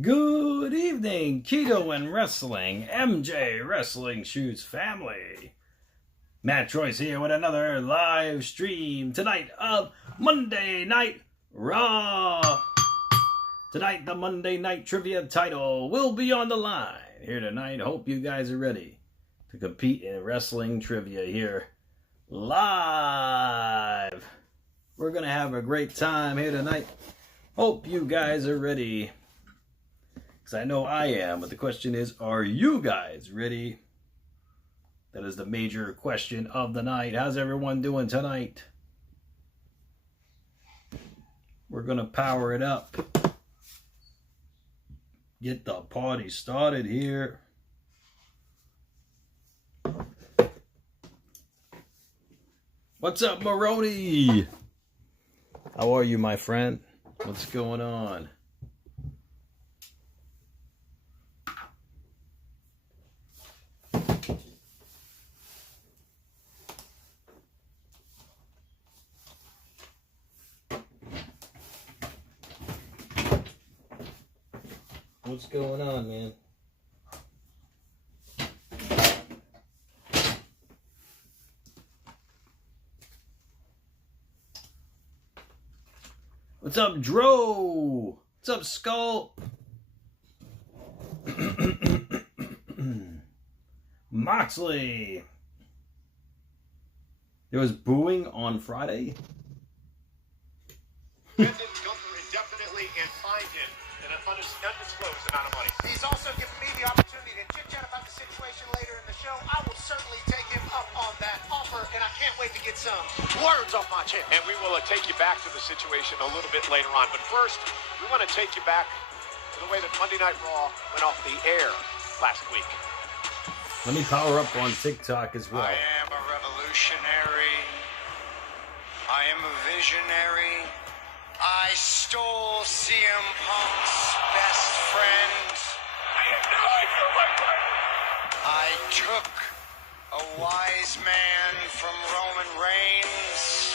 Good evening, Keto and Wrestling, MJ Wrestling Shoots family. MATTROISE here with another live stream tonight of Monday Night Raw. Tonight, the Monday Night Trivia title will be on the line here tonight. Hope you guys are ready to compete in wrestling trivia here live. We're going to have a great time here tonight. Hope you guys are ready. Because I know I am, but the question is, are you guys ready? That is the major question of the night. How's everyone doing tonight? We're going to power it up. Get the party started here. What's up, Maroney? How are you, my friend? What's going on? What's going on, man? What's up, Dro? What's up, Skull? Moxley. There was booing on Friday? Gunther indefinitely and fined him an undisclosed amount of money. He's also given me the opportunity to chit-chat about the situation later in the show. I will certainly take him up on that offer, and I can't wait to get some words off my chest. And we will take you back to the situation a little bit later on. But first, we want to take you back to the way that Monday Night Raw went off the air last week. Let me power up on TikTok as well. I am a revolutionary. I am a visionary. I stole CM Punk's best friend. I have no idea what I took a wise man from Roman Reigns.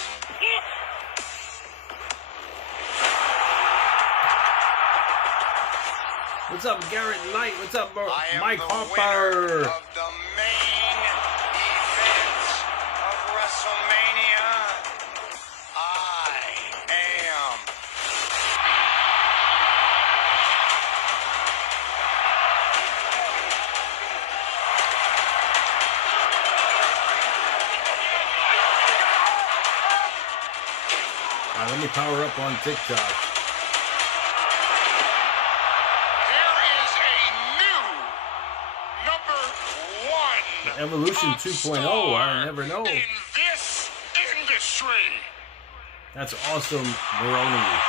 What's up, Garrett Knight? What's up, bro? I am Mike the Harper? winner of the main event of Wrestlemania. I am. All right, let me power up on TikTok. Evolution 2.0, I never know. in this industry. That's awesome, Maroney.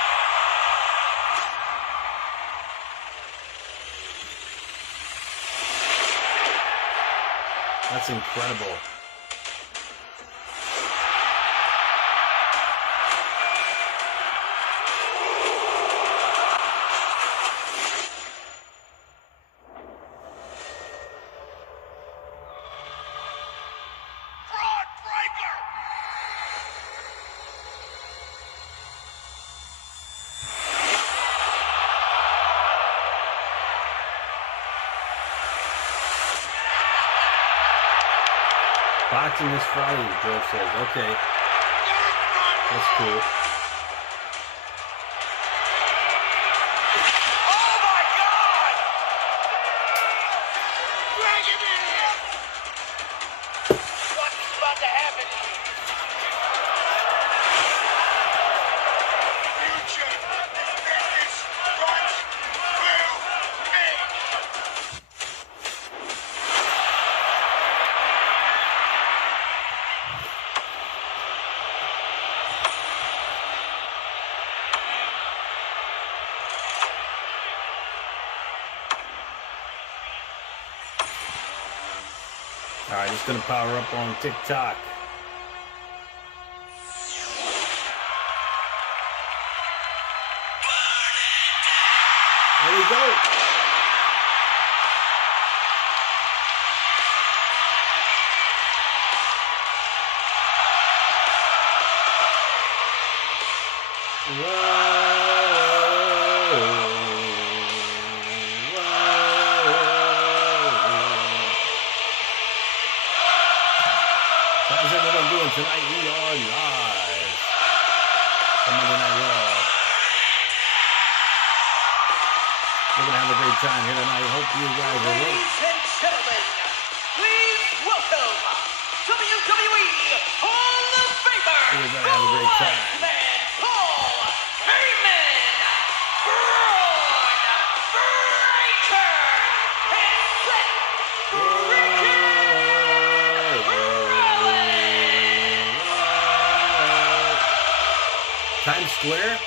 That's incredible. Boxing this Friday, Joe says. Okay. That's cool. Oh my God! Drag him in here! What's about to happen? Future business runs through me. All right, just gonna power up on TikTok. There we go. Whoa. tonight we are live from Monday Night Raw. We're going to have a great time here tonight. Hope you guys are ready. Ladies and gentlemen, please welcome WWE Hall of Famer, We're going to have a great time. Paul Heyman, Bron Breaker, and Seth Rollins. Times Square?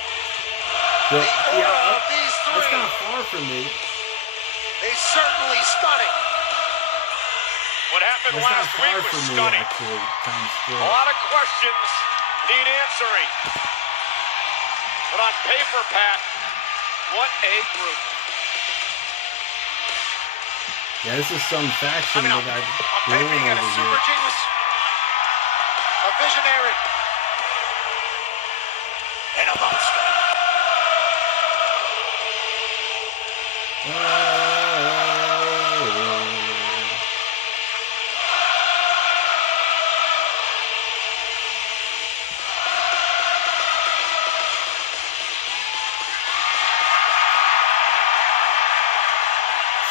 Well, that's not far from me. Is certainly stunning. What happened That's not last week far was from me, stunning. actually, Times A Square. lot of questions need answering. But on paper, Pat, what a group. Yeah, this is some faction I mean, that on I'm paper, doing you got a over super here. genius, a visionary, and a monster.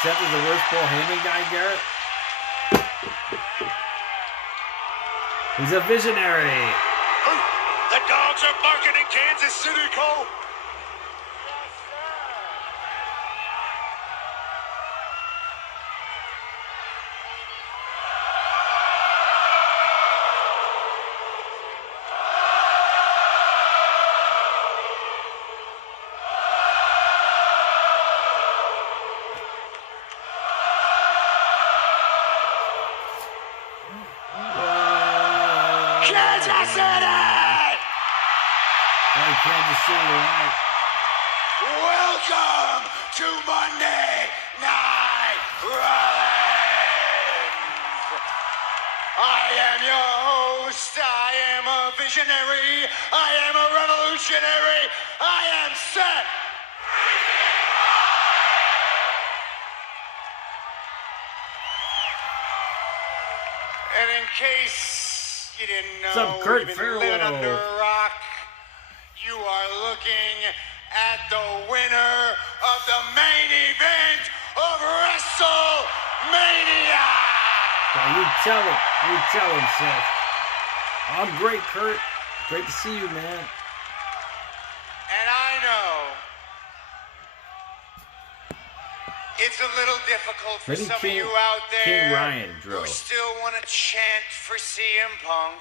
Seth is the worst Paul Heyman guy, Garrett. He's a visionary. The dogs are barking in Kansas City, Cole. Kansas City! Hey, Kansas City, right? Welcome to Monday Night Rollins. I am your host. I am a visionary. I am a revolutionary. I am Seth. And in case you didn't know, What's up, Kurt you've been living Farrell? under a rock, you are looking at the winner of the main event of WrestleMania. Now you tell him, Seth. I'm great, Kurt. Great to see you, man. And I know it's a little difficult for Maybe some King- of you out there King Ryan who drove. still want to chant for CM Punk.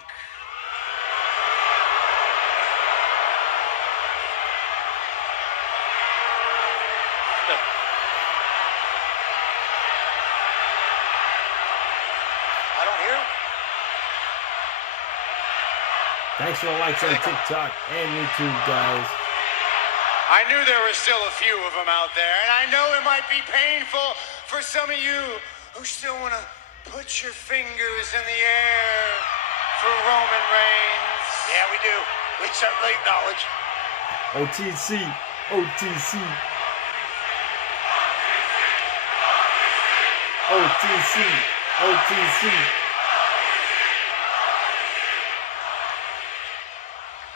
I don't hear him. Thanks for the likes on TikTok and YouTube, guys. I knew there were still a few of them out there, and I know it might be painful for some of you who still want to put your fingers in the air for Roman Reigns. Yeah, we do. We certainly acknowledge. OTC, OTC. OTC, OTC.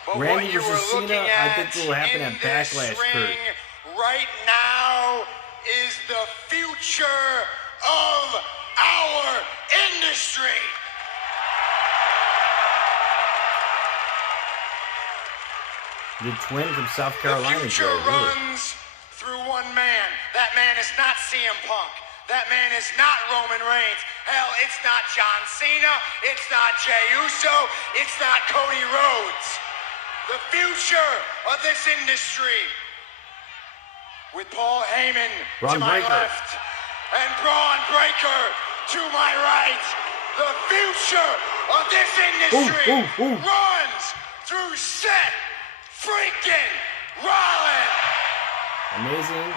But Randy what you versus were Cena, looking I at think will happen in at this Backlash, ring Kurt. right now is the future of our industry. The twin from South Carolina, The future Joe, really. runs through one man. That man is not CM Punk. That man is not Roman Reigns. Hell, it's not John Cena. It's not Jey Uso. It's not Cody Rhodes. The future of this industry, with Paul Heyman Bron to my Breakker. left and Bron Breakker to my right. The future of this industry runs through Seth freaking Rollins. Amazing.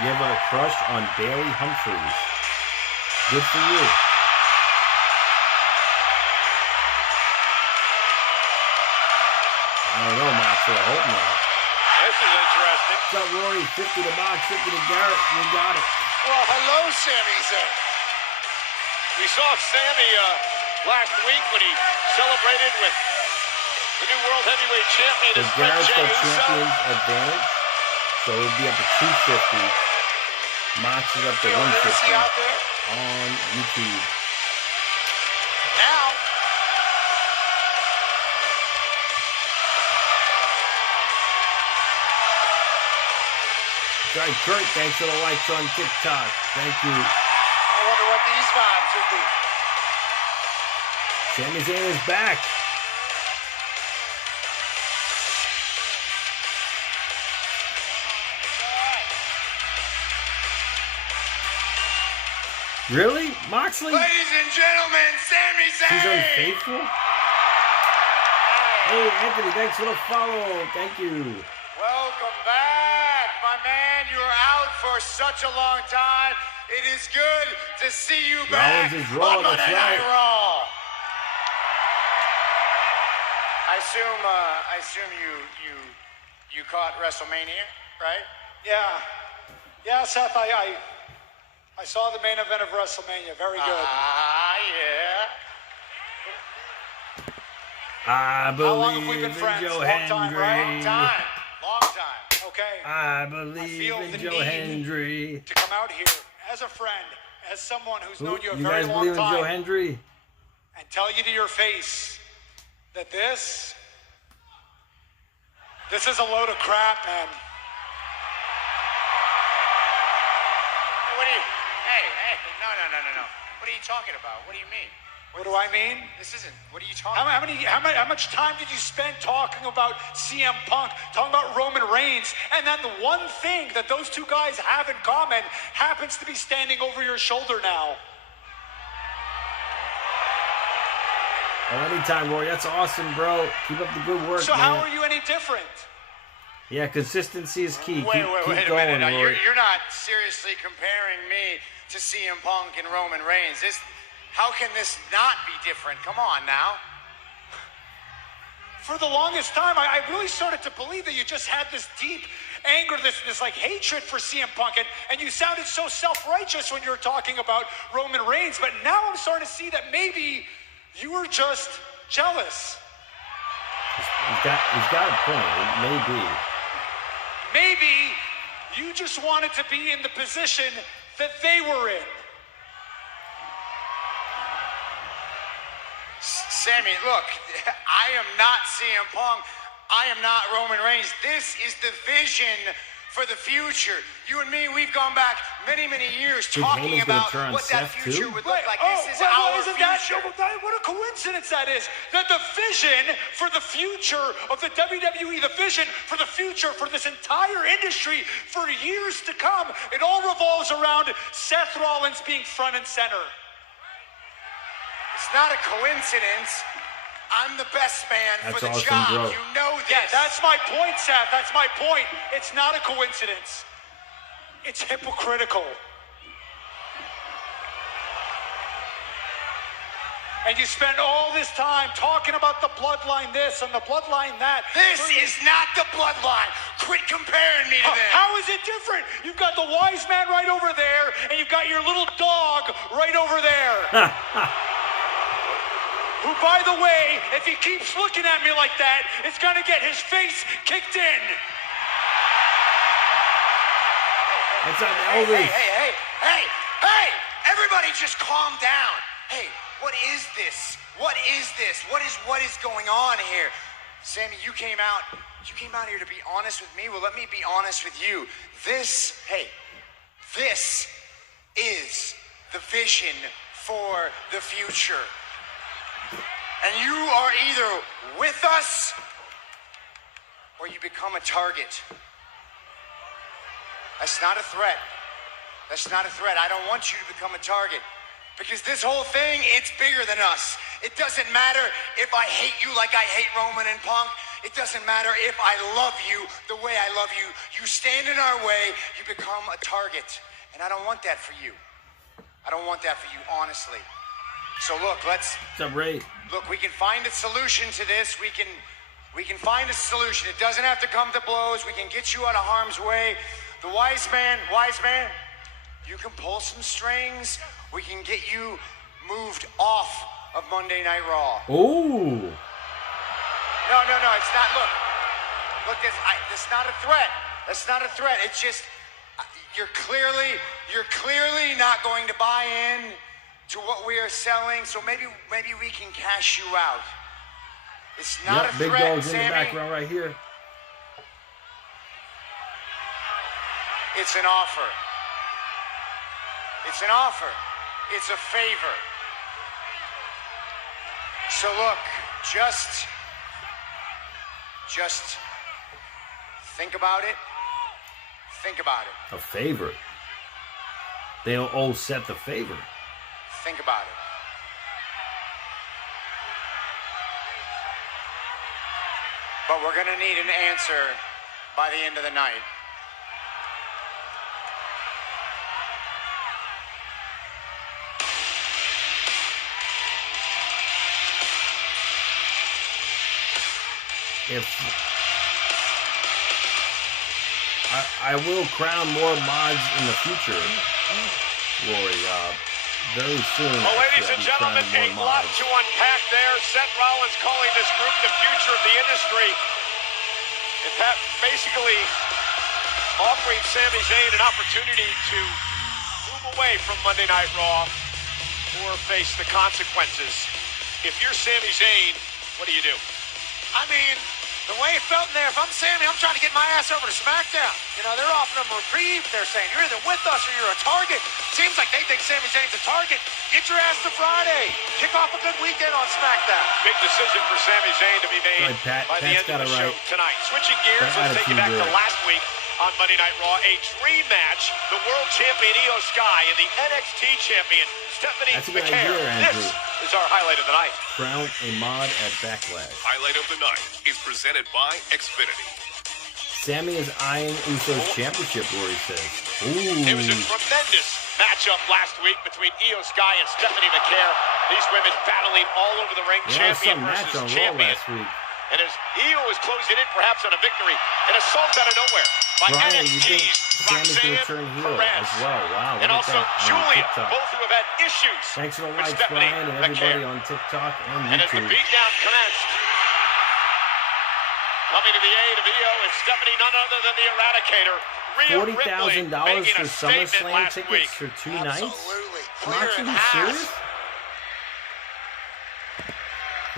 You have a crush on Bailey Humphries. Good for you. I don't know, Master. I hope not. This is interesting. What's up, Rory? 50 to Box, 50 to Garrett. You got it. Well, hello, Sami Zayn. We saw Sami last week when he celebrated with the new World Heavyweight Champion. So Garrett's got champion's advantage. So it would be up to 250. Mox is up to 150 on YouTube. Now, Sorry, Kurt, thanks for the likes on TikTok. Thank you. I wonder what these vibes will be. Sami Zayn is back. Really? Moxley? Ladies and gentlemen, Sami Zayn! He's unfaithful? Hey, Anthony, thanks for the follow. Thank you. Welcome back, my man. You were out for such a long time. It is good to see you back. Rollins is Raw, on that's Monday right. Night Raw. I assume you caught WrestleMania, right? Yeah, Seth, I saw the main event of WrestleMania. Very good. Yeah. I How long have we believe been in friends? Joe Long time, Hendry. Long time. Okay. I feel believe in the Joe need Hendry. to come out here as a friend, as someone who's known you a You very guys long believe in Joe time, Hendry? and tell you to your face that this is a load of crap, man. No. What are you talking about? What do you mean? What do I mean? This isn't. What are you talking How much time did you spend talking about CM Punk, talking about Roman Reigns, and then the one thing that those two guys have in common happens to be standing over your shoulder now? Oh, anytime, Rory. That's awesome, bro. Keep up the good work, So man. how are you any different? Yeah, consistency is key. Wait keep a going, minute. Now, Rory. you're not seriously comparing me to CM Punk and Roman Reigns. How can this not be different? Come on now. For the longest time, I really started to believe that you just had this deep anger, this like hatred for CM Punk, and you sounded so self-righteous when you were talking about Roman Reigns, but now I'm starting to see that maybe you were just jealous. He's got a point. It may be. Maybe you just wanted to be in the position that they were in. Sammy, look, I am not CM Punk. I am not Roman Reigns. This is the vision for the future. You and me, we've gone back many, many years talking Heyman's gonna about turn on what that Seth, future too? would look like. This is well, our isn't future. what a coincidence that is. That the vision for the future of the WWE, the vision for the future for this entire industry for years to come, it all revolves around Seth Rollins being front and center. It's not a coincidence. I'm the best man That's for the awesome, job. bro. You know this. Yeah, that's my point, Seth. That's my point. It's not a coincidence. It's hypocritical. And you spend all this time talking about the bloodline this and the bloodline that. This is not the bloodline. Quit comparing me to them. How is it different? You've got the wise man right over there, and you've got your little dog right over there. Who, by the way, if he keeps looking at me like that, is going to get his face kicked in. That's on Elvis. Hey! Everybody just calm down. Hey, what is this? What is this? What is going on here? Sammy, you came out here to be honest with me. Well, let me be honest with you. This is the vision for the future. And you are either with us or you become a target. That's not a threat. That's not a threat. I don't want you to become a target. Because this whole thing, it's bigger than us. It doesn't matter if I hate you like I hate Roman and Punk. It doesn't matter if I love you the way I love you. You stand in our way, you become a target. And I don't want that for you. I don't want that for you, honestly. So look, What's up, Ray? Look, we can find a solution to this. We can find a solution. It doesn't have to come to blows. We can get you out of harm's way. The wise man, you can pull some strings. We can get you moved off of Monday Night Raw. Oh. No, it's not. Look, this is not a threat. That's not a threat. It's just you're clearly not going to buy in to what we are selling. So maybe we can cash you out. It's not a Big threat, Dog's Sami. in the background right here. It's an offer. It's an offer. It's a favor. So look, just think about it. Think about it. A favor. They'll owe Seth the favor. Think about it. But we're gonna need an answer by the end of the night. If I will crown more mods in the future, Rory, very soon. Well, ladies and gentlemen, a lot to unpack there. Seth Rollins calling this group the future of the industry. In fact, basically offering Sami Zayn an opportunity to move away from Monday Night Raw or face the consequences. If you're Sami Zayn, what do you do? I mean, the way it felt in there, if I'm Sami, I'm trying to get my ass over to SmackDown. You know, they're offering him a reprieve. They're saying, you're either with us or you're a target. Seems like they think Sami Zayn's a target. Get your ass to Friday. Kick off a good weekend on SmackDown. Big decision for Sami Zayn to be made by the end of the show tonight. Switching gears, let's take you back to last week on Monday Night Raw. A dream match. The world champion Io Sky and the NXT champion Stephanie McAfee. This is our highlight of the night. Crown a mod at Backlash. Highlight of the night is presented by Xfinity. Sami is eyeing Usos championship, Rory says. Ooh. It was a tremendous matchup last week between Io Sky and Stephanie McAfee. These women battling all over the ring, champion versus champion. Last week. And as Io is closing in perhaps on a victory, an assault out of nowhere by Brian, you think NXT's Sami's going to Roxanne turn heel Perez. as well? Wow, And look also at that on Julia, TikTok. both who have had issues Thanks for the with likes, Stephanie Brian, and everybody McAfee. on TikTok and And as the YouTube. beatdown commenced, coming to the aid of Io and Stephanie, none other than the Eradicator, Rhea Ripley, $40,000 making for a statement SummerSlam last tickets week. for 2 nights? Absolutely. Clear Moxley, in you half. serious?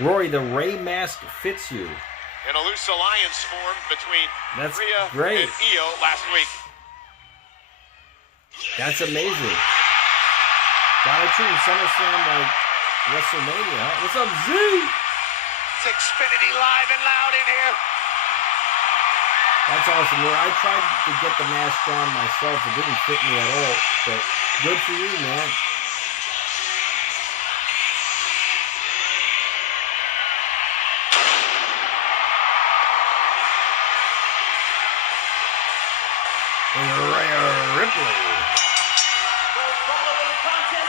Rory, the Ray mask fits you. And a loose alliance formed between That's Rhea great. and Io last week. That's amazing. Gotta treat SummerSlam like WrestleMania. Huh? What's up, Z? It's Xfinity live and loud in here. That's awesome. Rory, I tried to get the mask on myself. It didn't fit me at all. But good for you, man. And Rhea Ripley.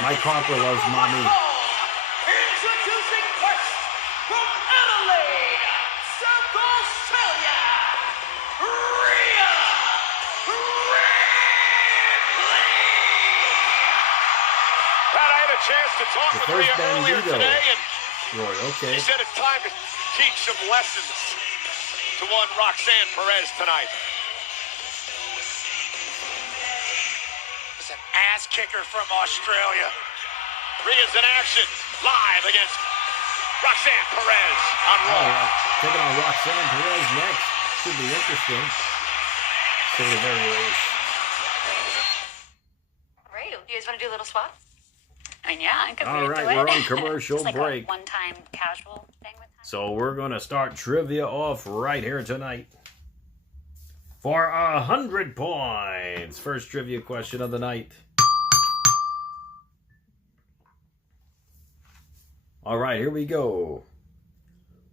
Mike Harper loves mommy. Introducing first from Adelaide, South Australia, Rhea Ripley. Pat, I had a chance to talk The with first Rhea earlier Bandito. today, and Roy, okay. she said it's time to teach some lessons to one Roxanne Perez tonight. It's an ass kicker from Australia. Rhea's in action, live against Roxanne Perez on Oh, Raw. taking on Roxanne Perez next. Should be interesting. Say the very least. Great. You guys want to do a little swap? I mean, yeah, I could All right, do it. we're on commercial Just like break. a one-time casual thing with time. So we're going to start trivia off right here tonight. For 100 points. First trivia question of the night. All right, here we go.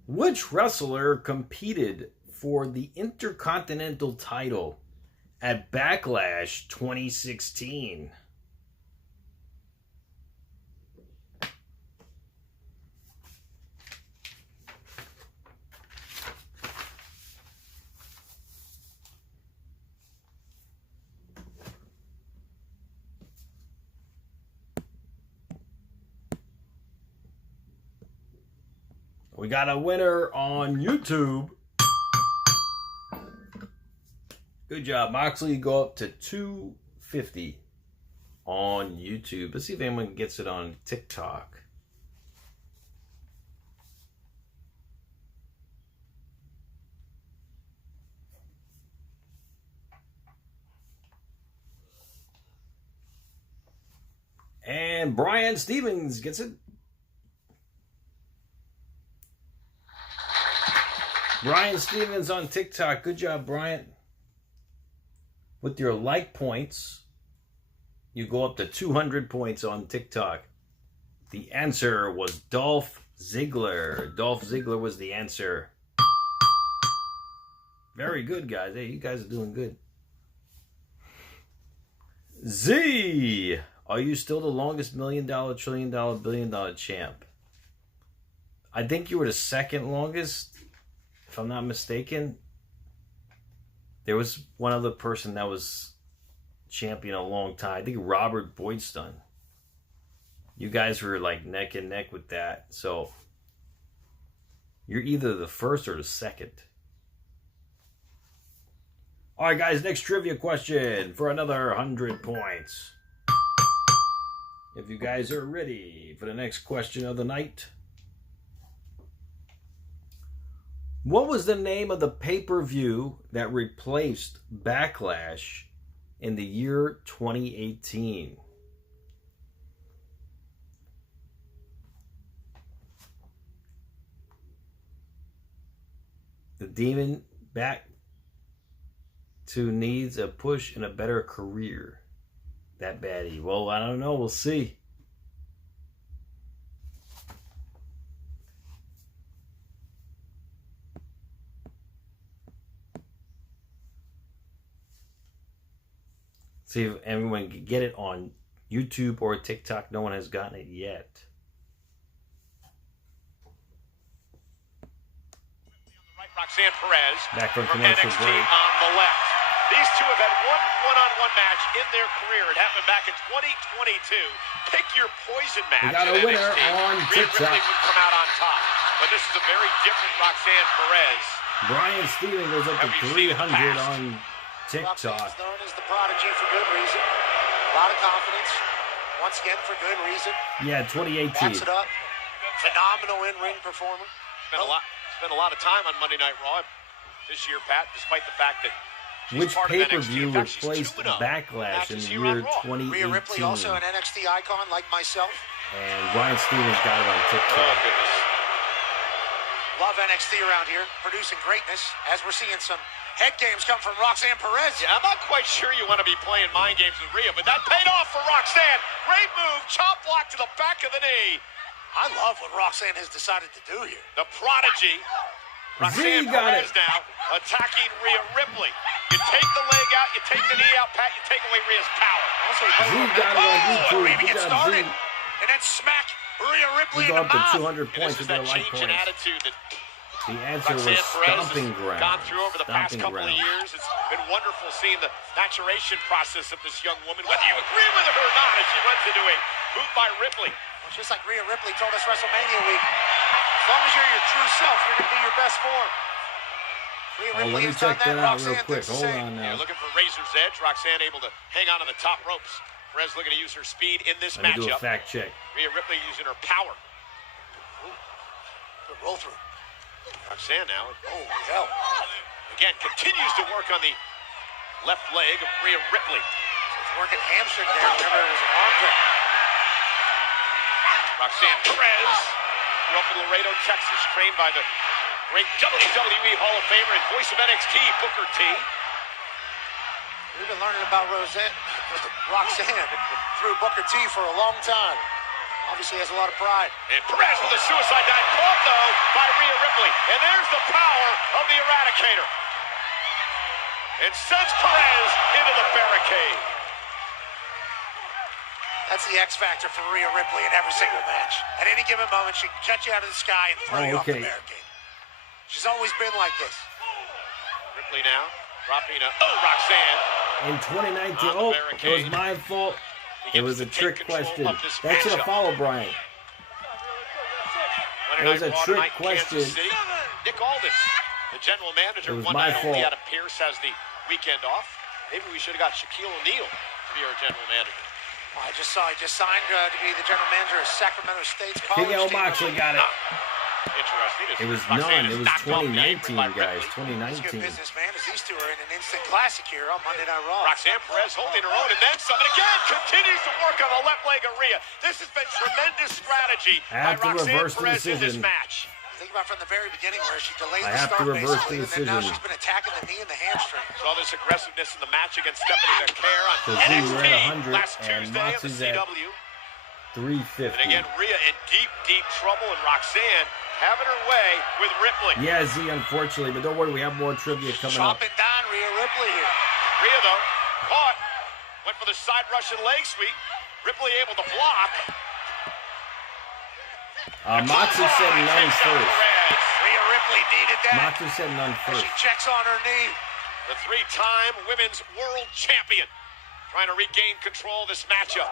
Which wrestler competed for the Intercontinental title at Backlash 2016? We got a winner on YouTube. Good job, Moxley. Go up to 250 on YouTube. Let's see if anyone gets it on TikTok. And Brian Stevens gets it. Brian Stevens on TikTok. Good job, Brian. With your like points, you go up to 200 points on TikTok. The answer was Dolph Ziggler. Dolph Ziggler was the answer. Very good, guys. Hey, you guys are doing good. Z, are you still the longest $1 million, $1 trillion, $1 billion champ? I think you were the second longest, if I'm not mistaken. There was one other person that was champion a long time. I think Robert Boydstun. You guys were like neck and neck with that. So you're either the first or the second. All right, guys, next trivia question for another 100 points. If you guys are ready for the next question of the night. What was the name of the pay-per-view that replaced Backlash in the year 2018? The Demon back to needs a push and a better career. That baddie. Well, I don't know. We'll see. See if everyone can get it on YouTube or TikTok. No one has gotten it yet. Right, Roxanne Perez Back from from commercial NXT break. on the left. These two have had one one-on-one match in their career. It happened back in 2022. Pick your poison match. We got a at winner NXT. on Rhea TikTok. Ripley would come out on top. But this is a very different Roxanne Perez. Brian Stevens goes up to 300 on TikTok. Roxanne's known as the prodigy for good reason. A lot of confidence. Once again, for good reason. Yeah, 2018. Backs it up. Phenomenal in-ring performer. Spent a lot of time on Monday Night Raw this year, Pat, despite the fact that she's Which part of pay-per-view NXT. In fact, she's replaced 2-0 Backlash in matches the here year on Raw. 2018? Rhea Ripley, also an NXT icon like myself. And Brian Stevens got it on Oh, TikTok. goodness. Love NXT around here, producing greatness, as we're seeing some head games come from Roxanne Perez. Yeah, I'm not quite sure you want to be playing mind games with Rhea, but that paid off for Roxanne. Great move, chop block to the back of the knee. I love what Roxanne has decided to do here. The prodigy, Roxanne got Perez now attacking Rhea Ripley. You take the leg out, you take the knee out, Pat, you take away Rhea's power. Also, Z got it on YouTube. Even Good get job, started. Z. And then smack Rhea Ripley You in go the up to mouth. 200 points This is with that their like change in points. attitude that The answer was Roxanne Perez stomping has ground. gone through over the past Stomping couple ground. of years. It's been wonderful seeing the maturation process of this young woman, whether you agree with her or not, as she runs into a boot by Ripley. Well, just like Rhea Ripley told us Wrestlemania week, as long as you're your true self, you're going to be your best form. Rhea Oh, Ripley let me has done check that out real Roxanne quick. thinks the Hold same. on now. You're looking for razor's edge. Roxanne able to hang on the top ropes. Perez looking to use her speed in this Let me do a matchup. fact check. Rhea Ripley using her power. Ooh. Good roll through. Roxanne now. Oh, hell. Again, continues to work on the left leg of Rhea Ripley. It's working hamstring there. Remember, it was an arm drag. Roxanne Perez grew up in Laredo, Texas, trained by the great WWE Hall of Famer and voice of NXT, Booker T. We've been learning about Roxanne through Booker T for a long time. Obviously has a lot of pride. And Perez with a suicide dive, caught though by Rhea Ripley. And there's the power of the Eradicator. And sends Perez into the barricade. That's the X factor for Rhea Ripley in every single match. At any given moment, she can catch you out of the sky and throw you off the barricade. She's always been like this. Ripley now, dropping a, Roxanne. In 2019, oh, it was my fault. It was a trick question. That should have followed Brian. When It was a trick question. Nick Aldis, the general manager, It was one my night only fault. out of Pierce has the weekend off. Maybe we should have got Shaquille O'Neal to be our general manager. Oh, I just saw he just signed to be the general manager of Sacramento State's college King L. team. Moxley got it. Interesting. It was Roxanne none. is It was knocked off the apron 2019, by guys. Ripley. He's a good 2019. businessman as these two are in an instant classic here on Monday Night Raw. Roxanne Perez holding her own, and then some. And again, continues to work on the left leg of Rhea. This has been tremendous strategy by have to Roxanne reverse the Perez in this decision. match. Think about from the very beginning where she delayed I the have to start reverse basically, the and then now decision. she's been attacking the knee and the hamstring. Saw this aggressiveness in the match against Stephanie McCare on So Z, we're at NXT 100, last and Tuesday at the Moxley's at CW. 350. And again, Rhea in deep, deep trouble, and Roxanne having her way with Ripley. Yeah, Z, unfortunately, but don't worry, we have more trivia coming up. Chopping down Rhea Ripley here. Rhea, though, caught. Went for the side Russian leg sweep. Ripley able to block. Moxley said none first. Rhea Ripley needed that. Moxley said none As first. she checks on her knee. The three-time women's world champion trying to regain control of this matchup.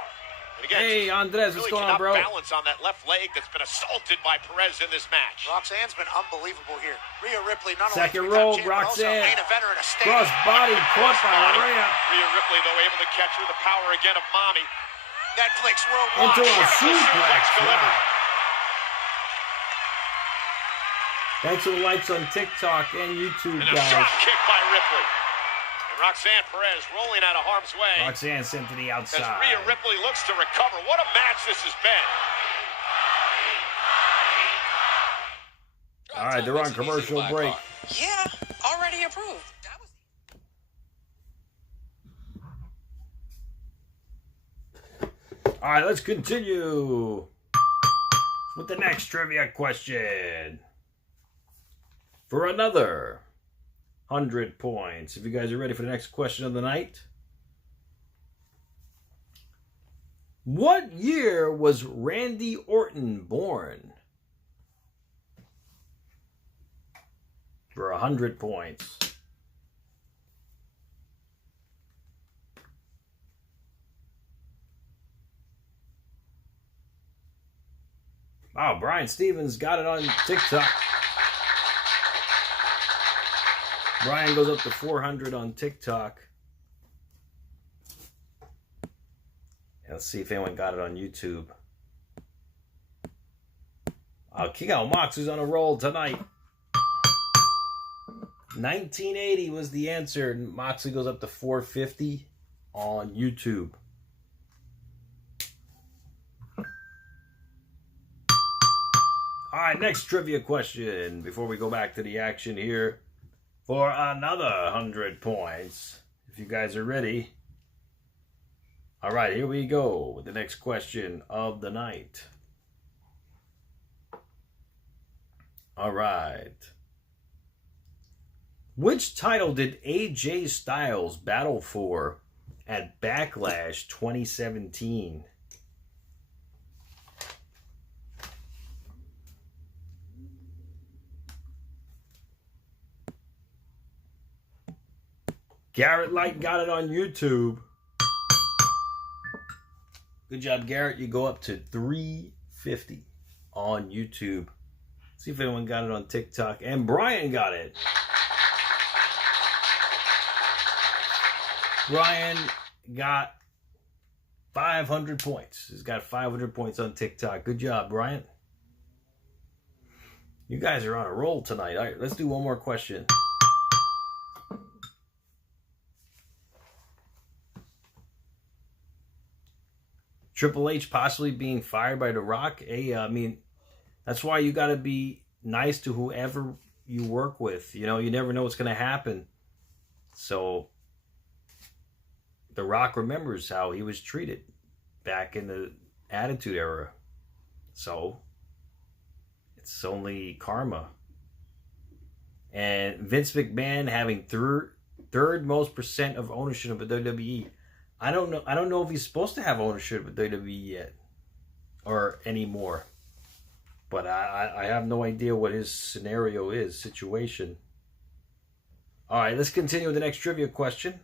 And again, Hey, she Andres, what's really going on, cannot bro? balance on that left leg that's been assaulted by Perez in this match. Roxanne's been unbelievable here. Rhea Ripley not Second only roll, three-time champion, but also a Roxanne. main eventer in a stadium. Cross body caught by Rhea. Rhea Ripley, though, able to catch her. The power again of Mommy. Netflix worldwide. Into a Beautiful suplex. delivered. Wow. Thanks for the likes on TikTok and YouTube, And a guys. shot kick by Ripley. And Roxanne Perez rolling out of harm's way. Roxanne sent to the As outside. Rhea Ripley looks to recover. What a match this has been. All right, they're on commercial break. Yeah, already approved. That was All right, let's continue with the next trivia question. For another 100 points. If you guys are ready for the next question of the night. What year was Randy Orton born? For 100 points. Wow, Brian Stevens got it on TikTok. Brian goes up to 400 on TikTok. Let's see if anyone got it on YouTube. King L. Moxley's on a roll tonight. 1980 was the answer. Moxley goes up to 450 on YouTube. All right, next trivia question before we go back to the action here for another 100 points. If you guys are ready. All right, here we go with the next question of the night. All right. Which title did AJ Styles battle for at Backlash 2017? Garrett Light got it on YouTube. Good job, Garrett. You go up to 350 on YouTube. See if anyone got it on TikTok. And Brian got it. Brian got 500 points. He's got 500 points on TikTok. Good job, Brian. You guys are on a roll tonight. All right, let's do one more question. Triple H possibly being fired by The Rock. Hey, I mean, that's why you got to be nice to whoever you work with. You know, you never know what's going to happen. So, The Rock remembers how he was treated back in the Attitude Era. So, it's only karma. And Vince McMahon having third most percent of ownership of WWE. I don't know if he's supposed to have ownership of WWE yet or anymore. But I have no idea what his scenario is, situation. All right, let's continue with the next trivia question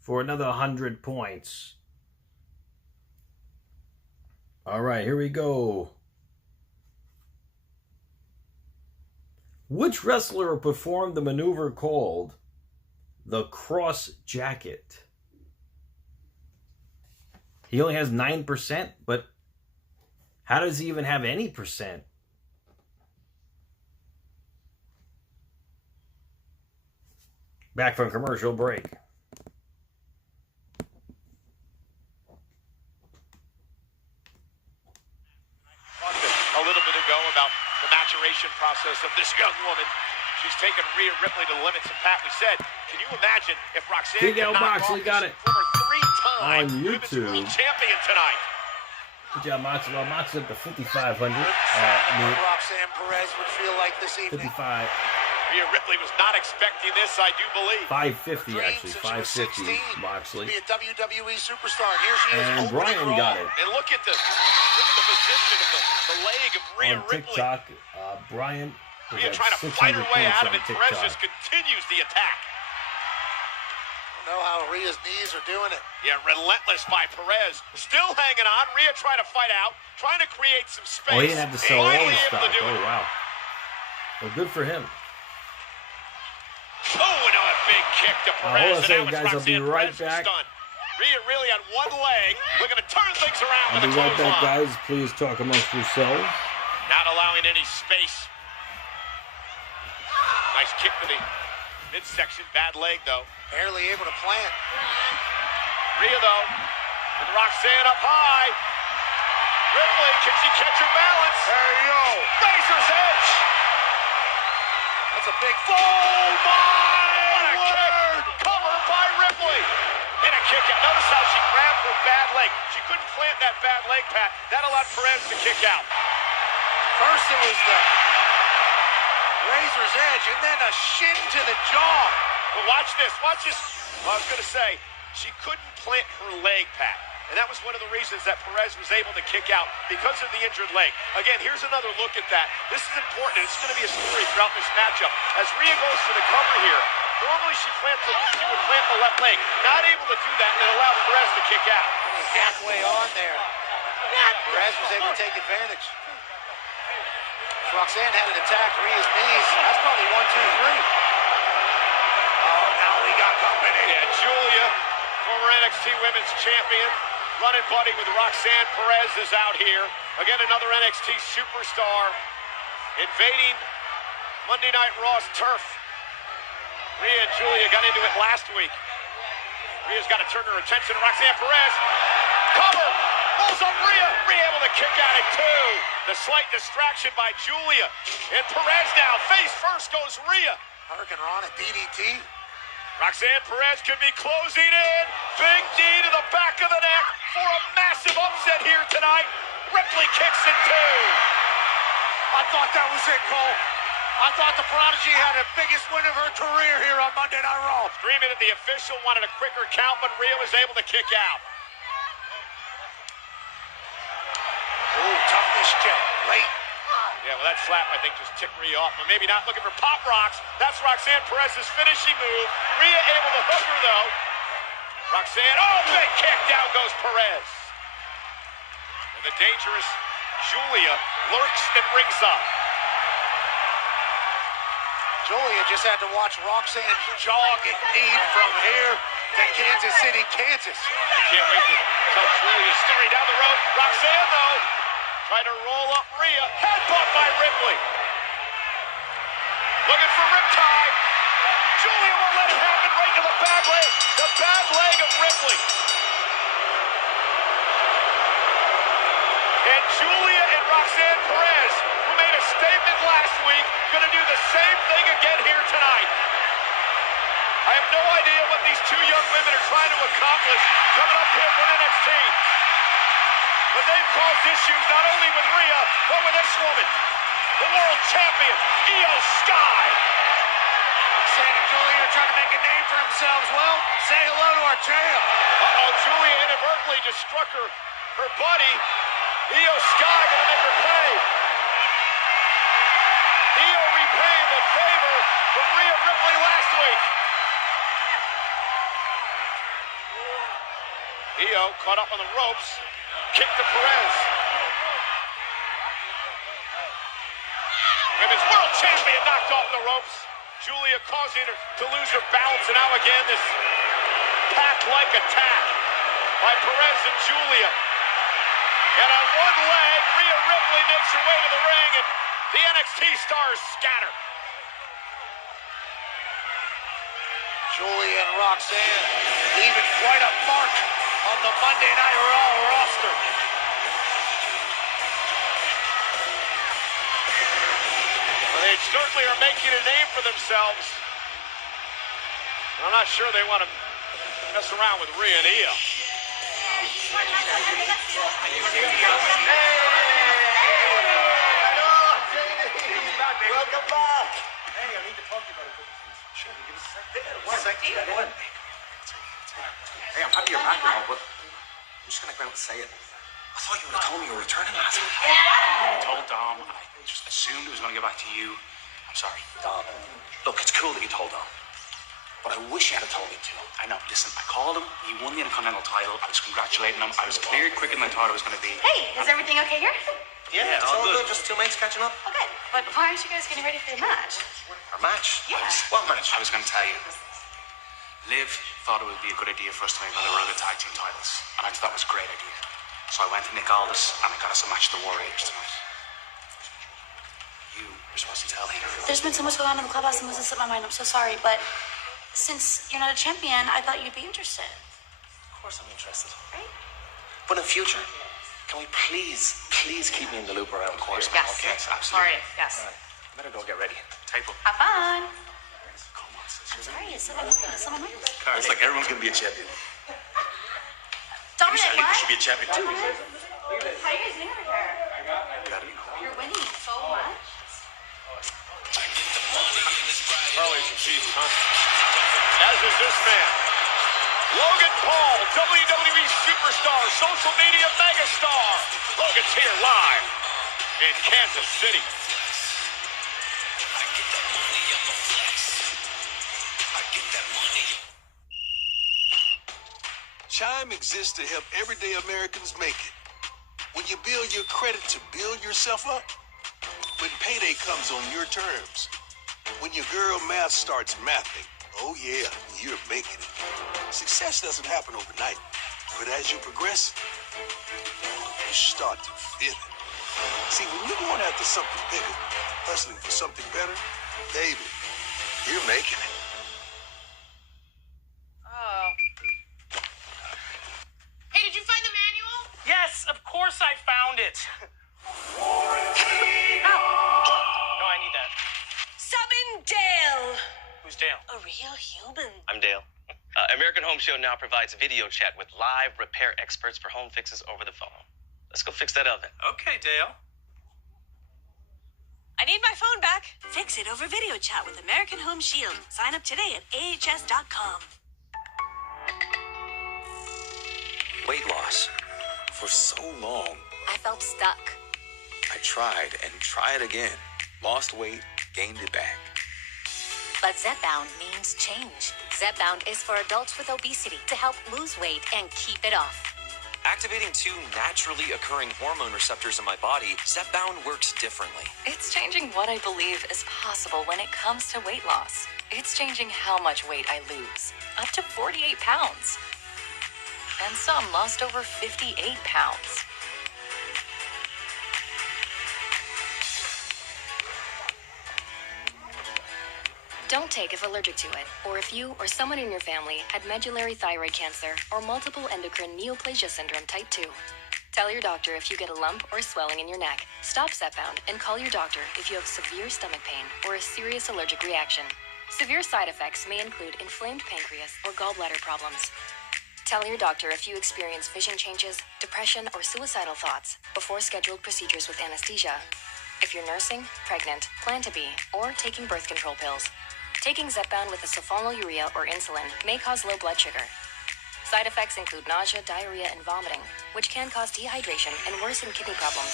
for another 100 points. All right, here we go. Which wrestler performed the maneuver called the cross jacket? He only has 9%, but how does he even have any percent? Back from commercial break. A little bit ago about the maturation process of this young woman. She's taken Rhea Ripley to the limits, and Pat, we said, can you imagine if Roxanne Keto could knock Moxley off got this it former three-time on Women's YouTube. World Champion tonight? Good job, Moxley. Well, Moxley up to 5,500. Roxanne Perez would feel like this evening. 55. Rhea Ripley was not expecting this, I do believe. 550 actually. 550 Moxley. Be a WWE superstar. And here she is. And Brian got it. And look at the position of the leg of Rhea On Ripley. TikTok, Brian. Rhea trying to fight her way out of it. Perez just continues the attack. Know how Rhea's knees are doing it. Yeah, relentless by Perez. Still hanging on. Rhea trying to fight out, trying to create some space. Oh, he didn't have to sell all Finally the able stock. to do Oh, it. wow. Well, good for him. Oh, and a big kick to Perez. Hold on a and second, now guys. it's I'll be Roxanne right Perez for back. stun. Rhea really on one leg, looking to turn things around I'll with be a right back, clothesline. guys. Please talk amongst yourselves. Not allowing any space. Nice kick to the midsection. Bad leg, though. Barely able to plant. Rhea, though, with Roxanne up high. Ripley, can she catch her balance? There you go. Razor's edge. That's a big... Oh, my word! Cover by Ripley. And a kick out. Notice how she grabbed her bad leg. She couldn't plant that bad leg, Pat. That allowed Perez to kick out. First it was the razor's edge, and then a shin to the jaw. But watch this, watch this. I was going to say, she couldn't plant her leg, Pat. And that was one of the reasons that Perez was able to kick out because of the injured leg. Again, here's another look at that. This is important. It's going to be a story throughout this matchup. As Rhea goes for the cover here, normally she would plant the left leg. Not able to do that, and it allowed Perez to kick out. Halfway on there. Perez was able to take advantage. Roxanne had an attack, Rhea's knees. That's probably 1, 2, 3. Oh, now we got company. Yeah, Julia, former NXT Women's Champion, running buddy with Roxanne Perez is out here. Again, another NXT superstar invading Monday Night Raw's turf. Rhea and Julia got into it last week. Rhea's got to turn her attention to Roxanne Perez. Cover! Pulls up Rhea. Rhea able to kick out at 2. The slight distraction by Julia. And Perez now. Face first goes Rhea. Hurricane Ron at DDT. Roxanne Perez could be closing in. Big knee to the back of the neck for a massive upset here tonight. Ripley kicks at 2. I thought that was it, Cole. I thought the Prodigy had the biggest win of her career here on Monday Night Raw. Screaming at the official, wanted a quicker count, but Rhea was able to kick out. Ooh, toughness check, late. Yeah, well, that slap, I think, just ticked Rhea off. But maybe not looking for pop rocks. That's Roxanne Perez's finishing move. Rhea able to hook her, though. Roxanne, oh, big kick. Down goes Perez. And the dangerous Julia lurks and rings up. Julia just had to watch Roxanne's jaw get kneed from here to Kansas City, Kansas. I can't wait to tell Julia story down the road. Roxanne, though, trying to roll up Rhea. Headbutt by Ripley. Looking for riptide. Julia won't let it happen. Right to the bad leg. The bad leg of Ripley. And Julia and Roxanne Perez, who made a statement last week, going to do the same thing again here tonight. I have no idea what these two young women are trying to accomplish coming up here from NXT. But they've caused issues not only with Rhea, but with this woman, the world champion, Io Sky. Roxanne and Julia are trying to make a name for themselves. Well, say hello to our champ. Uh-oh, Julia inadvertently just struck her buddy. Io Sky gonna make her pay. Io repaying the favor from Rhea Ripley last week. Io caught up on the ropes. Kick to Perez. Women's world champion knocked off the ropes. Julia causing her to lose her balance, and now again this pack-like attack by Perez and Julia. And on one leg, Rhea Ripley makes her way to the ring, and the NXT stars scatter. Julia and Roxanne leaving quite a mark on the Monday Night Raw roster. Well, they certainly are making a name for themselves. I'm not sure they want to mess around with Rhea and Io. Welcome back. Hey, I need to talk to you about a couple things. Sure, you give us a second. One second. Hey, I'm happy you're back now, but I'm just gonna go out and say it. I thought you would have told me you were returning last week. I told Dom. I just assumed it was gonna get back to you. I'm sorry, Dom. Look, it's cool that you told Dom, but I wish you had told me too. I know. Listen, I called him. He won the Intercontinental title. I was congratulating him. I was cleared quicker than I thought it was gonna be. Hey, is everything okay here? Yeah, it's all good. Just two mates catching up. Okay, but why aren't you guys getting ready for the match? Our match? Yeah. What match? I was gonna tell you. Liv thought it would be a good idea for us to make another run of the tag team titles, and I thought that was a great idea. So I went to Nick Aldis, and I got us a match of the Warriors tonight. You were supposed to tell him. There's been so much going on in the clubhouse and this slipped my mind. I'm so sorry, but since you're not a champion, I thought you'd be interested. Of course I'm interested. Right? But in future, can we please keep me in the loop around? Of course. Yes. Okay, absolutely. Sorry, yes. All right. Better go get ready. Tape up. Have fun. Come on, sis. I'm sorry, it's so my mind. It's like everyone's gonna be a champion. Dominic, I think we what? should be a champion too. How are you guys doing over here? Gotta be cool. You're winning so much. Charlie's a beast, huh? As is this man. Logan Paul, WWE superstar, social media megastar. Logan's here live in Kansas City. Chime exists to help everyday Americans make it. When you build your credit to build yourself up, when payday comes on your terms, when your girl math starts mathing, oh yeah, you're making it. Success doesn't happen overnight, but as you progress, you start to feel it. See, when you're going after something bigger, hustling for something better, baby, you're making it. Hey, did you find the manual? Yes, of course I found it. No, I need that. Summon Dale. Who's Dale? A real human. I'm Dale. American Home Show now provides video chat with live repair experts for home fixes over the phone. Let's go fix that oven. Okay, Dale. I need my phone back. Fix it over video chat with American Home Shield. Sign up today at ahs.com. Weight loss. For so long, I felt stuck. I tried and tried again. Lost weight, gained it back. But Zepbound means change. Zepbound is for adults with obesity to help lose weight and keep it off. Activating two naturally occurring hormone receptors in my body, Zepbound works differently. It's changing what I believe is possible when it comes to weight loss. It's changing how much weight I lose, up to 48 pounds. And some lost over 58 pounds. Don't take if allergic to it, or if you or someone in your family had medullary thyroid cancer or multiple endocrine neoplasia syndrome type 2. Tell your doctor if you get a lump or swelling in your neck. Stop Zepbound and call your doctor if you have severe stomach pain or a serious allergic reaction. Severe side effects may include inflamed pancreas or gallbladder problems. Tell your doctor if you experience vision changes, depression, or suicidal thoughts before scheduled procedures with anesthesia. If you're nursing, pregnant, plan to be, or taking birth control pills. Taking Zepbound with a sulfonylurea or insulin may cause low blood sugar. Side effects include nausea, diarrhea, and vomiting, which can cause dehydration and worsen kidney problems.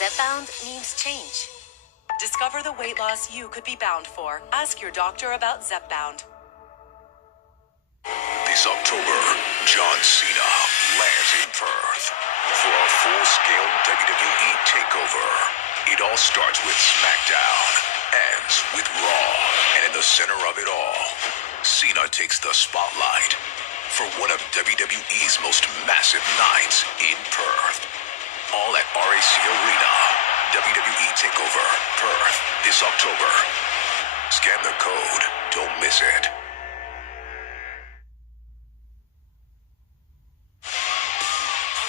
Zepbound means change. Discover the weight loss you could be bound for. Ask your doctor about Zepbound. This October, John Cena lands in Perth for a full-scale WWE takeover. It all starts with SmackDown, ends with Raw, and in the center of it all, Cena takes the spotlight for one of WWE's most massive nights in Perth. All at RAC Arena. WWE TakeOver Perth this October. Scan the code. Don't miss it.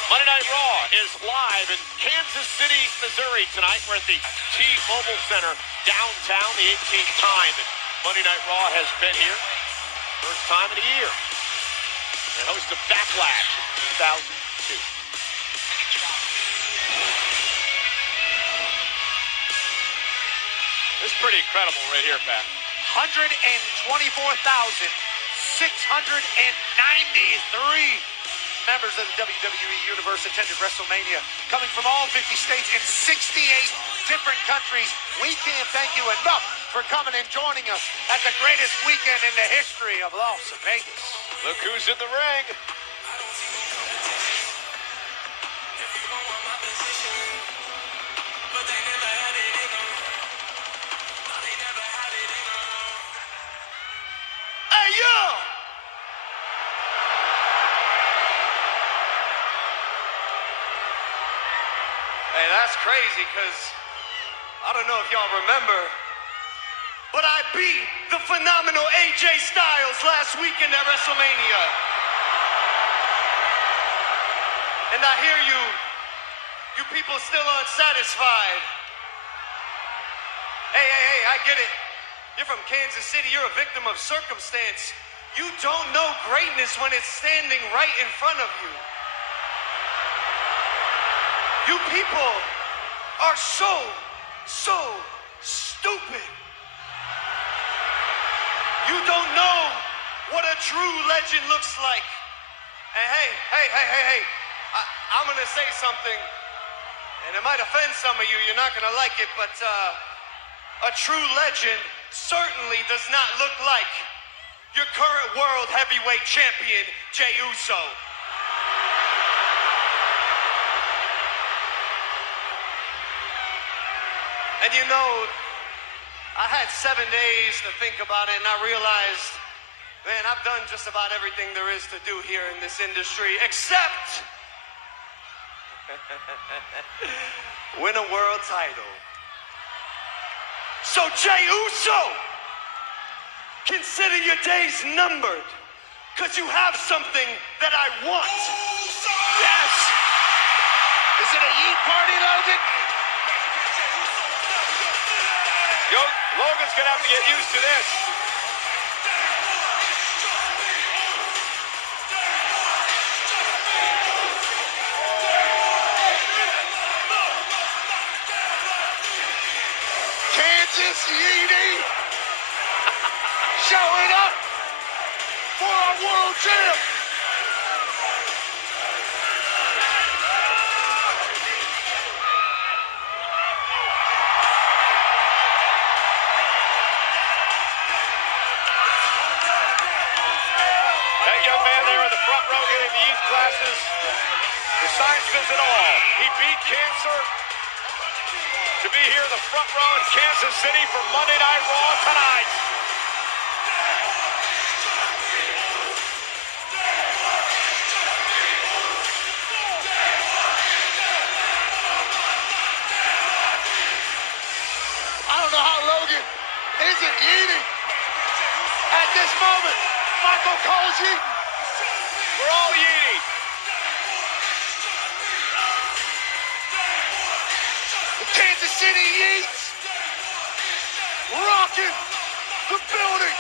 Monday Night Raw is live in Kansas City, Missouri tonight. We're at the T-Mobile Center downtown, the 18th time that Monday Night Raw has been here. First time in a year. They hosted Backlash in 2002. This is pretty incredible right here, Pat. 124,693 members of the WWE Universe attended WrestleMania, coming from all 50 states in 68 different countries. We can't thank you enough for coming and joining us at the greatest weekend in the history of Las Vegas. Look who's in the ring. Hey, yo! Hey, that's crazy, because I don't know if y'all remember, but I beat the phenomenal AJ Styles last weekend at WrestleMania. And I hear you people still unsatisfied. Hey, I get it. You're from Kansas City, you're a victim of circumstance. You don't know greatness when it's standing right in front of you. You people are so stupid. You don't know what a true legend looks like. And hey, I'm gonna say something, and it might offend some of you, you're not gonna like it, but a true legend certainly does not look like your current world heavyweight champion, Jey Uso. And you know, I had 7 days to think about it, and I realized, man, I've done just about everything there is to do here in this industry, except win a world title. So Jey Uso, consider your days numbered, because you have something that I want. Yes! Is it a yeet party, Logan? Yo, Logan's gonna have to get used to this. Kansas Yeety showing up for our world champ. That young man there in the front row getting the youth classes, the sign says it all. He beat cancer to be here in the front row in Kansas City for Monday Night Raw tonight. I don't know how Logan isn't eating at this moment. Michael Cole's eating. We're all eating. Kansas City Yeets rocking the building.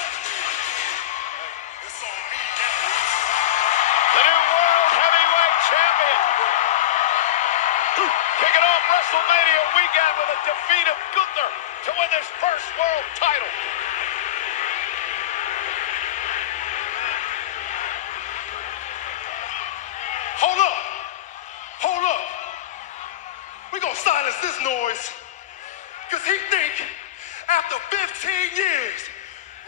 The new World Heavyweight Champion. Kicking off WrestleMania weekend with a defeat of Gunther to win this first world title. Hold up. We gonna silence this noise, cause he think after 15 years,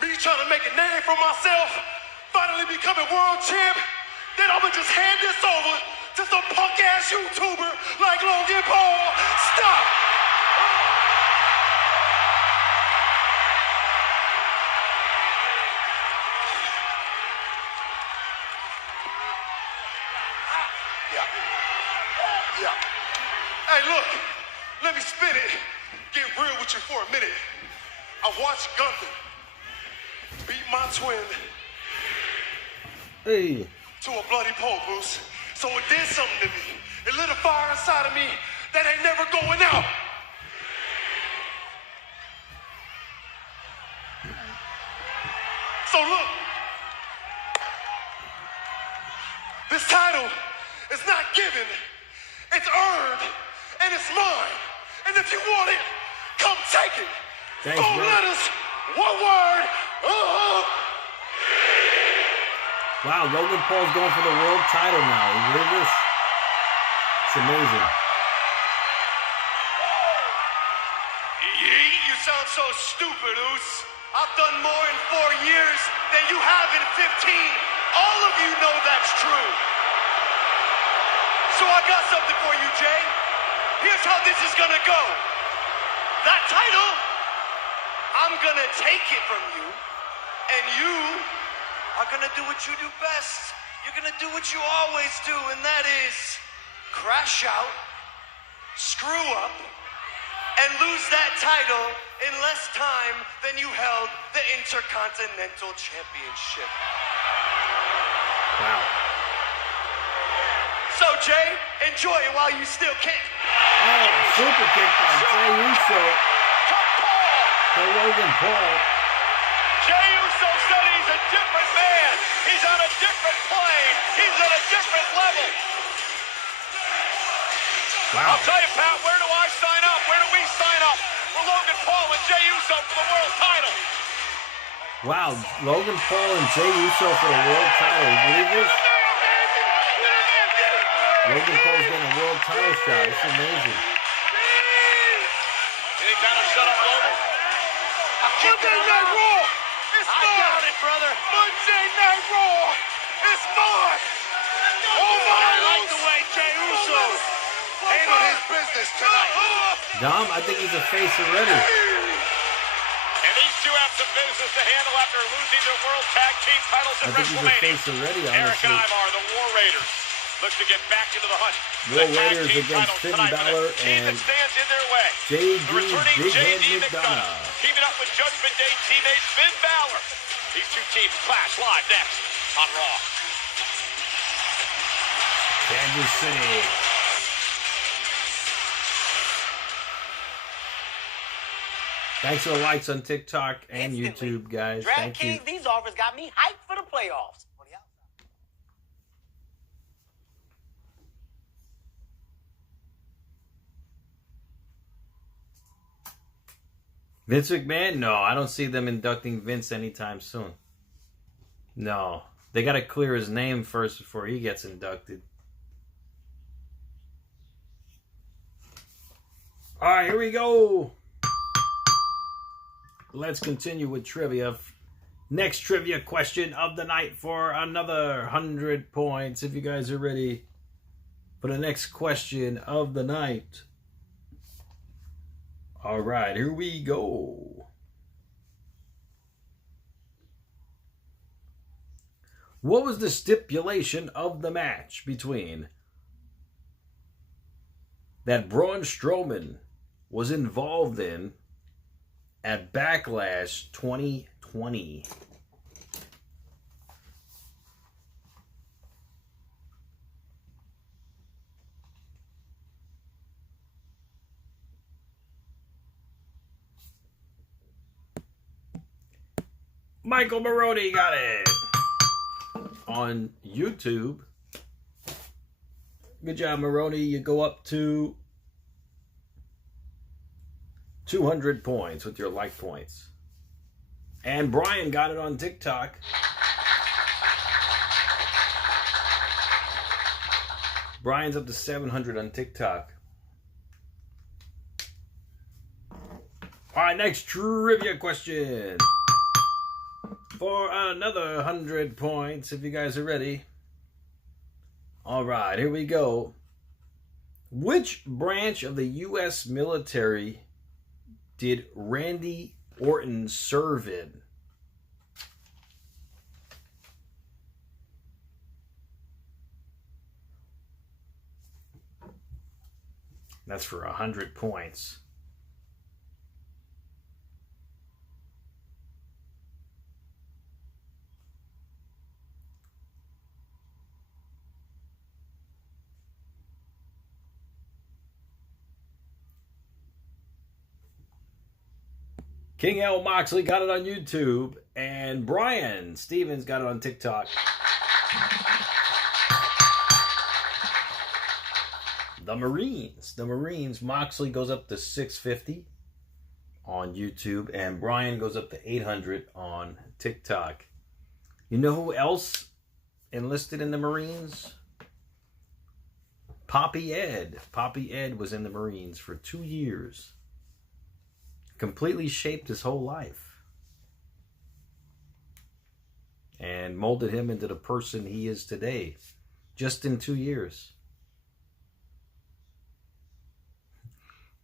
me trying to make a name for myself, finally becoming world champ, then I'ma just hand this over to some punk ass YouTuber like Logan Paul. Stop! Yeah. Hey, look, let me spin it. Get real with you for a minute. I watched Gunther beat my twin to a bloody pole, Bruce. So it did something to me. It lit a fire inside of me that ain't never going out. So look, this title is not given, it's earned, and it's mine. And if you want it, come take it. Thanks, 4 bro. letters, 1 word. Wow, Logan Paul's going for the world title now. You believe this? It's amazing. You sound so stupid, Oos. I've done more in 4 years than you have in 15. All of you know that's true. So I got something for you, Jay. Here's how this is gonna go. That title, I'm gonna take it from you, and you are gonna do what you do best. You're gonna do what you always do, and that is crash out, screw up, and lose that title in less time than you held the Intercontinental Championship. Wow. So, Jay, enjoy it while you still can. Oh, super kick by Jey Uso to Logan Paul. Jey Uso said he's a different man. He's on a different plane. He's at a different level. Wow. I'll tell you, Pat, where do I sign up? Where do we sign up for Logan Paul and Jey Uso for the world title? Wow, Logan Paul and Jey Uso for the world title. You believe this? Logan Paul's getting a world title shot. It's amazing. You think that'll shut up Logan? Monday Night Raw! It's mine! I got it, brother! Monday Night Raw! It's mine! Oh my! I like the way Jey Uso handled his business tonight. Dom, I think he's a face already. And these two have some business to handle after losing their World Tag Team titles at I think he's a WrestleMania. face already, Eric honestly. Ivar, the War Raiders, look to get back into the hunt. War Raiders against Finn Balor and stands in their way. J.D. The returning Big Head J.D. McDonough. teaming up with Judgment Day teammate Finn Balor. These two teams clash live next on Raw. Kansas City. Thanks for the likes on TikTok and YouTube, guys. Thank you. DraftKings, these offers got me hyped for the playoffs. Vince McMahon? No, I don't see them inducting Vince anytime soon. No. They got to clear his name first before he gets inducted. All right, here we go. Let's continue with trivia. Next trivia question of the night for another 100 points. If you guys are ready for the next question of the night. All right, here we go. What was the stipulation of the match between that Braun Strowman was involved in at Backlash 2020? Michael Maroney got it on YouTube. Good job, Maroney. You go up to 200 points with your like points. And Brian got it on TikTok. Brian's up to 700 on TikTok. All right, next trivia question. For another 100 points, if you guys are ready. All right, here we go. Which branch of the U.S. military did Randy Orton serve in? That's for 100 points. King L. Moxley got it on YouTube, and Brian Stevens got it on TikTok. The Marines. Moxley goes up to 650 on YouTube, and Brian goes up to 800 on TikTok. You know who else enlisted in the Marines? Poppy Ed. Poppy Ed was in the Marines for 2 years. Completely shaped his whole life and molded him into the person he is today, just in 2 years.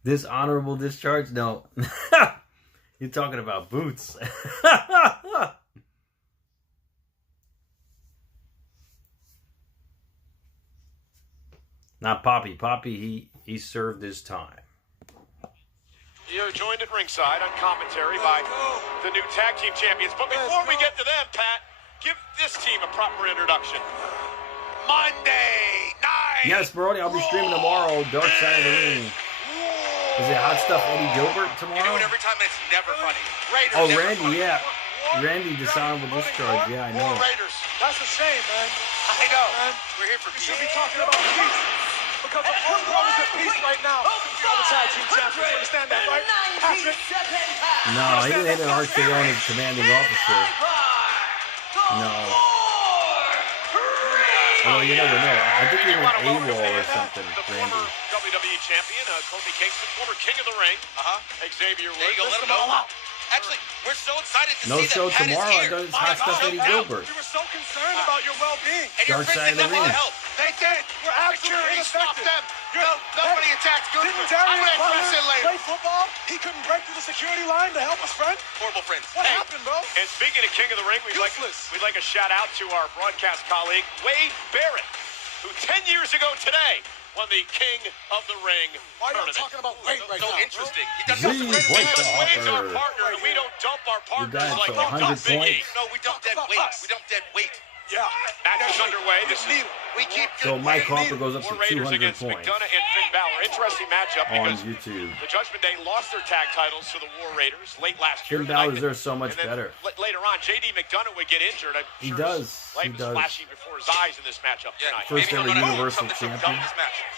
Dishonorable discharge? No. You're talking about Boots. Not Poppy. Poppy, he served his time. You're joined at ringside on commentary by the new tag team champions. But before we get to them, Pat, give this team a proper introduction. Monday night. Yes, Brody, I'll be streaming tomorrow. Dark Side of the Ring. Is it Hot Stuff Eddie Gilbert tomorrow? You do it every time and it's never funny. Raiders, oh, Randy, yeah. Randy dishonorable discharge. Yeah, I know. Raiders. That's a shame, man. I know. Man. We're here for peace. We should be talking about peace. Because the Funko is at peace right now. The tag team champions, understand that, right? Patrick? No, he didn't hit an RKO on his commanding officer. No. Well, you never know. I think he went AWOL or something, Randy. WWE champion, Kofi Kingston, former king of the ring. Xavier Woods. There you go, let him know. Actually, we're so excited to no see show that Pat tomorrow. is here. It's Hot Stuff Eddie Gilbert. We were so concerned about your well-being. And your Dark friends Side of the did nothing Ring. to help. They did. We're absolutely Security stopped them. Nobody attacked Gunther. Didn't I'm Darius going to address it later. play football? He couldn't break through the security line to help his friend? Horrible friends. What happened, bro? And speaking of King of the Ring, we'd like a shout out to our broadcast colleague, Wade Barrett, who 10 years ago today won the King of the Ring Why are you tournament. talking about Wade right So now, interesting. He Z, doesn't point to Wade's our Hopper. partner, and we don't dump our partners guys like for we 100 dump Big E. points. No, we dump dead weight. We dump dead weight. Yeah. Match is underway. This is We keep So Mike Harper goes up War to Raiders 200 against points McDonough and Finn Balor. Interesting matchup on because YouTube. the Judgment Day lost their tag titles to the War Raiders late last year. Finn Balor deserves so much and then better. Later on, JD McDonough would get injured. I'm He sure does. Life He is does. flashing before his eyes in this matchup tonight. First ever Universal Champion.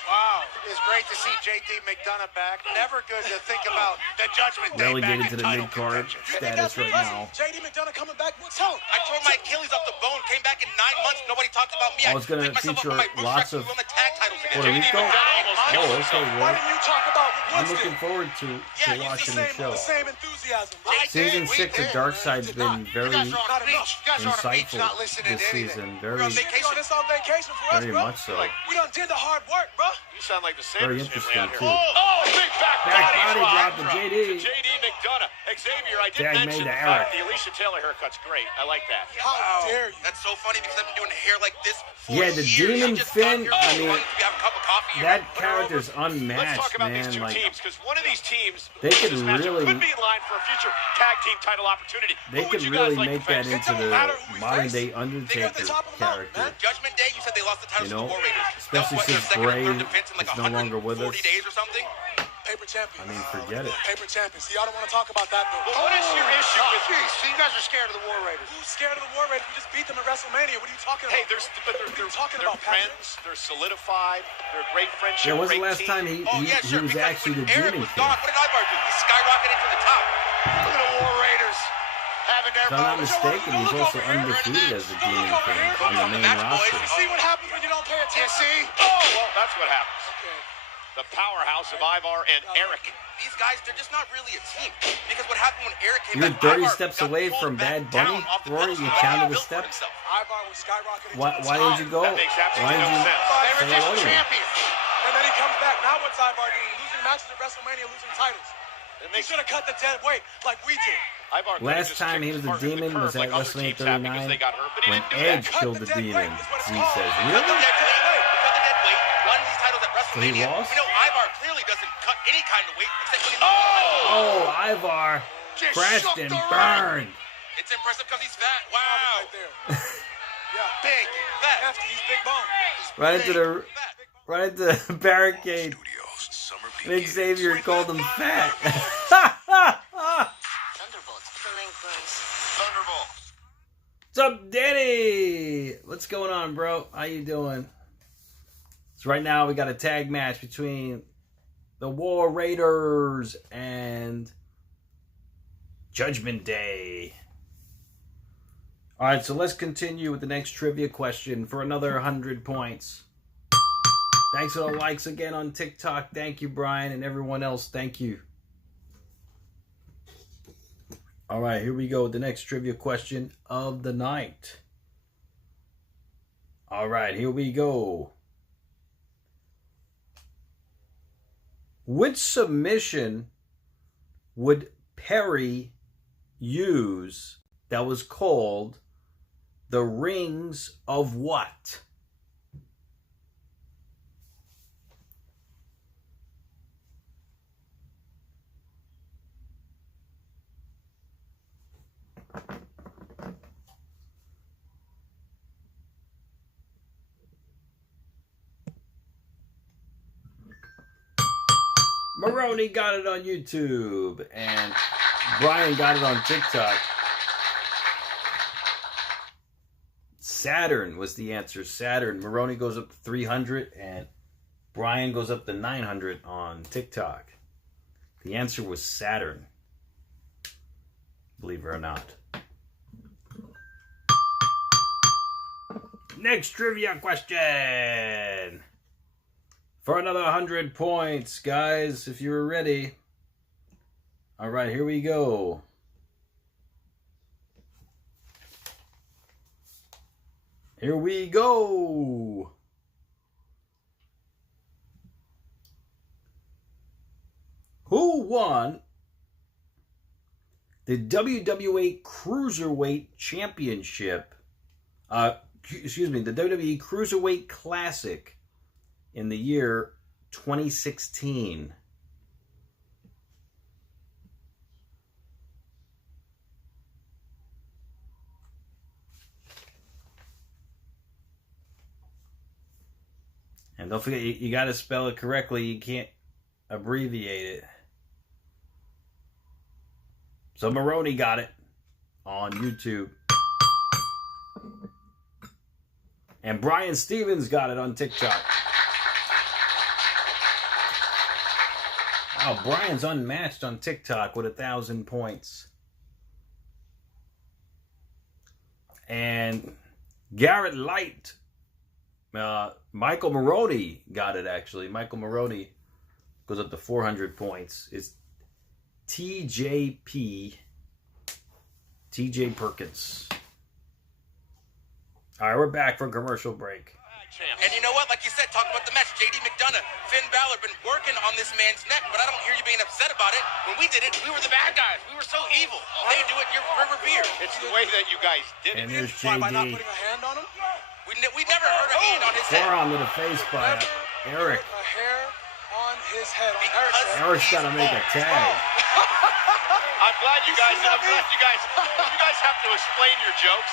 Wow. It's great to see JD McDonough back. Never good to think about the Judgment Day Relegated back to in the title mid-card contention. status right now. JD McDonough coming back. What's up? I tore my Achilles off the bone, came back in 9 months. Nobody talked about me. I was going to picked myself feature up on my lots of won the tag titles again. Puerto Rico. Oh, okay, Why well, didn't you talk about I'm Woodson? looking forward to watching the show. The same enthusiasm, right? Season 6 of Dark Side's been very You guys are on a beach, insightful not listening this to anything. season. We're Very, on vacation. This on vacation for us, very bro. much so. We done did the hard work, bro. You sound like the Very Sanders family interesting, out here. too. Oh, big back Body drop to to JD. JD McDonough. Xavier, I did Tag mention made the to fact Eric. the Alicia Taylor haircut's great. I like that. How dare you? That's so funny because I've been doing hair like this for Yeah, the years. Demon You just Finn, got I here, mean, we have a cup of coffee. that Put her over. character's Let's talk unmatched, about these man. two Like, teams because one of these teams, they could this matchup really- could be in line for a future tag team title opportunity. they Who would could you guys really like make to that face? into the modern day Undertaker character. Judgment Day, you said they lost the titles You to know, the War Raiders. especially That was, what, their since second or Bray third defense in like is no longer with 140 us. days or something. Paper champions. I mean, forget it. Paper champions. See, y'all don't want to talk about that, though. But what is your issue with So you guys are scared of the War Raiders. Who's scared of the War Raiders? We just beat them at WrestleMania. What are you talking about? Hey, they're talking they're about, Patrick? friends. They're solidified. They're a great friendship. Yeah, when's the great last team. time he Oh, yeah, sure. was because actually the when Eric Demon was King? gone, what did Ivar do? He skyrocketed to the top. Look at the War Raiders having their If I'm not moments. mistaken, he's also undefeated as the Demon King on the main roster. You see what happens when you don't pay You attention? see? Oh, well, that's what happens. The powerhouse of Ivar and Eric. These guys, they're just not really a team. Because what happened when Eric came You're back, 30 Ivar steps got away pulled from back Bad down Bunny, off the Rory. pedestal You that he counted the built for steps. himself. Ivar was skyrocketing. Why didn't you go? That makes Why absolutely didn't no you? sense. They were Say just hello to him. champions. And then he comes back. Now what's Ivar doing? Losing matches at WrestleMania, losing titles. He should have cut the dead weight like we did. Ivar Last time he was the Demon was at WrestleMania 39 when Edge killed the Demon. He says, Cut the really? dead weight. Cut the dead weight. Won these titles at So he WrestleMania. lost? We know Ivar clearly doesn't any kind of weight except when he's... Oh, Ivar Just crashed shook and the ring. burned. It's impressive because he's fat. Wow. Big. Fat. Hefty, he's big bone. Right into the barricade. And Xavier called him fat. Thunderbolt. The link grows. Thunderbolt. What's up, Danny? What's going on, bro? How you doing? So right now we got a tag match between the War Raiders and Judgment Day. All right, so let's continue with the next trivia question for another 100 points. Thanks for the likes again on TikTok. Thank you, Brian, and everyone else. Thank you. All right, here we go with the next trivia question of the night. All right, here we go. Which submission would Perry use that was called the Rings of what? Maroney got it on YouTube, and Brian got it on TikTok. Saturn was the answer. Saturn. Maroney goes up to 300, and Brian goes up to 900 on TikTok. The answer was Saturn. Believe it or not. Next trivia question. For another 100 points, guys, if you were ready. All right, here we go. Here we go. Who won the WWE Cruiserweight Championship? Excuse me, the WWE Cruiserweight Classic in the year 2016. And don't forget, you got to spell it correctly. You can't abbreviate it. So Maroney got it on YouTube. And Brian Stevens got it on TikTok. Wow, Brian's unmatched on TikTok with 1,000 points. And Garrett Light, Michael Maroney got it actually. Michael Maroney goes up to 400 points. It's TJ Perkins. All right, we're back from commercial break. And you know what? Like you said, talk about the match. JD McDonough, Finn Balor been working on this man's neck, but I don't hear you being upset about it. When we did it, we were the bad guys. We were so evil. They do it, you're River Beer. It's the way that you guys did it. And there's Why, by not JD. putting a hand on him? We never heard a hand on his head. Forearm to the face by Eric. A hair on his head. Eric's got to make a tag. I'm glad you guys have to explain your jokes.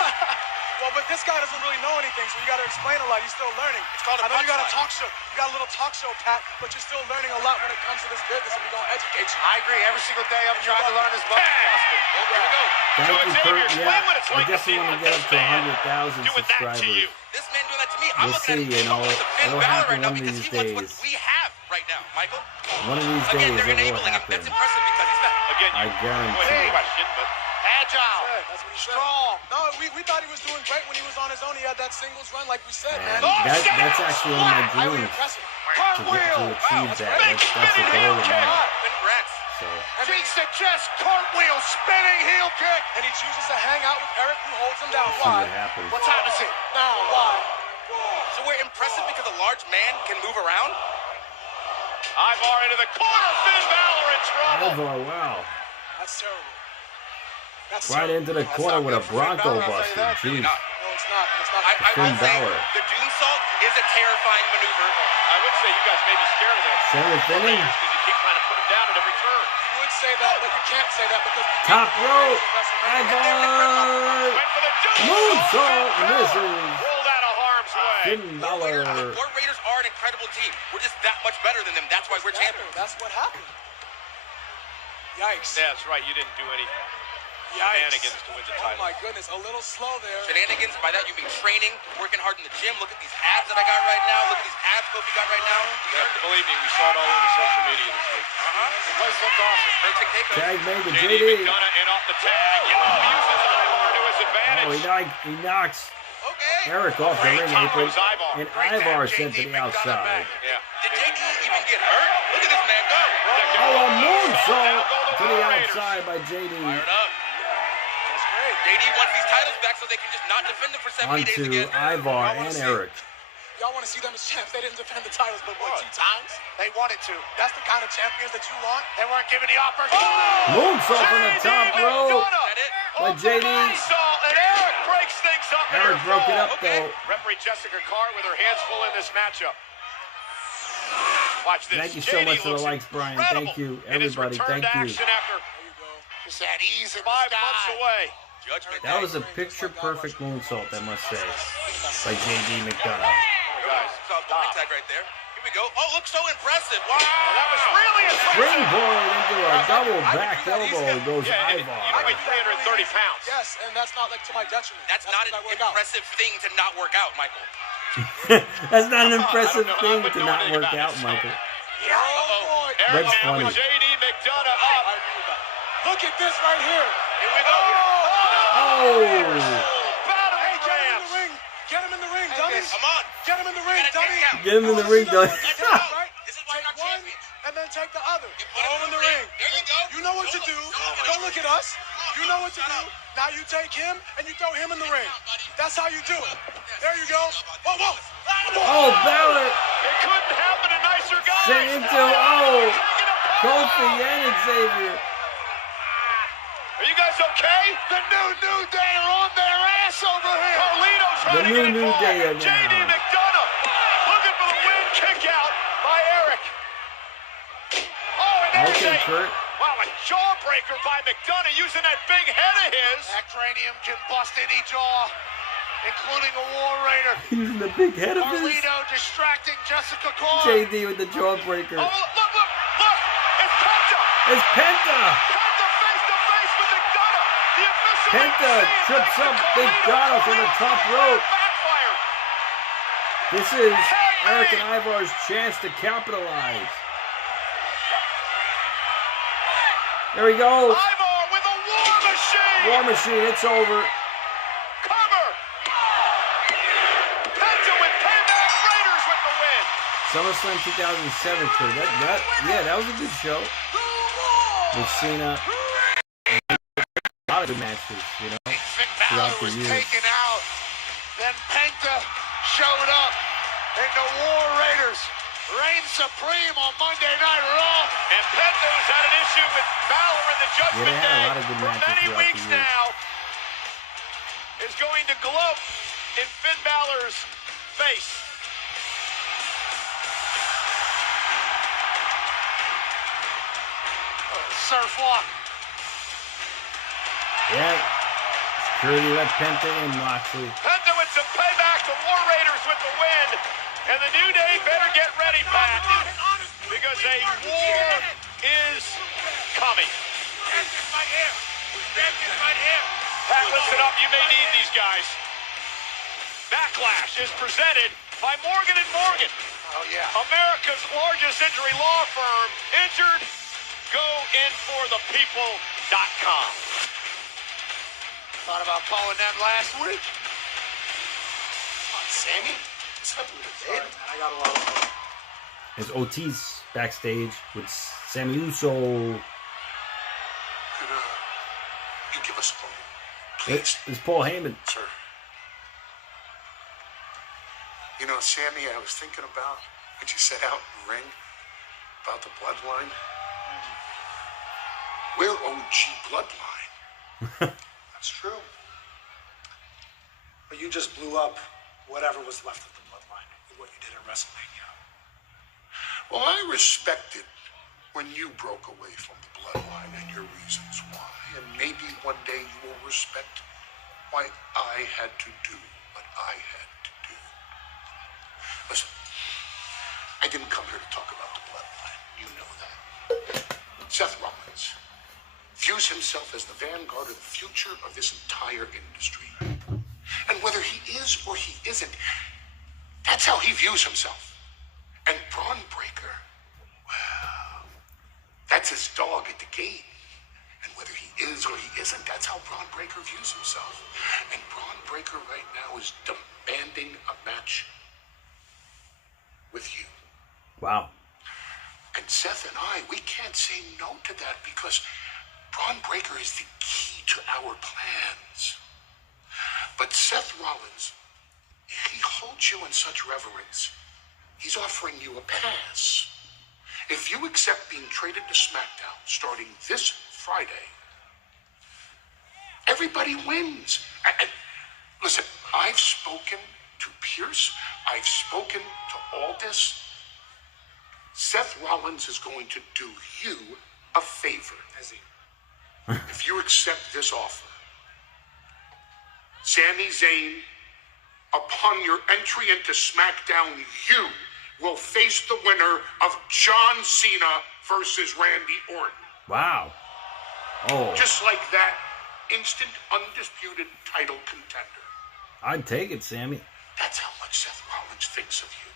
Well, but this guy doesn't really know anything, so you got to explain a lot. He's still learning. It's called a I know you got a punchline. talk show. You got a little talk show, Pat, but you're still learning a lot when it comes to this business, and we're going to educate you. I agree. Every single day I'm trying to learn as much as possible. Well, here we go. Thank you, Xavier, Kurt. explain what it's I like to see definitely want to get up to 100,000 doing that to you. subscribers. This man doing that to me, I'm We'll looking see, at him it'll Finn Balor happen right now one of because these he wants what days. we have right now, Michael. One of these Again, days they're it will enabling him. happen. That's impressive because he's fat. Again, I guarantee no it. question, but Agile. That's what he said. Strong. No, we thought he was doing great when he was on his own. He had that singles run, like we said, And man. that's actually one of my Highly dreams impressive. to achieve that. That's the goal of mine. Congrats. So Cheeks to chest, cartwheel, spinning heel kick. And he chooses to hang out with Eric, who holds him down. see Why? what happens. What time is it? Now, why? So we're impressive because a large man can move around? Ivar into the corner. Finn Balor in trouble. Ivar, wow. That's terrible. That's Right terrible. into the corner with a Bronco buster. Jeez. No, it's not. It's not. I Finn will say Balor. the Doom Salt is a terrifying maneuver. I would say you guys may be scared of this. Same with Finny. Because he keep trying to put him down at every turn. You would say that, but you can't say that because Top rope. Ivar. Moonsault misses. Rolled out of harm's way. Finn Balor. The War Raiders are an incredible team. We're just that much better than them. That's why we're champions. That's what happened. Yikes. Yeah, that's right. You didn't do any shenanigans to win the title. Oh my goodness, a little slow there. Shenanigans, by that you mean training, working hard in the gym. Look at these abs that I got right now. Look at these abs Kofi got right now. Yeah, believe me, we saw it all over social media this week. The place looked awesome. Tag made to JD JD. McDonough in off the tag. Uses Ivar to his advantage. Oh, he knocks Eric off the ring apron, and Ivar sent to the outside. Yeah. Did JD even get hurt? Look at this man go. Oh, a moonsault to the outside by JD. Fired up. JD wants these titles back so they can just not defend them for 70 days again. Onto Ivar and Eric. Y'all want to see them as champs? They didn't defend the titles, but what, 2 times? They wanted to. That's the kind of champions that you want. They weren't given the opportunity. Moonsault from the top rope by JD. Moonsault, and Eric breaks things up. Eric broke it up, though. Referee Jessica Carr with her hands full in this matchup. Watch this. Thank you so much for the likes, Brian. Thank you, everybody. Thank you. Just that ease in 5 months away. That was a picture-perfect moonsault, I must say, by JD McDonough. Guys, tag right there. Here we go. Oh, looks so impressive. Wow. That was really impressive. Springboard into a double back elbow goes You Ivar. weigh 330 pounds. Yes, and that's not like to my detriment. That's not an impressive thing to not work out, Michael. That's not an impressive thing to not work out, Michael. Yeah. Oh, boy. That's funny. JD McDonough up. Look at this right here. Here we go. Oh! Hey, get him in the ring. Get him in the ring, dummy. Come on. Get him in the ring, dummy. Get him in the ring, dummy. Right? Take one and then take the other. Throw him in the ring. There you go. You know what to do. Don't look at us. You know what to do. Now you take him and you throw him in the ring. That's how you do it. There you go. Whoa, whoa. Oh, Balor. It couldn't happen to nicer guys. Sent into, Kofi and Xavier. Are you guys okay? The New Day are on their ass over here. Carlito trying to get it New Day forward. JD now. McDonough looking for the win. Kick out by Eric. Oh, and there's Okay, Kurt. a jawbreaker by McDonough using that big head of his. That cranium can bust any jaw, including a War Raider. Using the big head of his. Carlito distracting Jessica Carr. JD with the jawbreaker. Oh, look. It's Penta. It's Penta. Penta trips up McDonough from the top rope. This is Eric and Ivar's chance to capitalize. There he goes. Ivar with a War Machine. War Machine, it's over. Cover. Penta with Payback Raiders with the win. SummerSlam 2007, Kurt. That was a good show. With Cena. A lot of good matches, you know, throughout the was years. taken out. Then Penta showed up, and the War Raiders reign supreme on Monday Night Raw. And Penta's had an issue with Balor in the Judgment Yeah, Day a lot of good for matches many throughout weeks the years. now. Is going to gloat in Finn Balor's face. Surf walk. Yeah. Security let Penta in, Moxley. Penta with some payback. The War Raiders with the win. And the New Day better get ready, Pat, because a war is coming. Pat, listen up. You may need these guys. Backlash is presented by Morgan & Morgan. Oh, yeah. America's largest injury law firm. Injured? Go inforthepeople.com. Thought about calling them last week. Sammy? What's up with it? I got a lot of As Otis backstage with Sammy Uso. You give us a call, please. It's Paul Heyman. Sir. You know, Sammy, I was thinking about what you said out in the ring about the bloodline. We're OG bloodline. That's true. But you just blew up whatever was left of the bloodline with what you did at Wrestlemania. Well, I respected when you broke away from the bloodline and your reasons why. And maybe one day you will respect why I had to do what I had to do. Listen, I didn't come here to talk about the bloodline. You know that. Seth Rollins views himself as the vanguard of the future of this entire industry. And whether he is or he isn't, that's how he views himself. And Bron Breakker, well, that's his dog at the gate. And whether he is or he isn't, that's how Bron Breakker views himself. And Bron Breakker right now is demanding a match with you. Wow. And Seth and I, we can't say no to that because Bron Breakker is the key to our plans. But Seth Rollins, he holds you in such reverence. He's offering you a pass. If you accept being traded to SmackDown starting this Friday, everybody wins. And listen, I've spoken to Pierce. I've spoken to Aldis. Seth Rollins is going to do you a favor. If you accept this offer, Sami Zayn, upon your entry into SmackDown, you will face the winner of John Cena versus Randy Orton. Wow. Oh. Just like that, instant, undisputed title contender. I'd take it, Sammy. That's how much Seth Rollins thinks of you.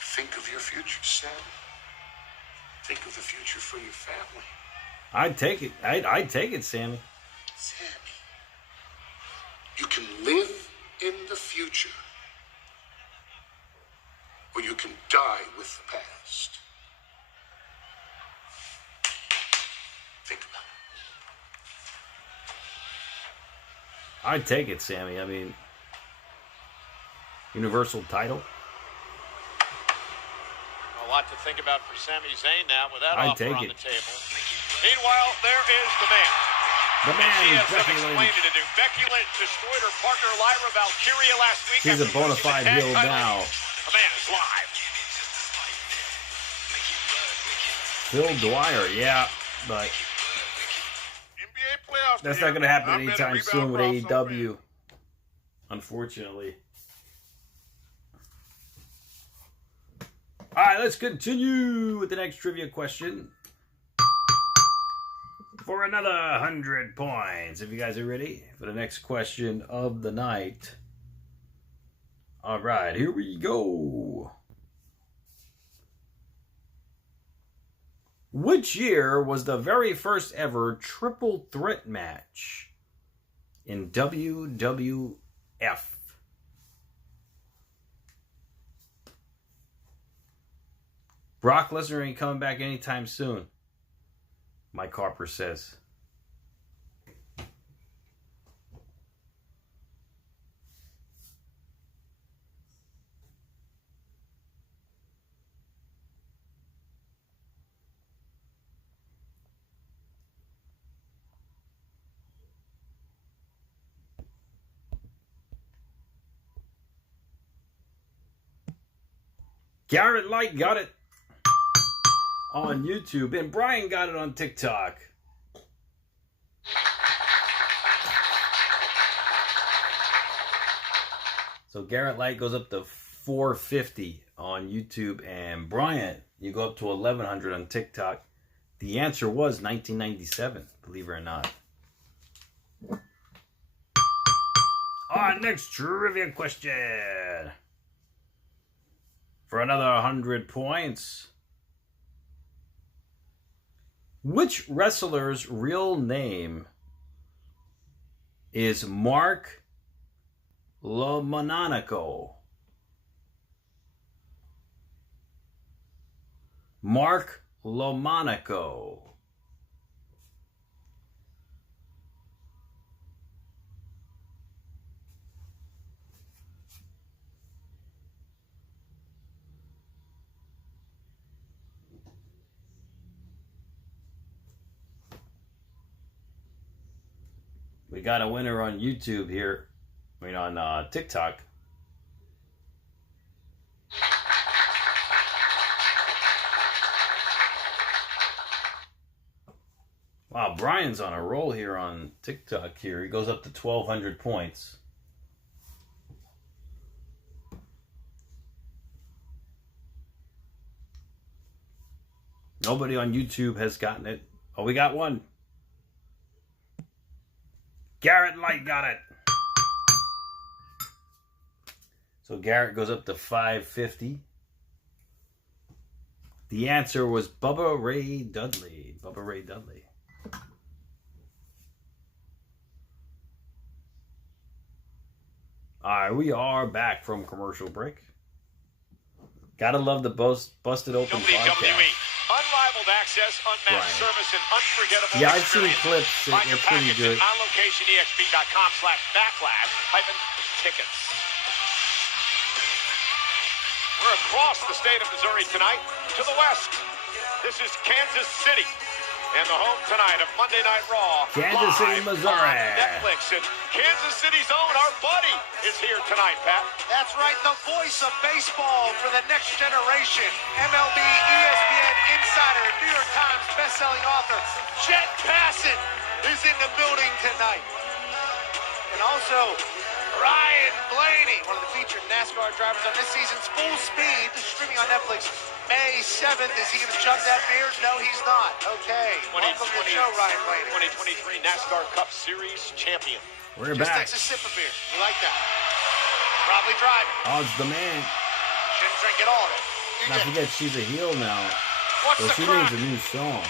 Think of your future, Sam. Think of the future for your family. I'd take it. I'd take it, Sammy. Sammy, you can live in the future, or you can die with the past. Think about it. I'd take it, Sammy. I mean, Universal title. A lot to think about for Sami Zayn now with that I'd offer take on it. the table. Meanwhile, there is the man. The man, She has some Becky explaining Lynch. to do. Becky Lynch destroyed her partner Lyra Valkyria last week. She's a after bona losing the fide tag heel title. now. The man is live. Phil Dwyer, yeah, but that's not going to happen anytime soon with AEW, unfortunately. All right, let's continue with the next trivia question for another 100 points. If you guys are ready for the next question of the night. All right, here we go. Which year was the very first ever triple threat match in WWF? Brock Lesnar ain't coming back anytime soon, Mike Harper says. Garrett Light got it on YouTube, and Brian got it on TikTok. So Garrett Light goes up to 450 on YouTube, and Brian, you go up to 1100 on TikTok. The answer was 1997, believe it or not. Our next trivia question for another 100 points. Which wrestler's real name is Mark Lomachenko? Mark Lomachenko. We got a winner on YouTube here. I mean, on TikTok. Brian's on a roll here on TikTok here. He goes up to 1,200 points. Nobody on YouTube has gotten it. Oh, we got one. Garrett Light got it. So Garrett goes up to 550. The answer was Bubba Ray Dudley. Bubba Ray Dudley. Alright, we are back from commercial break. Gotta love the Busted Open podcast. Unrivaled access, unmatched service, and unforgettable Yeah, I've seen experience. clips. Find your It's pretty package good. at onlocationexp.com/backlash-tickets. We're across the state of Missouri tonight to the west. This is Kansas City. And the home tonight of Monday Night Raw. Kansas City, live Missouri. on Netflix. And Kansas City's own, our buddy, is here tonight, Pat. That's right, the voice of baseball for the next generation. MLB, ESPN insider, New York Times bestselling author, Jet Bassett is in the building tonight. And also, Ryan Blaney, one of the featured NASCAR drivers on this season's Full Speed, streaming on Netflix May 7th. Is he going to chug that beer? No, he's not. Okay. Welcome to the show, Ryan Blaney. 2023 NASCAR Cup Series champion. We're Just back. takes a sip of beer. You like that? Probably driving. Odds the man. Shouldn't drink it all. You Not did. forget she's a heel now. What's So the she crime? needs a new song.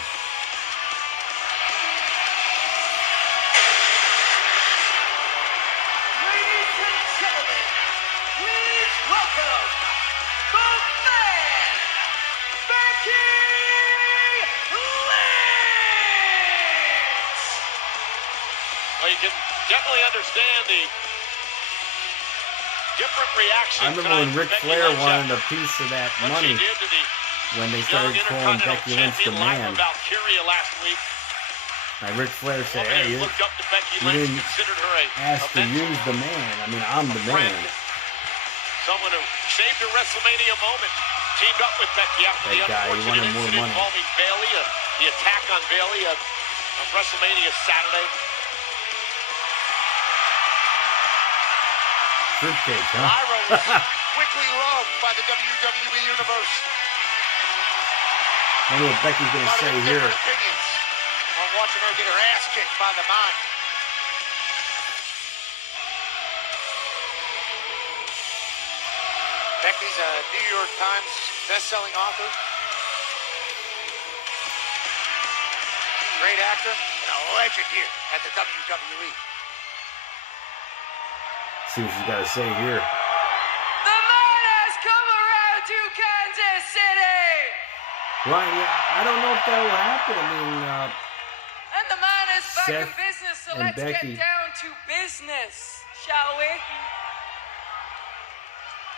Ladies and gentlemen, please welcome the man, Becky Lynch! Well, you can definitely understand the different reactions. I remember when tonight Ric from Becky Flair Lynch wanted after a piece of that what money she did to the when they young started calling Intercontinental Becky Lynch the champion Lyra man. Valkyria last week. Like Ric Flair said, Woman hey, who looked up to Becky you Lynch, didn't considered her a ask to mentor, use the man. I mean, I'm the man. friend, someone who saved a WrestleMania moment, teamed up with Becky after the That guy, he unfortunate wanted more incident money. involving Bayley, the attack on Bayley on WrestleMania Saturday. Fruitcake, huh? Lyra was quickly loved by the WWE Universe. I wonder what Becky's going to say here. Different opinions on watching her get her ass kicked by the mind. Becky's a New York Times best-selling author, great actor, and a legend here at the WWE. See what she's got to say here. The man has come around to Kansas City! Right, yeah, I don't know if that will happen. I mean, And the man is back in Seth business, so and let's Becky. get down to business, shall we?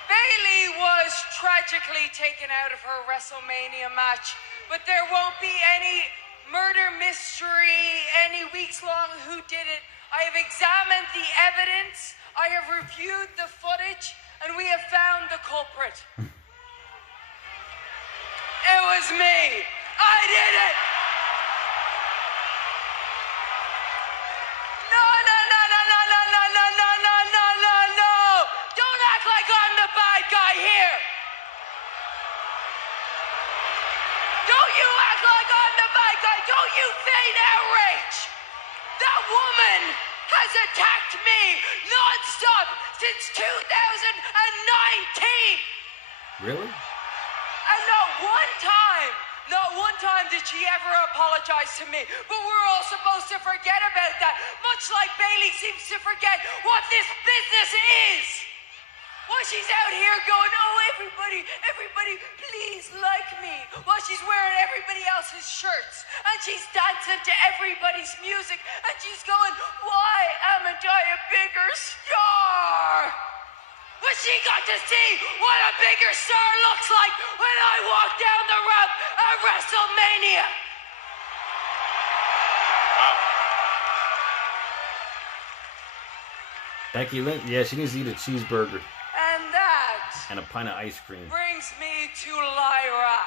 Bayley was tragically taken out of her WrestleMania match, but there won't be any murder mystery, any weeks-long who did it. I have examined the evidence, I have reviewed the footage, and we have found the culprit. It was me. I did it. No, no, no, no, no, no, no, no, no, no, no, no, no. Don't act like I'm the bad guy here. Don't you act like I'm the bad guy. Don't you feign outrage. That woman has attacked me non-stop since 2019. really? And not one time did she ever apologize to me. But we're all supposed to forget about that, much like Bayley seems to forget what this business is. While she's out here going, oh, everybody, please like me. While she's wearing everybody else's shirts. And she's dancing to everybody's music. And she's going, why haven't I a bigger star? But she got to see what a bigger star looks like when I walk down the ramp at WrestleMania. Becky Lynch, yeah, she needs to eat a cheeseburger And that and a pint of ice cream. brings me to Lyra.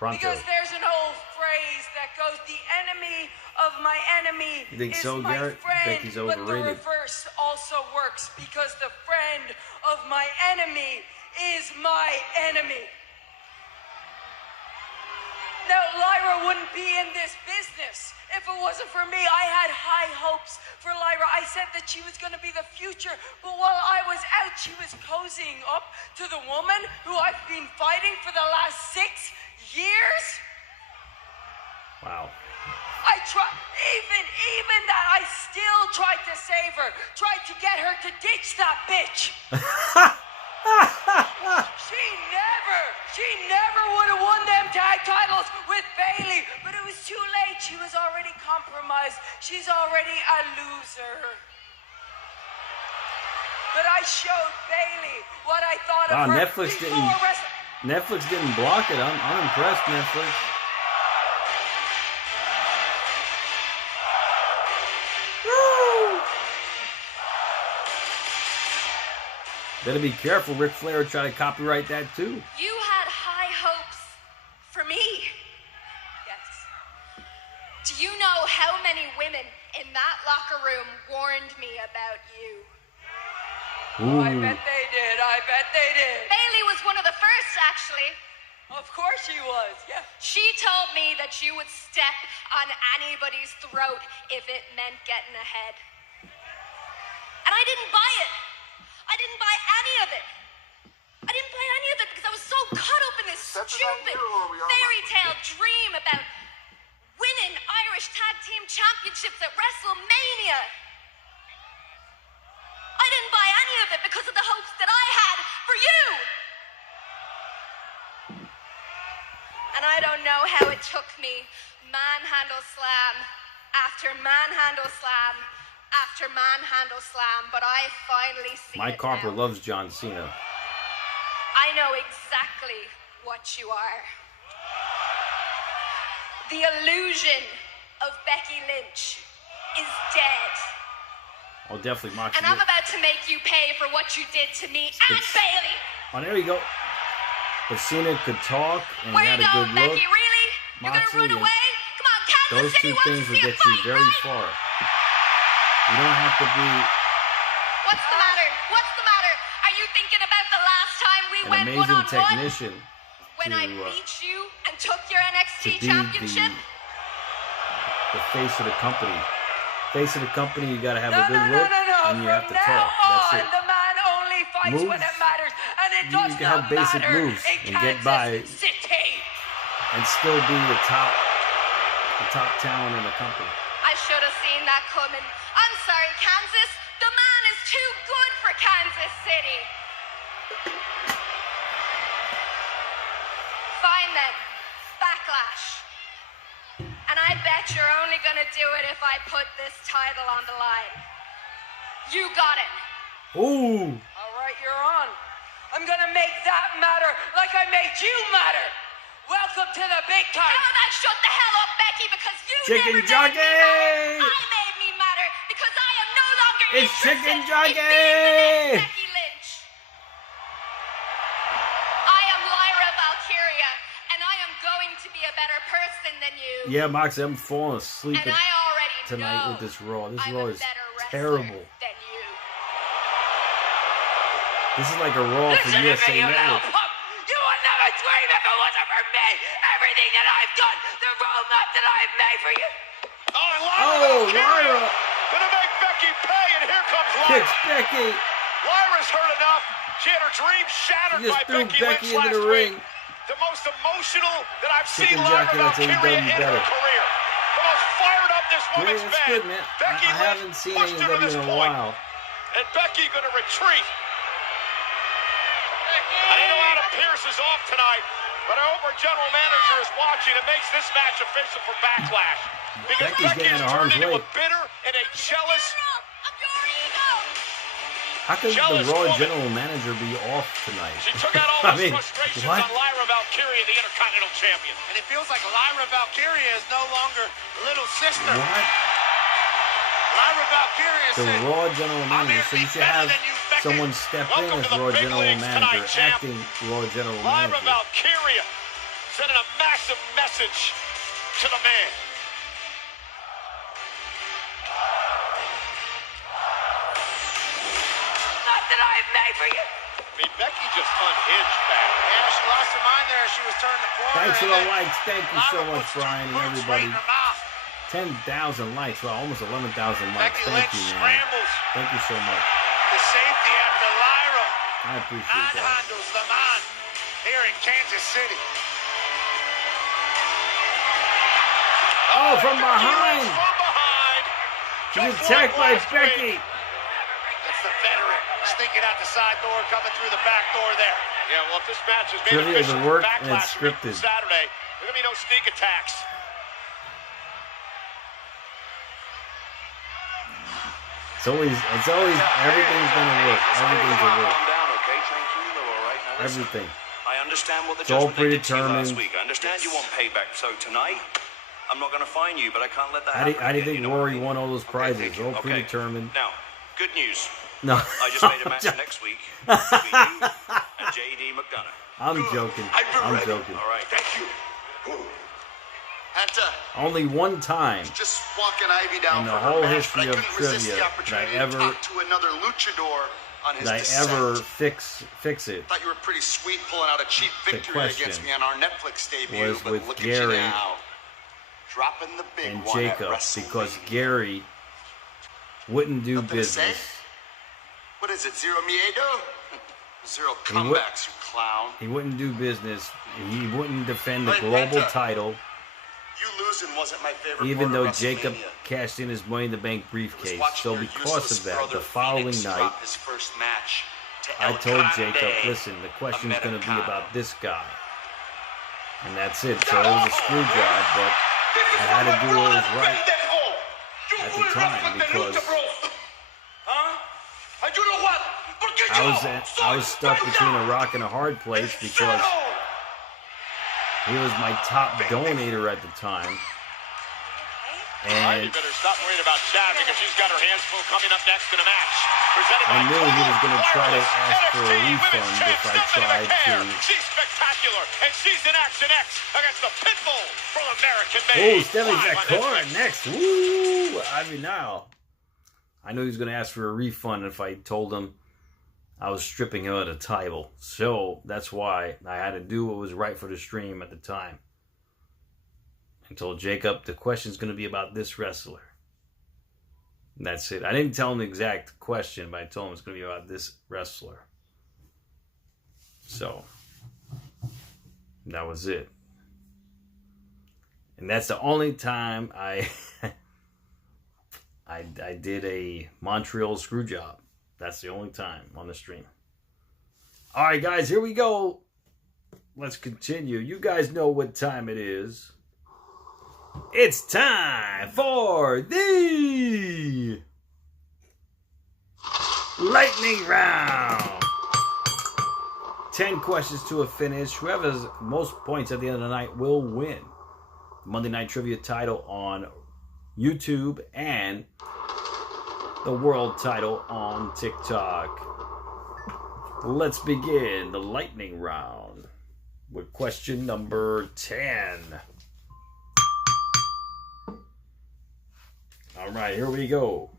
Pronto. Because there's an old phrase that goes, the enemy of my enemy You think is so, my Garrett? friend. Becky's But the overrated. reverse also works, because the friend of my enemy is my enemy. Now, Lyra wouldn't be in this business if it wasn't for me. I had high hopes for Lyra. I said that she was going to be the future, but while I was out, she was cozying up to the woman who I've been fighting for the last 6 years. Wow. I tried, even that, I still tried to save her, tried to get her to ditch that bitch. She never would have won them tag titles with Bayley, but it was too late. She was already compromised. She's already a loser. But I showed Bayley what I thought of her Netflix didn't block it. I'm impressed, Netflix. Woo! Better be careful. Ric Flair try to copyright that too. You had high hopes for me. Yes. Do you know how many women in that locker room warned me about you? Oh, I bet they did. I bet they did. Bayley was one of the first, actually. Of course she was, yeah. She told me that you would step on anybody's throat if it meant getting ahead. And I didn't buy it. I didn't buy any of it. I didn't buy any of it because I was so caught up in this stupid fairy tale dream about winning Irish Tag Team Championships at Wrestlemania. I didn't buy any of it because of the hopes that I had for you. And I don't know how it took me manhandle slam after manhandle slam after manhandle slam, but I finally see Mike it Harper now. loves John Cena. I know exactly what you are. The illusion of Becky Lynch is dead. Oh, definitely Moxie. And I'm about to make you pay for what you did to me and Bayley. Oh, there you go. If Cena could talk and Where had you a going, good look, Becky? Really? You're Moxie, gonna run away? Come on, Kansas those City two wants things to will see a get you fight, very right? far. You don't have to be What's the matter? What's the matter? Are you thinking about the last time we an went amazing one-on-one? technician When I to beat you and took your be NXT championship? the face of the company. Face of the company, you got to have a good No. look, and you have to talk. That's it. The man only fights Moves. when it matters, and it You does can have not basic matter moves in and get Kansas by City. and still be the top talent in the company. I should have seen that coming. I'm sorry, Kansas. The man is too good for Kansas City. Fine then. Backlash. And I bet you're only gonna do it if I put this title on the line. You got it. Ooh. All right, you're on. I'm gonna make that matter like I made you matter. Welcome to the big time. How about shut the hell up, Becky, because you Chicken never jockey! made me matter. I made me matter because I am no longer It's interested chicken in jockey! being the next Becky Lynch. I am Lyra Valkyria, and I am going to be a better person than you. Yeah, Moxie, I'm falling asleep And I already tonight know with this Raw. This I'm Raw a is better wrestler terrible. than you. This is like a Raw for Listen to USA me, you little Network. punk. You would never dream if it wasn't for me. Everything that I've done, the roadmap that I've made for you. Oh, Lyra! Gonna make Becky pay, and here comes Lyra. Kicks Becky. Lyra's hurt enough. She had her dream shattered She just by threw Becky Becky Lynch into the last ring. week. The most emotional that I've seen Chicken Lyra jockey, that's how you Valkyria done in better. her career. The most fired up this Yeah, woman's that's been. good, man. Becky I Lynch haven't seen pushed her to AEW this in a point. while. And Becky gonna retreat. I didn't know Adam Pearce is off tonight, but I hope our general manager is watching and makes this match official for Backlash. Because Becky's Becky getting has in harm's turned into way. a bitter and a jealous. How could the Jealous Raw woman. general manager be off tonight? She took out all I those mean, frustrations what? on Lyra Valkyria, the Intercontinental Champion. And it feels like Lyra Valkyria is no longer little sister. What? Lyra Valkyria The said, Raw general manager. So you should have someone step in Welcome as to the Raw big general leagues manager, tonight, champ. acting Raw general Lyra manager. Valkyria sending a massive message to the man. Not that I made for you. I mean, Becky just unhinged back. Yeah, she lost her mind there. She was turning the corner. Thanks for and the then likes. Thank you so Lyra much, puts Brian, two and boots everybody. right in her mouth. 10,000 likes. Well, almost 11,000 likes. Becky Thank Lynch you, man. scrambles. Thank you so much. The safety after Lyra. I appreciate that. Manhandles the man here in Kansas City. Oh, from behind. From behind. She's attacked by Becky. That's the veteran sneaking out the side door, coming through the back door there. Yeah, well, if this match is made Trivia official doesn't work, for and it's Backlash week scripted. Saturday, there's going to be no sneak attacks. It's always, everything's gonna work. Everything's gonna work. Calm down, okay? Tranquilo, all right? Now listen. Everything. I understand what the It's all judgment they did to you last predetermined. week. I understand you want payback. So tonight, I'm not going to fine you, but I can't let that How do happen. you again, think you know what I Rory mean? won all those prizes? All Okay. predetermined. Now, good news. No. I just made a match for next week between you and JD McDonough. I'm joking. I'm joking. All right. Thank you. Had to Only one time just walking Ivy down in the for whole her match, history but of I couldn't resist trivia the opportunity to talk to another luchador on his that I descent. ever fix it Thought you were pretty sweet pulling out a cheap victory question against me on our Netflix debut, was but with look Gary at you now. Dropping the big and one at Jacob WrestleMania. because Gary wouldn't do Nothing to say? business. What is it, zero miedo? Zero He would- comebacks, you clown. He wouldn't do business. He wouldn't defend the But global Penta, title, You losing wasn't my favorite even part though of Jacob WrestleMania. cashed in his Money in the Bank It was briefcase. watching So your because useless of that, brother the following Phoenix night, drop his first match to I El told Grande Jacob, listen, the question's going to be Americano. about this guy. And that's it. So it was a screw job, but I had to do what was right at the time because I was stuck between a rock and a hard place because he was my top donator at the time. You And better stop worrying about Chad because she's got her hands full coming up next in a match. Presented I by knew he was going to try to Wireless ask for a NXT refund Women's if I Champ, tried Stephanie to. McMahon. She's spectacular, and she's in Action X against the Pitbull from American Oh, Made. Stephanie's Live at on core Netflix. next. Woo! I mean, now. I knew he was going to ask for a refund if I told him I was stripping him of the title. So that's why I had to do what was right for the stream at the time. I told Jacob the question's going to be about this wrestler. And that's it. I didn't tell him the exact question, but I told him it's going to be about this wrestler. So that was it. And that's the only time I did a Montreal screw job. That's the only time on the stream. All right, guys, here we go. Let's continue. You guys know what time it is. It's time for the lightning round. 10 questions to a finish. Whoever has most points at the end of the night will win Monday Night Trivia title on YouTube and the world title on TikTok. Let's begin the lightning round with question number 10. All right, here we go.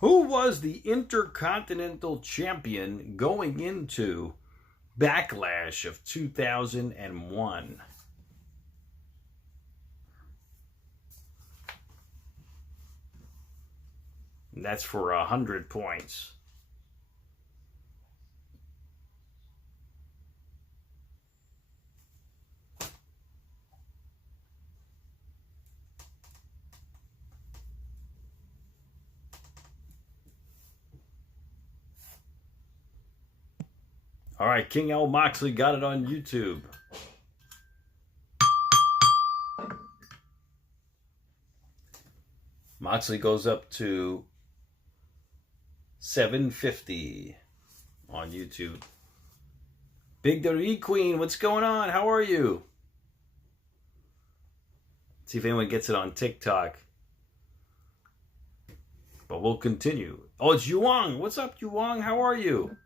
Who was the Intercontinental Champion going into Backlash of 2001? And that's for 100 points. All right, King L. Moxley got it on YouTube. Moxley goes up to 750 on YouTube. Big WWE Queen, what's going on? How are you? See if anyone gets it on TikTok. But we'll continue. Oh, it's Yuang. What's up, Yuang? How are you?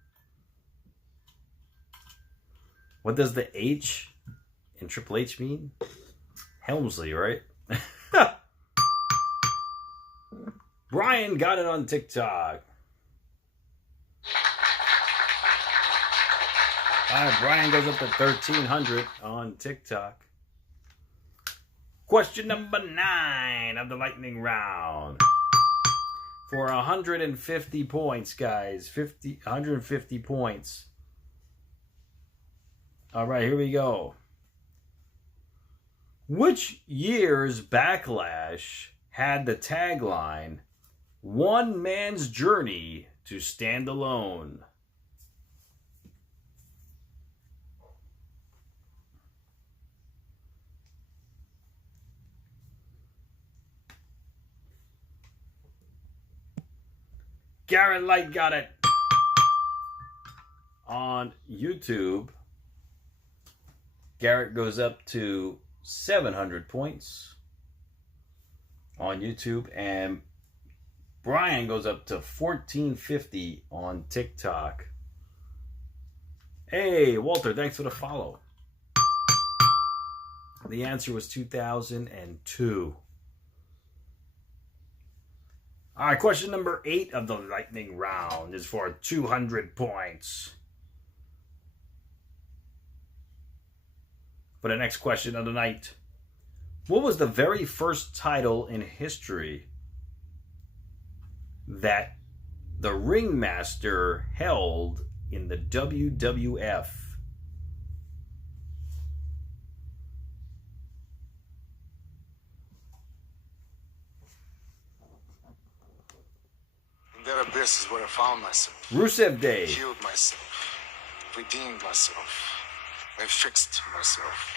What does the H in Triple H mean? Helmsley, right? Brian got it on TikTok. All right, Brian goes up to 1,300 on TikTok. Question number 9 of the lightning round. For 150 points, guys. 150 points. All right, here we go. Which year's Backlash had the tagline, "One man's journey to stand alone"? Garrett Light got it on YouTube. Garrett goes up to 700 points on YouTube, and Brian goes up to 1,450 on TikTok. Hey, Walter, thanks for the follow. The answer was 2002. All right, question number 8 of the lightning round is for 200 points. For the next question of the night, what was the very first title in history that the ringmaster held in the WWF? That abyss is where I found myself. Rusev Day. Healed myself. Redeemed myself. I fixed myself.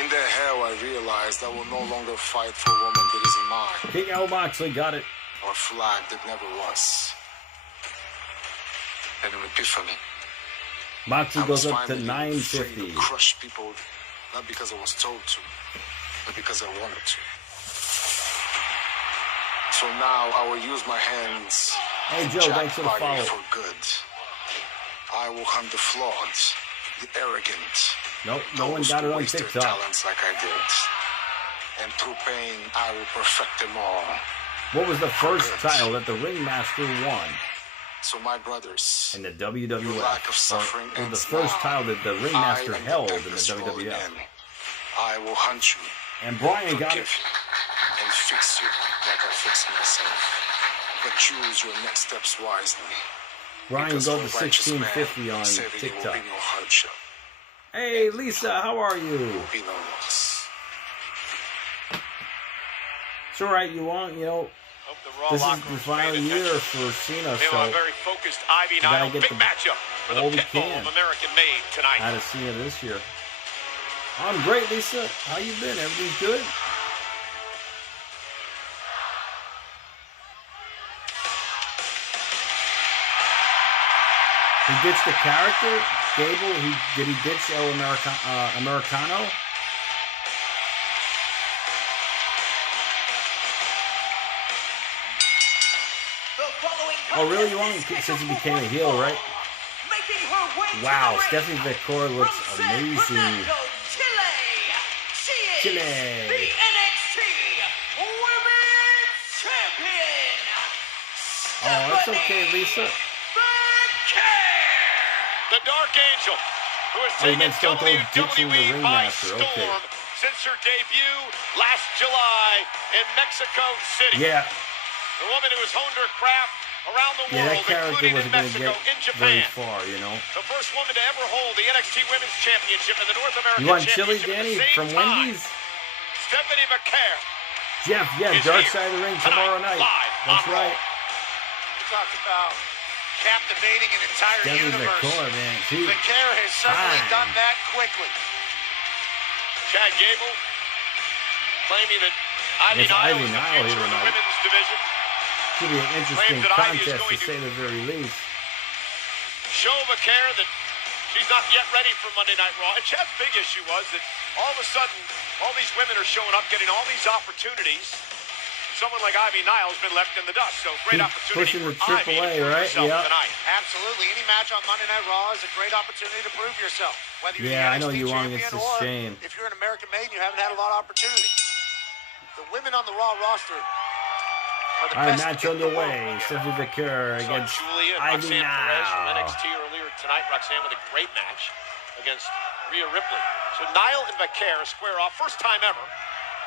In that hell, I realized I will no longer fight for a woman that isn't mine. King Al Moxley got it. Or a flag that never was. And an epiphany. Moxley goes up to free 950. to crush people, not because I was told to, but because I wanted to. So now I will use my hands. Hey Joe, to thanks for the jack body follow. for good. I will hunt the flawed, the arrogant. Nope, no one got it on waste their TikTok. talents like I did. And through pain, I will perfect them all. What was the first title that the ringmaster won So my brothers, in the WWF? your lack of suffering Or the ends first now. title that the ringmaster I am held the in the Tempest rolling WWF? in. I will hunt you. And Brian got forgive it. you, and fix you like I fixed myself. But choose your next steps wisely. Brian Because goes for to a righteous man, 1650 on saving you will TikTok. be no hardship. Hey Lisa, how are you? Be no loss. It's alright, you want, you know, this is the final year for Cena, We have a so very focused Ivy we gotta Nile get big the- matchup for the all we Pitbull can of American Made tonight. out of Cena this year. I'm great, Lisa. How you been? Everything's good? He ditched the character? Gable, did he ditch El Americano? Oh, really? You want him since he became a heel, right? Wow, Stephanie Victoria looks amazing. Chile. The NXT Women's Champion. Oh, that's okay, Lisa. The Dark Angel, who has Oh, you taken meant Stone Cold ditching the WWE by ringmaster. storm Okay. since her debut last July in Mexico City. Yeah. The woman who has honed her craft around the Yeah, world, that character including in wasn't going to Mexico, get in very Japan. far, you know. The first woman to ever hold the NXT Women's Championship and the North American You want chili, Championship Danny, at the same from time. Wendy's? Stephanie McAfee. Jeff, yeah, is Dark here Side of the Ring tomorrow night. live That's on right. You talk about captivating an entire Stephanie universe. Victoria, man. She, McCare has certainly fine. done that quickly. Chad Gable claiming that Ivy It's Nile Ivy is the Nile future here of the tonight. women's division. Should be an interesting Claims that Ivy is contest, to going to- say the very least. Show McCare that she's not yet ready for Monday Night Raw. And Chad's big issue was that all of a sudden, all these women are showing up, getting all these opportunities, someone like Ivy Nile has been left in the dust. So great opportunity pushing the for Ivy AAA, to prove right? herself Yeah. tonight. Absolutely. Any match on Monday Night Raw is a great opportunity to prove yourself. Whether you're Yeah, I the know NXT you want champion it's a or shame. if you're an American made, you haven't had a lot of opportunity. The women on the Raw roster are the All right, best match in the world. underway. Stephanie Vaquer against Julia and Ivy Roxanne Perez from Nile. NXT earlier tonight. Roxanne with a great match against Rhea Ripley. So Nile and Vaquer square off, first time ever.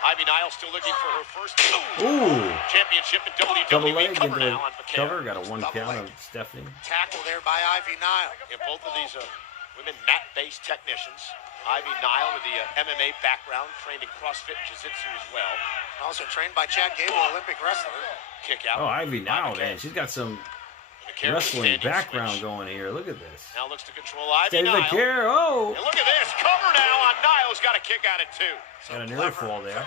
Ivy Nile still looking for her first championship in Double WWE. leg Cover into now on Vaquer. cover. Got a 1 count of Stephanie. Tackle there by Ivy Nile. Yeah, both of these women mat-based technicians. Ivy Nile with the MMA background, trained in CrossFit and Jiu-Jitsu as well. Also trained by Chad Gable, Olympic wrestler. Kick out. Oh, Ivy Nile, man. She's got some wrestling background going here. Look at this. Now looks to control Ivy Stephanie Nile. Vaquer, oh. And look at this. Cover now on Nile's got a kick out at 2. Got an ear fall there.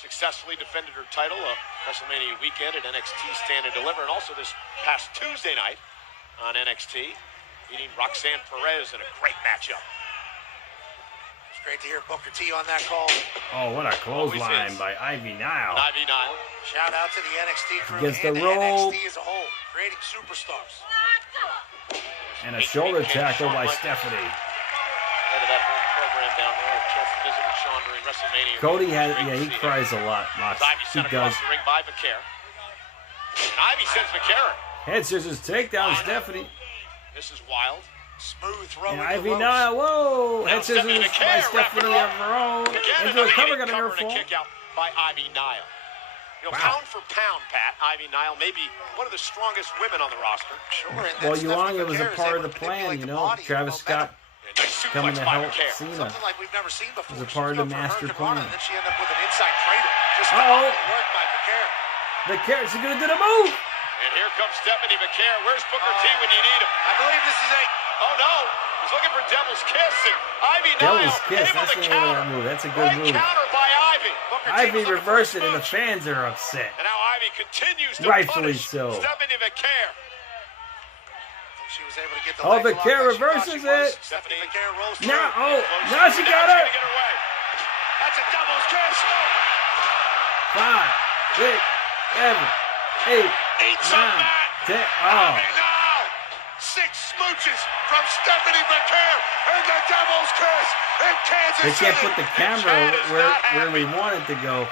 Successfully defended her title WrestleMania weekend at NXT Stand and Deliver, and also this past Tuesday night on NXT, beating Roxanne Perez in a great matchup. It's great to hear Booker T on that call. Oh, what a clothesline by Ivy Nile. Ivy Nile. Shout out to the NXT crew Against and the to rope. NXT as a whole, creating superstars. And a shoulder tackle by Stephanie. Head of that whole program down there. A chance to visit with Sean during WrestleMania. Cody has, Great yeah, to he see cries a lot. him. Mox. Ivy He sent does. across the ring by Vaquer. And Ivy sends Vaquer. Head scissors takedown, Stephanie. This is wild. Smooth throw. And Ivy Nile, whoa. Head scissors by Stephanie of her own. Into a cover, got an ear fall. Kick out by Ivy Nile. You know, Wow. pound for pound, Pat, Ivy Nile may be one of the strongest women on the roster. Sure. Well, Yuang, it was a part of the plan, you know. Travis Scott coming to help Cena. Something like we've never seen before. It was a part of the master plan. And then she ended up with an inside cradle. Just Uh-oh. work by Vaquer. Vaquer, she's going to do the move. And here comes Stephanie Vaquer. Where's Booker T when you need him? I believe this is a... Oh, no. He's looking for Devil's Kiss. And Ivy Devil's Nile Kiss, able that's to the name of counter. that move. That's a good move. Counter by Ivy. Booker T Ivy was looking reversed for it, a and the smooch. fans are upset. And now Ivy continues to Rightfully punish so. Stephanie Vaquer. She was able to get the Oh, leg lock Vaquer that she thought reverses she was. it. Stephanie Vaquer rolls through. Now, oh, now she got her. Get away. That's a Devil's Kiss. 5, 6, 7, 8, Eat some 9, that. 10. Oh. Ivy Nile. 6 smooches from Stephanie Vaquer and the Devil's Kiss in Kansas They City. can't put the camera where we want it to go.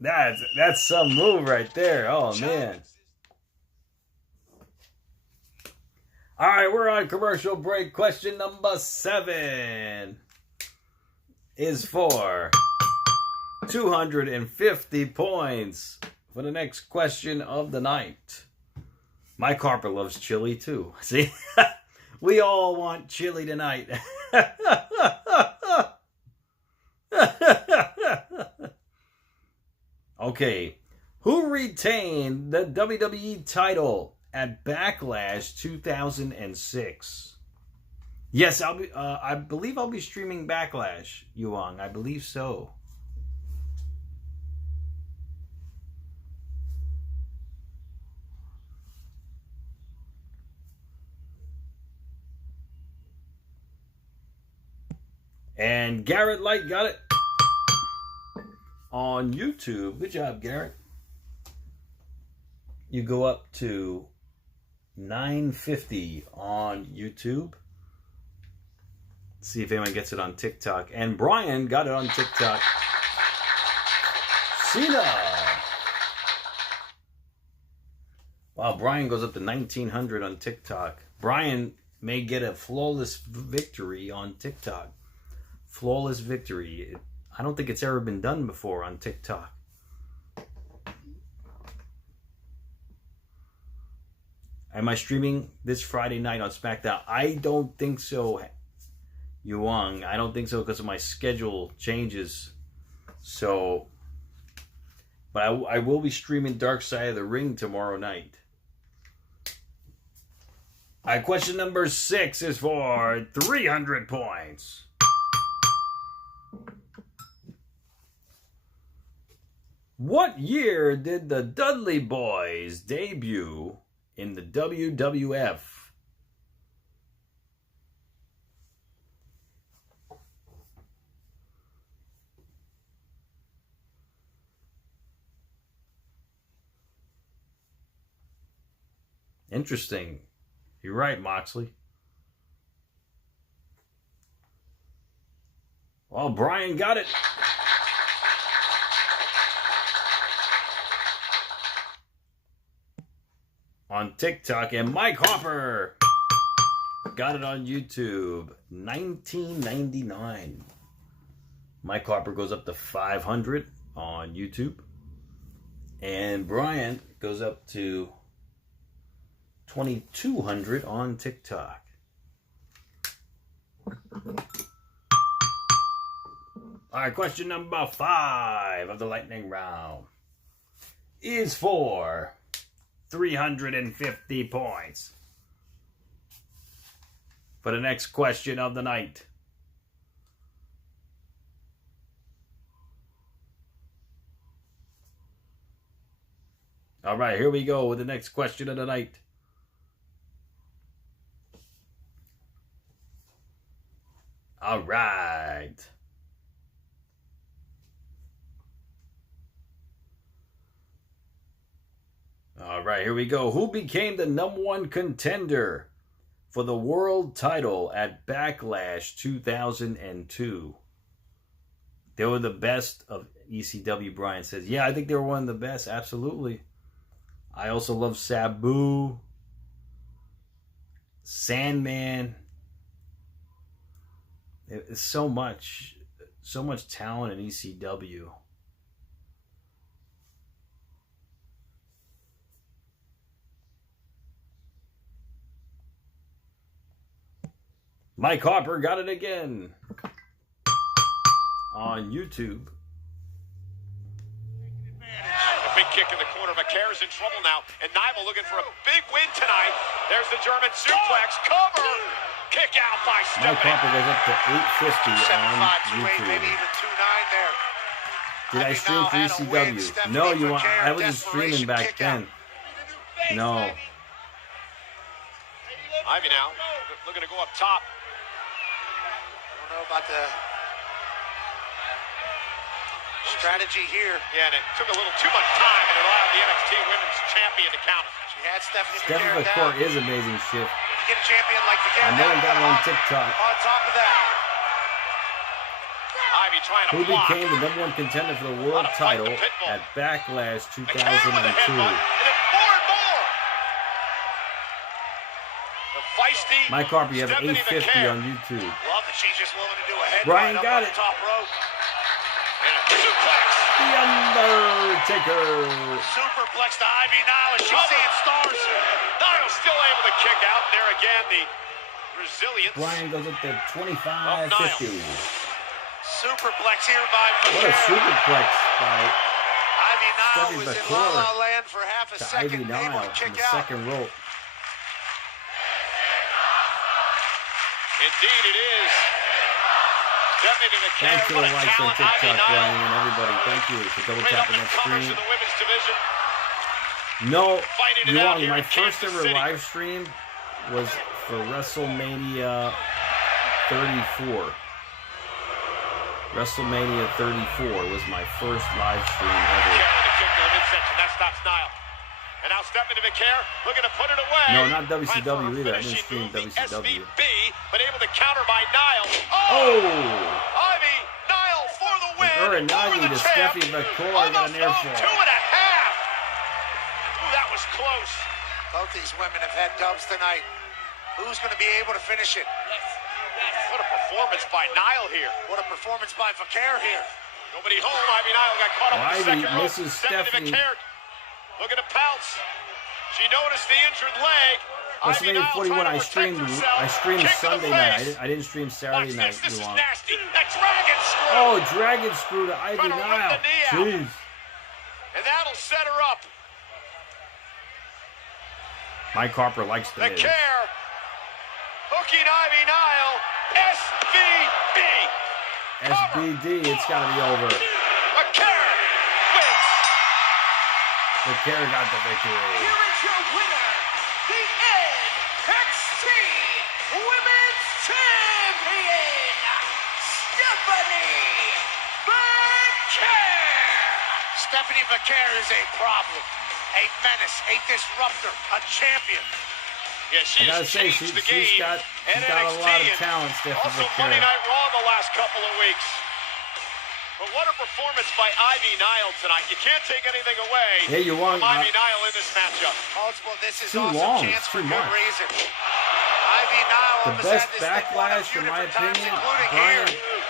That's some move right there. Oh, man. All right, we're on commercial break. Question number 7 is for 250 points for the next question of the night. My carpet loves chili too. See? We all want chili tonight. Okay. Who retained the WWE title at Backlash 2006? Yes, I believe I'll be streaming Backlash, Yuang. I believe so. And Garrett Light got it on YouTube. Good job, Garrett. You go up to 950 on YouTube. See if anyone gets it on TikTok. And Brian got it on TikTok. Cena. Wow, Brian goes up to 1900 on TikTok. Brian may get a flawless victory on TikTok. Flawless victory. I don't think it's ever been done before on TikTok. Am I streaming this Friday night on SmackDown? I don't think so, Yuang. I don't think so because of my schedule changes. So, but I will be streaming Dark Side of the Ring tomorrow night. All right, question number 6 is for 300 points. What year did the Dudley Boys debut in the WWF? Interesting. You're right, Moxley. Well, Brian got it. On TikTok, and Mike Hopper got it on YouTube. 1999. Mike Hopper goes up to 500 on YouTube. And Brian goes up to 2,200 on TikTok. All right, question number 5 of the lightning round is for 350 points. For the next question of the night. All right, here we go with the next question of the night. All right. All right, here we go. Who became the #1 contender for the world title at Backlash 2002? They were the best of ECW, Brian says. Yeah, I think they were one of the best, absolutely. I also love Sabu, Sandman. It's so much talent in ECW. Mike Hopper got it again on YouTube. A big kick in the corner. McAfee's in trouble now, and Nile looking for a big win tonight. There's the German suplex. Cover. Kick out by Stephanie. Mike Hopper goes up to 850 on YouTube. Maybe even 2.9 there. Did I stream for ECW? No, I wasn't streaming back then. No. Ivy now looking to go up top. I don't know about the strategy here. Yeah, and it took a little too much time, and it allowed the NXT Women's Champion to counter. She had Stephanie McCare is amazing shit. You get a champion like the I know I got it on TikTok. On top of that, Ivy trying to Who block. became the #1 contender for the world title at Backlash 2002? Feisty Mike Hopper, you have Stephanie 850 McAfee. on YouTube. love that she's just willing to do a head Brian up got on it. the top rope. And a suplex. The Undertaker. Superplex to Ivy Nile, and she's seeing stars. Nile still able to kick out. There again, the resilience. Brian goes up to 2550. Superplex here by What a superplex by Ivy Nile Stephanie was in McCare La La Land for half a to second, Ivy able Nile to on kick the out. second rope. Indeed it is. Stephanie McAfee. Thanks for the what a likes on talent. TikTok, Ivy Nile. Brian, and everybody. Thank you for double Right up tapping and that comers stream. in the women's division. No, Fighting it you're out wrong. here My in first Kansas ever City. live stream was for WrestleMania 34. WrestleMania 34 was my first live stream ever. Carrying the kick to the midsection. That stops Nile. And now Stephanie McAfee looking to put it away. No, not Trying for WCW her either. I didn't finishing stream move, the WCW. SVB, but able to counter by Nile. Oh! Ivy Nile for the win. Uranagi over to the champ. Stephanie McCoy got an air fall. 2.5. Ooh, that was close. Both these women have had dubs tonight. Who's going to be able to finish it? What a performance by Nile here. What a performance by Vaquer here. Nobody home. Ivy Nile got caught up in the Ivy second rope. misses Stephanie. McAfee looking to pounce. She noticed the injured leg. Ivy WrestleMania Nile 41. trying I to streamed. protect herself. I streamed Kick to the Sunday night. face. I didn't stream Saturday Watch night. this. This is Luan. nasty. That dragon screw. Oh, dragon screw to Ivy Trying to rip Nile. the knee out. Jeez. And that'll set her up. Mike Harper likes the Miz. McAfee hooking Ivy Nile. SVB. SBD. It's got to be over. McAfee wins. McAfee got the victory. Here is your winner, the NXT Women's Champion, Stephanie McAfee. Stephanie McAfee is a problem, a menace, a disruptor, a champion. Yeah, I gotta say, she's got a lot of talent, Stephanie Also, McCarron. Monday Night Raw the last couple of weeks. But what a performance by Ivy Nile tonight. You can't take anything away Yeah, you want from Ivy Nile in this matchup. Multiple, this is too awesome long. chance It's for too good much. reason. Ivy Nile The almost best had this thing won a backlash, few in my different times, opinion, including Brian. here.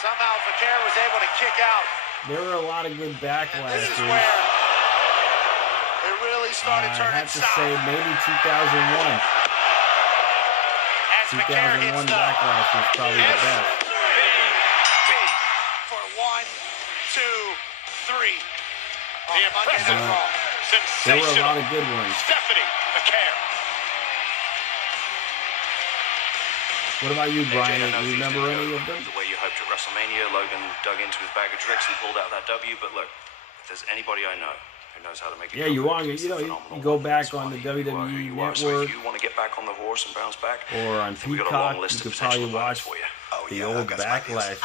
Somehow Vaquero was able to kick out. There were a lot of good backlashes. This is where it really started I turning have to south. say maybe 2001. As Vaquero 2001 hits the backlash was probably the best. SBT for 1, 2, 3. The impressive, There were a sensational lot of good ones. Stephanie McCarron. What about you, Brian? AJ, I know Do you things remember didn't any go of them? the way you hoped at Wrestlemania. Logan dug into his bag of tricks and pulled out that W. But look, if there's anybody I know who knows how to make a Yeah, you comeback, want it's you the know phenomenal you go one. back That's on why the you are who WWE you are. So if Network you want to get back on the horse and bounce back, or on I think we've got a long Peacock. list You of could probably potential watch opponents for you. the old backlashes.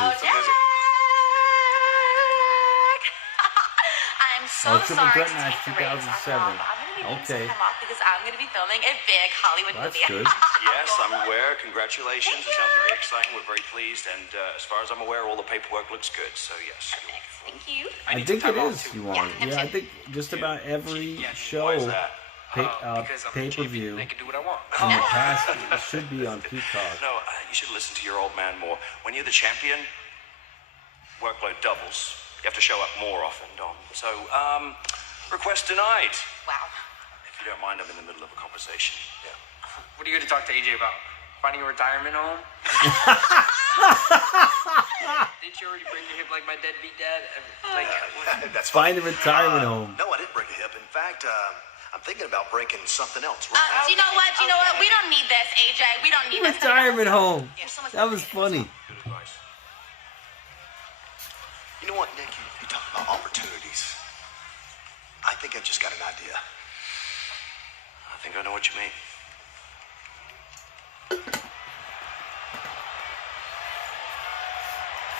I'm so Triple sorry Threat to match take the reins 2007. on Raw, but I'm going to be taking Okay. some time off because I'm going to be filming a big Hollywood That's movie. good. Yes, I'm aware. Congratulations. It sounds very exciting. We're very pleased. And as far as I'm aware, all the paperwork looks good. So, yes. Thank you. I think it is, you want. Yeah, I think just about every show, pay-per-view They can do what I want. in the past it should be on Peacock. No, you should listen to your old man more. When you're the champion, workload doubles. You have to show up more often, Dom. So, request denied. Wow. If you don't mind, I'm in the middle of a conversation. Yeah. What are you going to talk to AJ about? Finding a retirement home? Didn't you already break your hip like my deadbeat dad? Like, That's Find funny. a retirement home. No, I didn't break a hip. In fact, I'm thinking about breaking something else. Do you know what? Do you know what? We don't need this, AJ. We don't need this. Retirement home. That was funny. You know what, Nick? You talk about opportunities. I think I just got an idea. I think I know what you mean.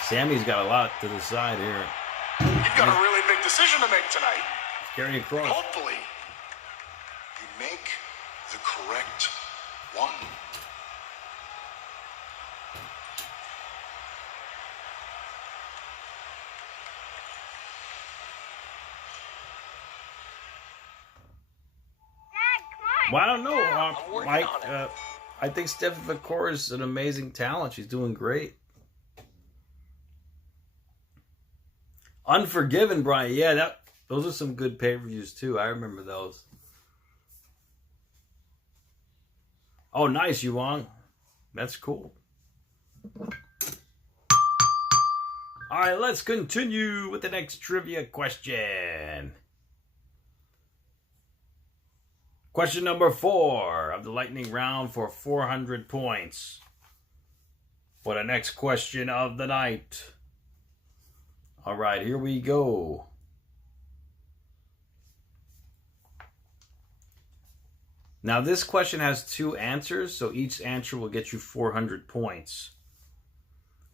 Sammy's got a lot to decide here. You've got a really big decision to make tonight. Carrying across. Hopefully, you make the correct one. Well, I don't know, Mike. I think Stephanie McCarron is an amazing talent. She's doing great. Unforgiven, Brian. Yeah, those are some good pay-per-views too. I remember those. Oh, nice, Yuang. That's cool. All right, let's continue with the next trivia question. Question number 4 of the lightning round for 400 points. For the next question of the night. All right, here we go. Now, this question has 2 answers, so each answer will get you 400 points.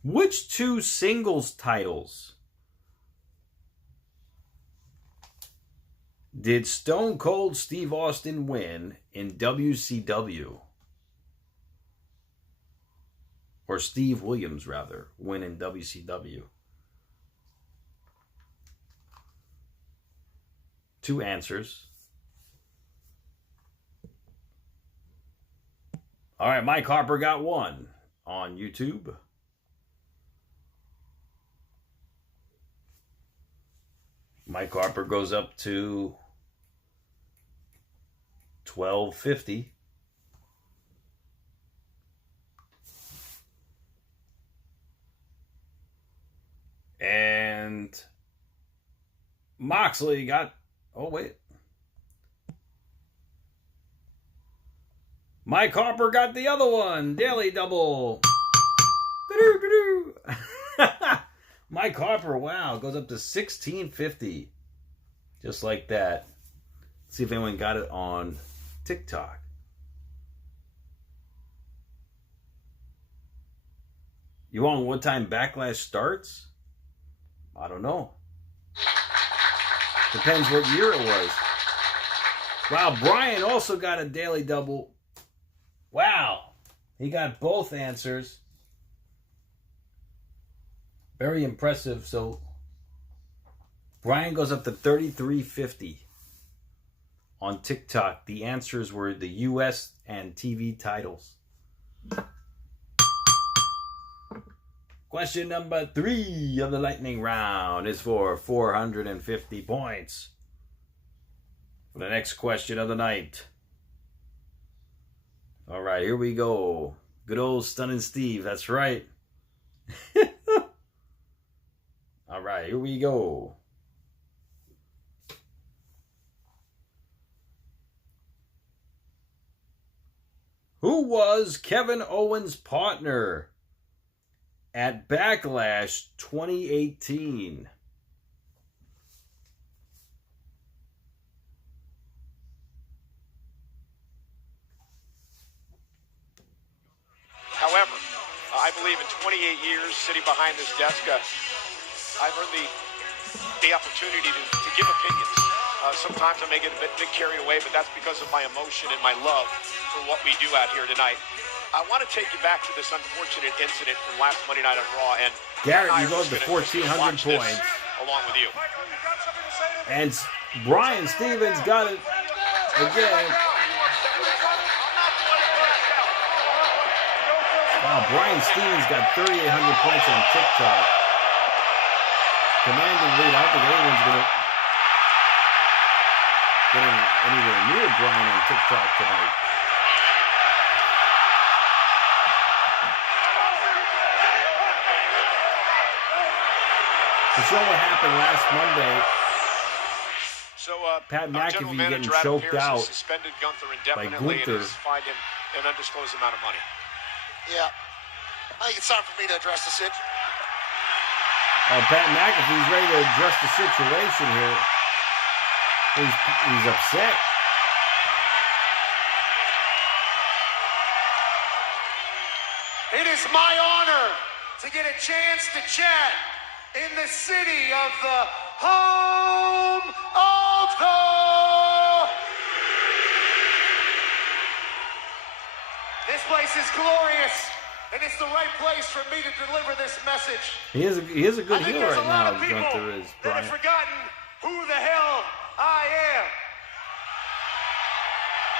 Which 2 singles titles did Stone Cold Steve Austin win in WCW? Or Steve Williams, rather, win in WCW? 2 answers. All right, Mike Harper got 1 on YouTube. Mike Harper goes up to 1250. And Moxley got, oh wait. Mike Harper got the other one, Daily Double. Mike Harper, wow, goes up to 1650. Just like that. Let's see if anyone got it on TikTok. You want what time Backlash starts? I don't know. Depends what year it was. Wow, Brian also got a Daily Double Wow. He got both answers. Very impressive. So Brian goes up to 3350 on TikTok. The answers were the US and TV titles. Question number 3 of the lightning round is for 450 points. For the next question of the night. All right, here we go. Good old Stunning Steve, that's right. All right, here we go. Who was Kevin Owens' partner at Backlash 2018? However, I believe in 28 years sitting behind this desk, I've earned the opportunity to give opinions. Sometimes I may get a bit carried away, but that's because of my emotion and my love for what we do out here tonight. I want to take you back to this unfortunate incident from last Monday Night on Raw, and Garrett, you go to 1,400 points. Along with you. And Brian Stevens got it again. Wow, Brian Stevens got 3,800 points on TikTok. Commanding lead. I don't think anyone's going to get anywhere near Brian on TikTok tonight. To show what happened last Monday, so, Pat McAfee getting choked out suspended Gunther by indefinitely Gunther. and has fined him an undisclosed amount of money. Yeah. I think it's time for me to address the situation. Pat McAfee's ready to address the situation here. He's upset. It is my honor to get a chance to chat in the city of the home of the... This place is glorious, and it's the right place for me to deliver this message. He is a good heel right now, Gunther is, that Brian. have forgotten who the hell I am.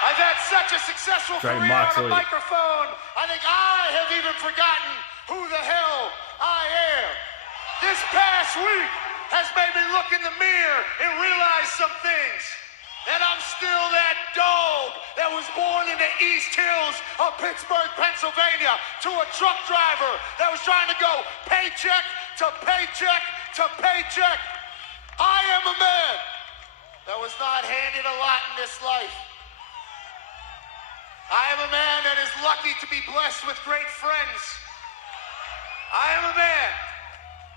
I've had such a successful Try career Moxley. on a microphone, I think I have even forgotten who the hell I am. This past week has made me look in the mirror and realize some things. That I'm still that dog that was born in the East Hills of Pittsburgh, Pennsylvania, to a truck driver that was trying to go paycheck to paycheck to paycheck. I am a man that was not handed a lot in this life. I am a man that is lucky to be blessed with great friends. I am a man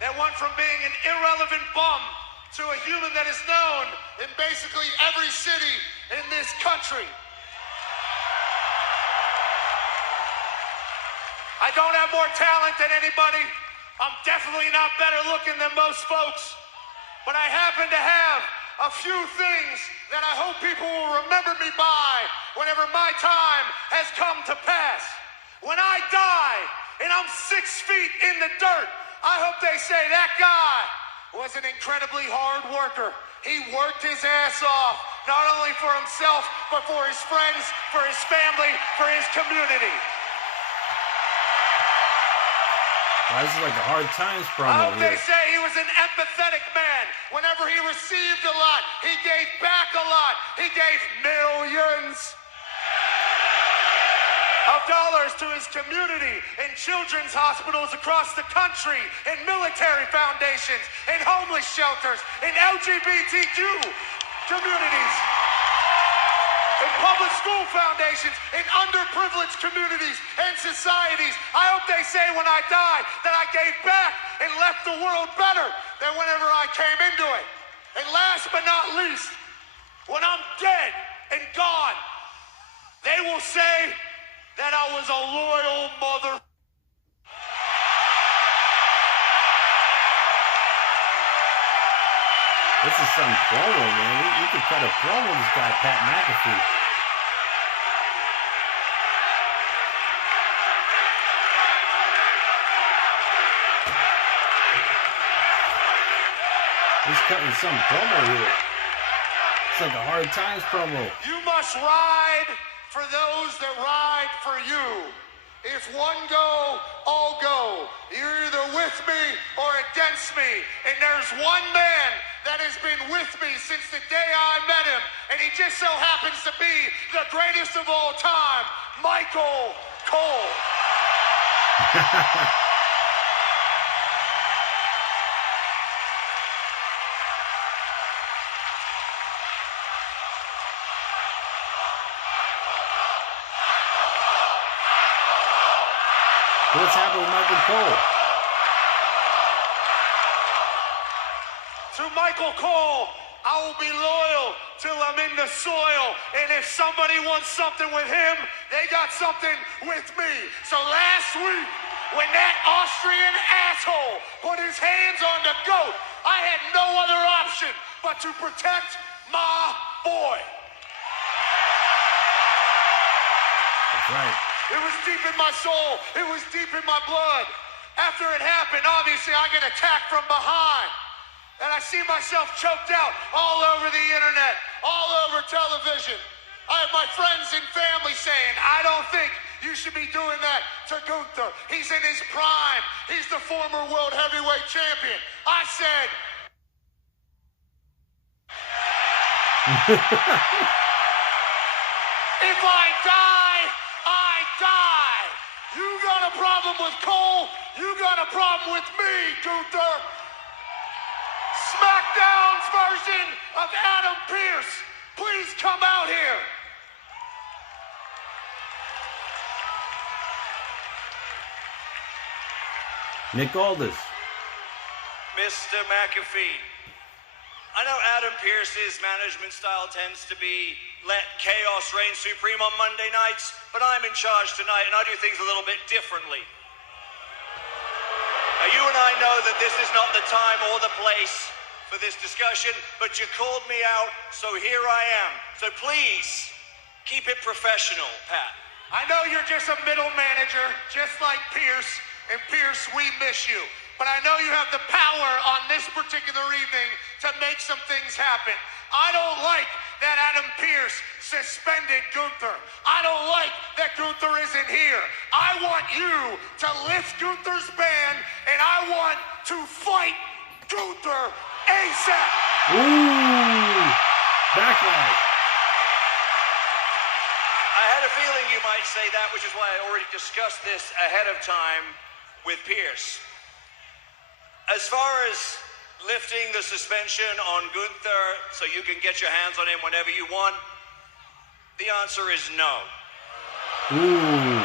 that went from being an irrelevant bum to a human that is known in basically every city in this country. I don't have more talent than anybody. I'm definitely not better looking than most folks. But I happen to have a few things that I hope people will remember me by whenever my time has come to pass. When I die and I'm 6 feet in the dirt, I hope they say that guy was an incredibly hard worker. He worked his ass off, not only for himself, but for his friends, for his family, for his community. Wow, this is like a Hard Times I promo hope they here. say he was an empathetic man. Whenever he received a lot, he gave back a lot. He gave millions of dollars to his community in children's hospitals across the country, in military foundations, in homeless shelters, in LGBTQ communities, in public school foundations, in underprivileged communities and societies. I hope they say when I die that I gave back and left the world better than whenever I came into it. And last but not least, when I'm dead and gone, they will say that I was a loyal mother. This is some promo, man. We could cut a promo with this guy, Pat McAfee. cutting some promo here. It's like a Hard Times promo. You must ride for those that ride for you. If one go, all go. You're either with me or against me. And there's one man that has been with me since the day I met him. And he just so happens to be the greatest of all time, Michael Cole. What's happened with Michael Cole? To Michael Cole, I will be loyal till I'm in the soil. And if somebody wants something with him, they got something with me. So last week, when that Austrian asshole put his hands on the GOAT, I had no other option but to protect my boy. That's right. It was deep in my soul. It was deep in my blood. After it happened, obviously, I get attacked from behind. And I see myself choked out all over the internet, all over television. I have my friends and family saying, I don't think you should be doing that to Gunther. He's in his prime. He's the former world heavyweight champion. I said... if I die, I die. You got a problem with Cole, you got a problem with me, Gunther. SmackDown's version of Adam Pearce, please come out here. Nick Aldis. Mr. McAfee, I know Adam Pearce's management style tends to be let chaos reign supreme on Monday nights, but I'm in charge tonight and I do things a little bit differently. Now, you and I know that this is not the time or the place for this discussion, but you called me out, so here I am. So please, keep it professional, Pat. I know you're just a middle manager, just like Pearce, and Pearce, we miss you. But I know you have the power on this particular evening to make some things happen. I don't like that Adam Pearce suspended Gunther. I don't like that Gunther isn't here. I want you to lift Gunther's ban, and I want to fight Gunther ASAP. Ooh, backlash. I had a feeling you might say that, which is why I already discussed this ahead of time with Pearce. As far as lifting the suspension on Gunther so you can get your hands on him whenever you want, the answer is no. Ooh.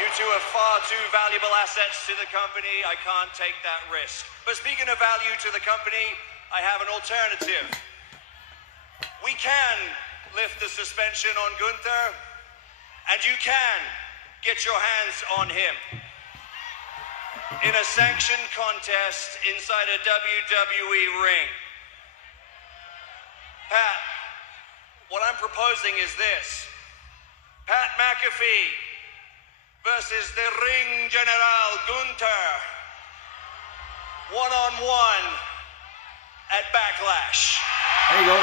You two are far too valuable assets to the company. I can't take that risk. But speaking of value to the company, I have an alternative. We can lift the suspension on Gunther, and you can get your hands on him in a sanctioned contest inside a WWE ring. Pat, what I'm proposing is this. Pat McAfee versus the Ring General Gunther. One-on-one at Backlash. There you go.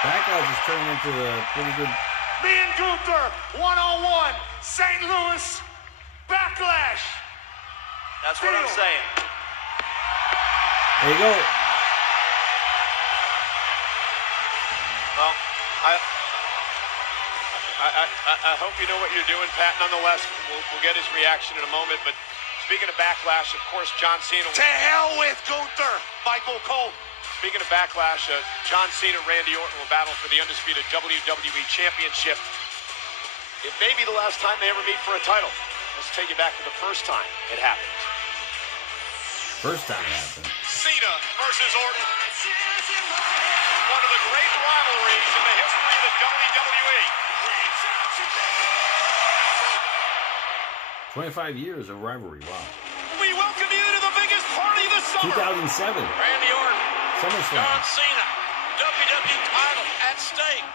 Backlash is turning into a pretty good... Me and Gunther, one-on-one, St. Louis, Backlash. That's what I'm saying. There you go. Well, I hope you know what you're doing, Pat. Nonetheless, we'll get his reaction in a moment. But speaking of Backlash, of course, John Cena... To hell with Gunther, Michael Cole. Speaking of Backlash, John Cena and Randy Orton will battle for the undisputed WWE Championship. It may be the last time they ever meet for a title. Let's take you back to the first time it happened. First time it happened. Cena versus Orton. One of the great rivalries in the history of the WWE. 25 years of rivalry, wow. We welcome you to the biggest party of the summer. 2007. Randy Orton. SummerSlam. John Cena. WWE title at stake.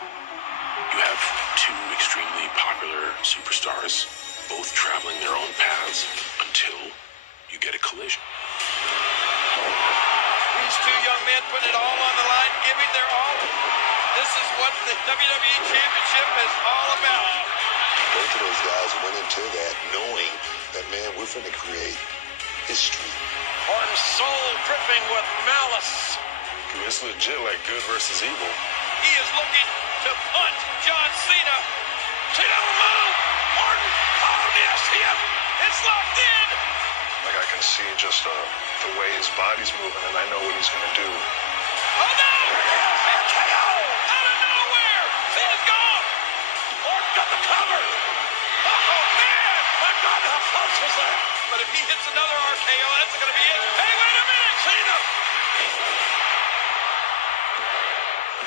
You have two extremely popular superstars, both traveling their own paths until you get a collision. These two young men putting it all on the line, giving their all. This is what the WWE Championship is all about. Both of those guys went into that knowing that, man, we're going to create history. Orton's soul dripping with malice. It's legit like good versus evil. He is looking to punch John Cena. Cena will move. Orton, oh, yes, him. It's locked in. Like I can see just the way his body's moving, and I know what he's gonna do. Oh no! KO out of nowhere. Cena's gone. Orton got the cover. Oh man! My God, how close was that? But if he hits another RKO, that's gonna be it. Hey, wait a minute, Cena!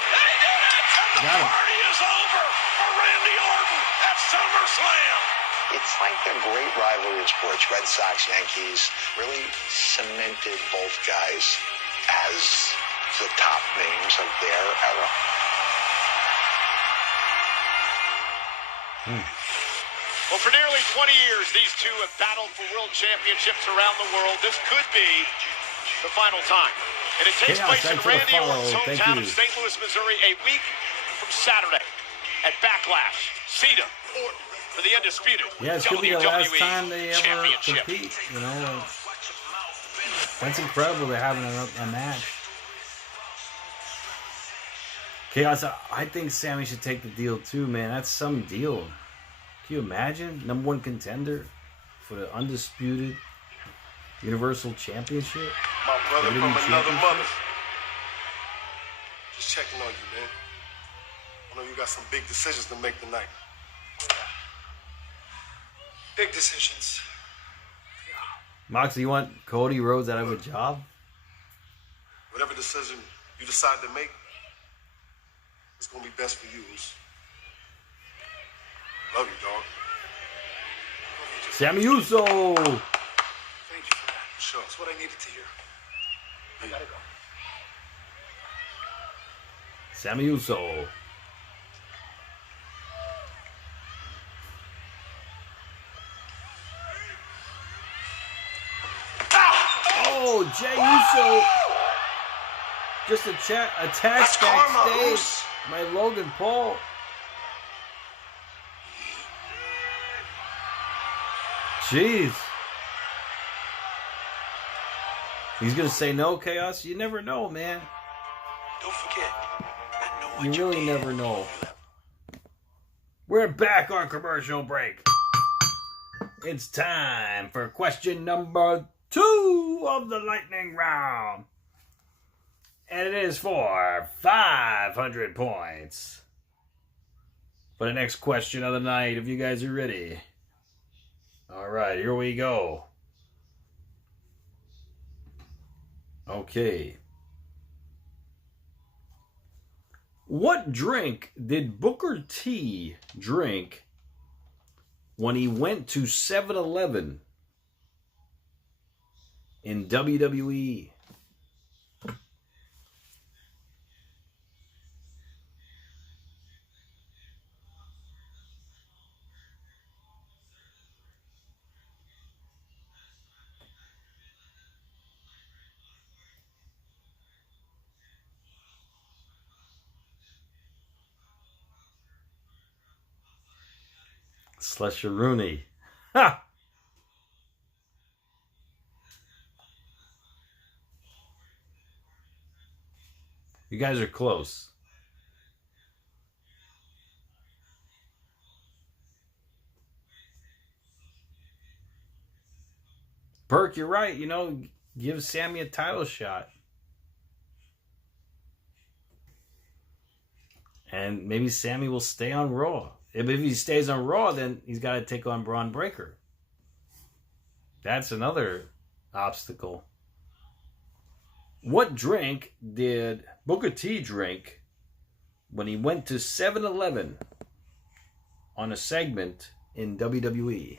They did it! And the party is over for Randy Orton at SummerSlam. It's like a great rivalry in sports. Red Sox, Yankees really cemented both guys as the top names of their era. Well, for nearly 20 years, these two have battled for world championships around the world. This could be the final time. And it takes place in Randy Orton's hometown of St. Louis, Missouri, a week from Saturday at Backlash. Cena, Orton, for the undisputed Yeah, it's going to be the last time they ever Championship. compete, you know. That's incredible they're having a match. Chaos, I think Sami should take the deal too, man. That's some deal. Can you imagine? #1 contender for the undisputed Universal Championship? My brother WWE from another Championship? mother. Just checking on you, man. I know you got some big decisions to make tonight. Big decisions. Mox, you want Cody Rhodes out of a job? Whatever decision you decide to make, it's gonna be best for you. Love you, dog. Sami Uso! Thank you for that. Sure. That's what I needed to hear. I gotta go. Sami Uso. Oh, Jey Uso just attacked backstage by Logan Paul. Jeez. He's gonna say no, Chaos? You never know, man. Don't forget, I know what You really never know. We're back on commercial break. It's time for question number 2 of the lightning round. And it is for 500 points. For the next question of the night, if you guys are ready. Alright, here we go. Okay. What drink did Booker T drink when he went to 7-Eleven in WWE? Slusheroonie. Ha! You guys are close. Burke, you're right. You know, give Sami a title shot. And maybe Sami will stay on Raw. If he stays on Raw, then he's got to take on Bron Breakker. That's another obstacle. What drink did Booker T drink when he went to 7-Eleven on a segment in WWE?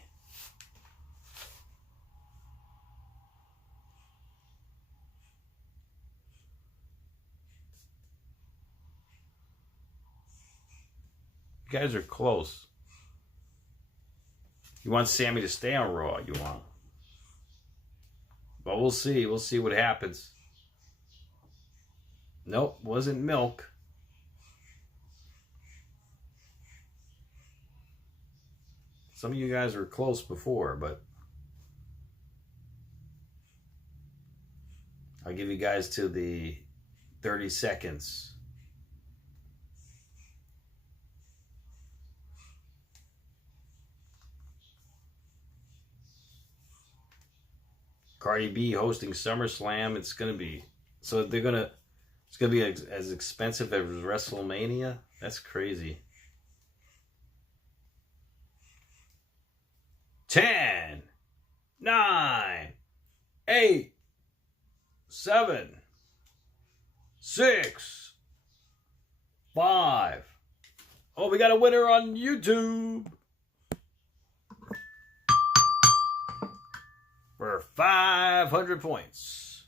You guys are close. You want Sami to stay on Raw, you want. But we'll see. We'll see what happens. Nope, wasn't milk. Some of you guys were close before, but I'll give you guys to the 30 seconds. Cardi B hosting SummerSlam. It's gonna be so they're gonna. It's gonna be as expensive as Wrestlemania. That's crazy. 10, 9, 8, 7, 6, 5. Oh, we got a winner on YouTube for 500 points.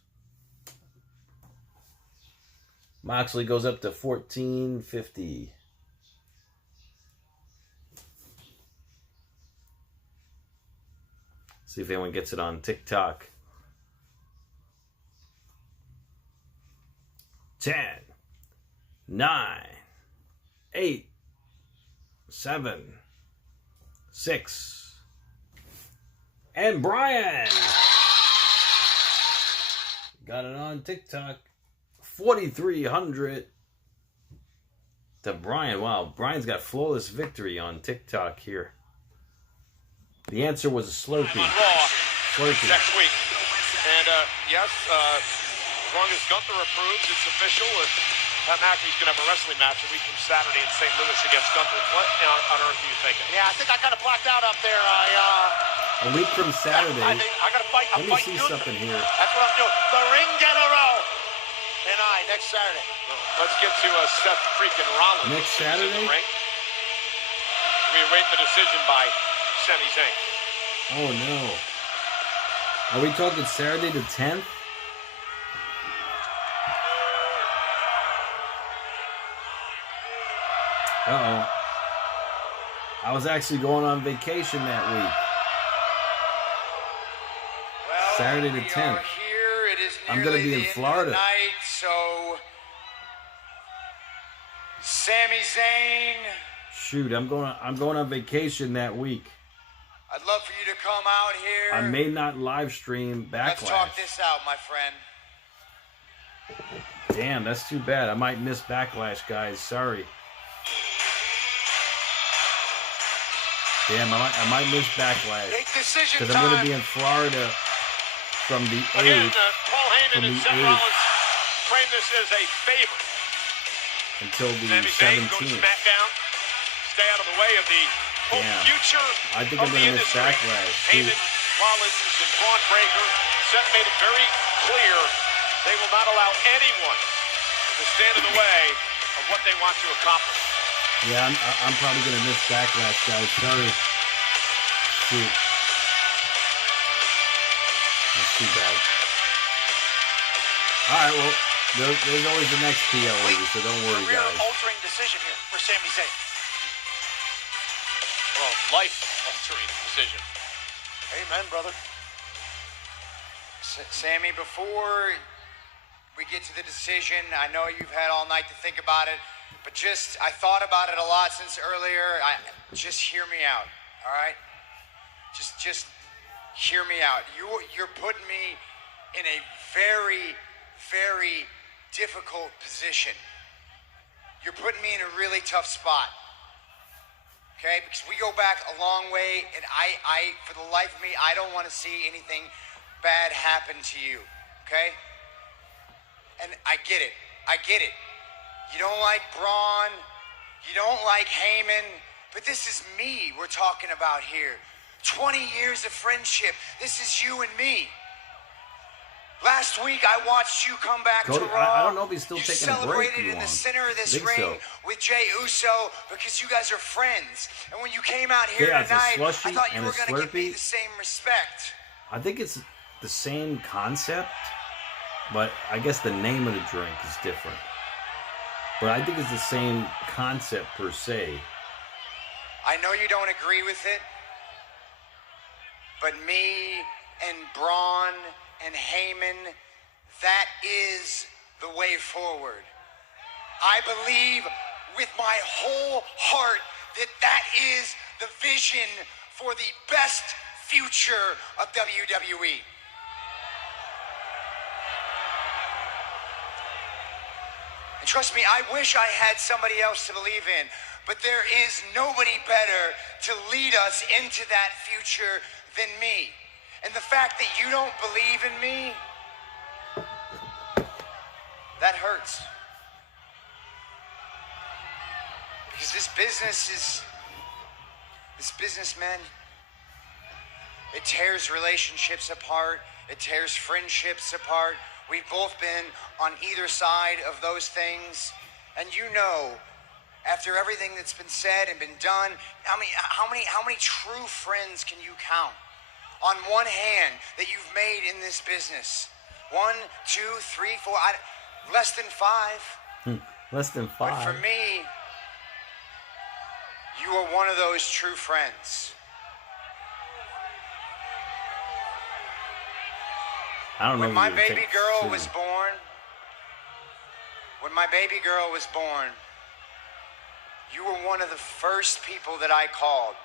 Moxley goes up to 1450. See if anyone gets it on TikTok. 10, 9, 8, 7, 6, and Brian got it on TikTok. 4,300 to Brian. Wow, Brian's got flawless victory on TikTok here. The answer was a Slurpee. On Raw Slurpee. next week. And yes, as long as Gunther approves, it's official. Pat McAfee's going to have a wrestling match a week from Saturday in St. Louis against Gunther. What on earth are you thinking? Yeah, I think I kind of blacked out up there. A week from Saturday. I think I got to fight. Let me see something here. That's what I'm doing. The Ring General and next Saturday. Well, let's get to Seth freaking Rollins. Next Saturday? We await the decision by Sami Zayn. Oh no. Are we talking Saturday the 10th? Uh-oh. I was actually going on vacation that week. Well, Saturday the 10th. Here. It is I'm going to be in Florida. Night, so Sami Zayn. Shoot, I'm going on vacation that week. I'd love for you to come out here. I may not live stream Backlash. Let's talk this out, my friend. Damn, that's too bad. I might miss Backlash, guys. Sorry. Damn, I might miss Backlash. Because I'm going to be in Florida from the 8th. Again, Paul Heyman and Seth Rollins frame this as a favor. Until the Sami Zayn goes 17th. SmackDown. Stay out of the way of the future I think of I'm the going to miss industry. Backlash. Heyman, Rollins, and Braun Breaker. Seth made it very clear they will not allow anyone to stand in the way of what they want to accomplish. Yeah, I'm probably going to miss Backlash, guys. Sorry. Shoot. That's too bad. Alright, well, there's always the next PLE, so don't worry, guys. Career-altering decision here for Sami Zayn. Well, life-altering decision. Amen, brother. Sammy, before we get to the decision, I know you've had all night to think about it, but I thought about it a lot since earlier. Just hear me out, all right? Just hear me out. You're putting me in a very, very difficult position. You're putting me in a really tough spot. Okay, because we go back a long way, and I for the life of me, I don't want to see anything bad happen to you, okay? And I get it. You don't like Braun, you don't like Heyman, but this is me we're talking about here. 20 years of friendship. This is you and me. Last week, I watched you come back Cody, to Raw. I don't know if he's still taking a break. You celebrated in the center of this think ring so. with Jey Uso because you guys are friends. And when you came out here Yeah, it's a tonight, I slushie thought you and were a going to give me Slurpee. the same respect. I think it's the same concept, but I guess the name of the drink is different. But I think it's the same concept per se. I know you don't agree with it, but me and Braun and Heyman, that is the way forward. I believe with my whole heart that that is the vision for the best future of WWE. And trust me, I wish I had somebody else to believe in, but there is nobody better to lead us into that future than me. And the fact that you don't believe in me, that hurts. Because this business, man, it tears relationships apart. It tears friendships apart. We've both been on either side of those things. And you know, after everything that's been said and been done, how many true friends can you count on one hand that you've made in this business? 1, 2, 3, 4, less than 5. Less than 5. But for me, you are one of those true friends. I don't know. When my baby girl was born, you were one of the first people that I called.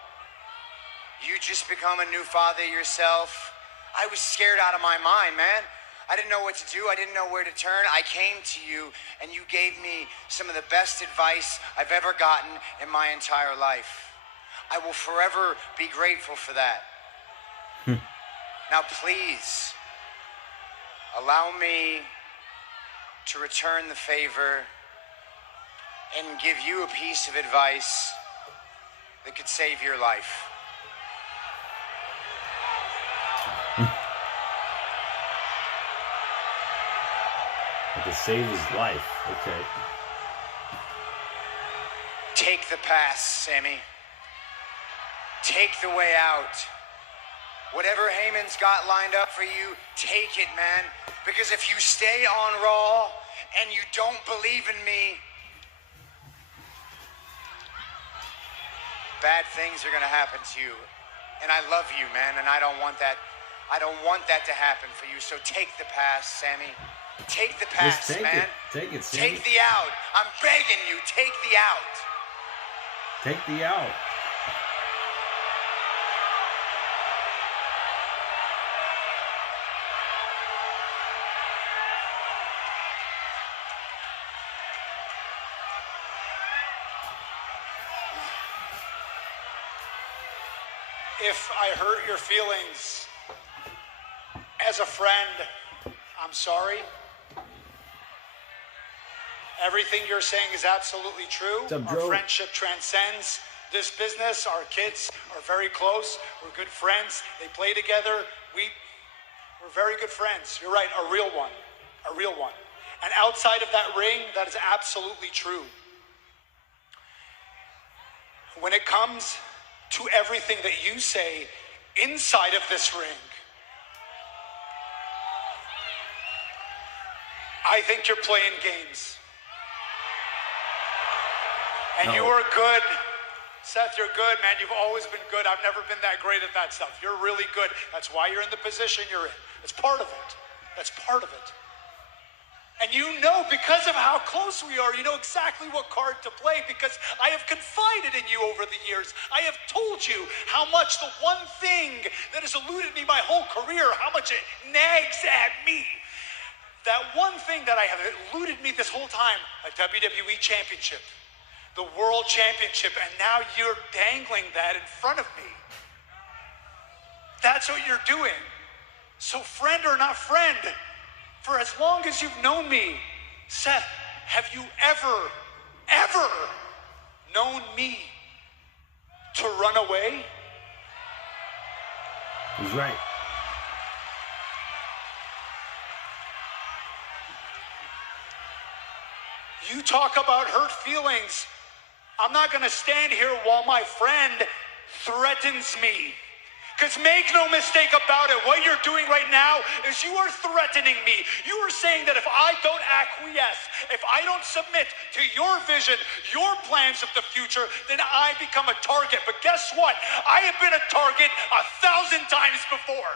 You just become a new father yourself. I was scared out of my mind, man. I didn't know what to do. I didn't know where to turn. I came to you, and you gave me some of the best advice I've ever gotten in my entire life. I will forever be grateful for that. Now, please, allow me to return the favor and give you a piece of advice that could save your life. To save his life. Okay. Take the pass, Sami. Take the way out. Whatever Heyman's got lined up for you, take it, man. Because if you stay on Raw and you don't believe in me, bad things are gonna happen to you. And I love you, man, and I don't want that to happen for you. So take the pass, Sami. Take the pass, take man. Take it, Sami. Take the out. I'm begging you, take the out. Take the out. If I hurt your feelings as a friend, I'm sorry. Everything you're saying is absolutely true. Our friendship transcends this business. Our kids are very close. We're good friends. They play together. We're very good friends. You're right, a real one. A real one. And outside of that ring, that is absolutely true. When it comes to everything that you say inside of this ring, I think you're playing games. And you are good. Seth, you're good, man. You've always been good. I've never been that great at that stuff. You're really good. That's why you're in the position you're in. It's part of it. That's part of it. And you know, because of how close we are, you know exactly what card to play, because I have confided in you over the years. I have told you how much the one thing that has eluded me my whole career, how much it nags at me. That one thing that I have eluded me this whole time, a WWE championship, the world championship, and now you're dangling that in front of me. That's what you're doing. So friend or not friend, for as long as you've known me, Seth, have you ever known me to run away? He's right. You talk about hurt feelings. I'm not going to stand here while my friend threatens me. Because make no mistake about it, what you're doing right now is you are threatening me. You are saying that if I don't acquiesce, if I don't submit to your vision, your plans of the future, then I become a target. But guess what? I have been a target 1,000 times before.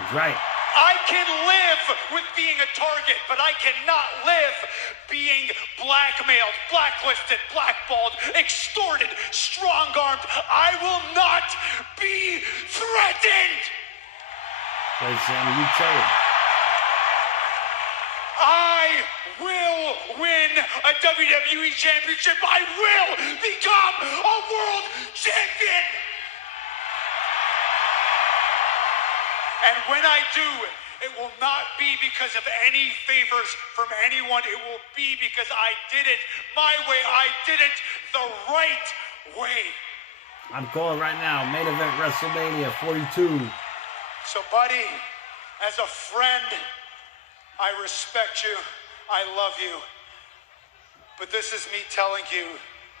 He's right. I can live with being a target, but I cannot live being blackmailed, blacklisted, blackballed, extorted, strong-armed. I will not be threatened. Wait, Sammy, you tell him. I will win a WWE championship. I will become a world champion. And when I do, it will not be because of any favors from anyone. It will be because I did it my way. I did it the right way. I'm calling right now, main event WrestleMania 42. So, buddy, as a friend, I respect you. I love you. But this is me telling you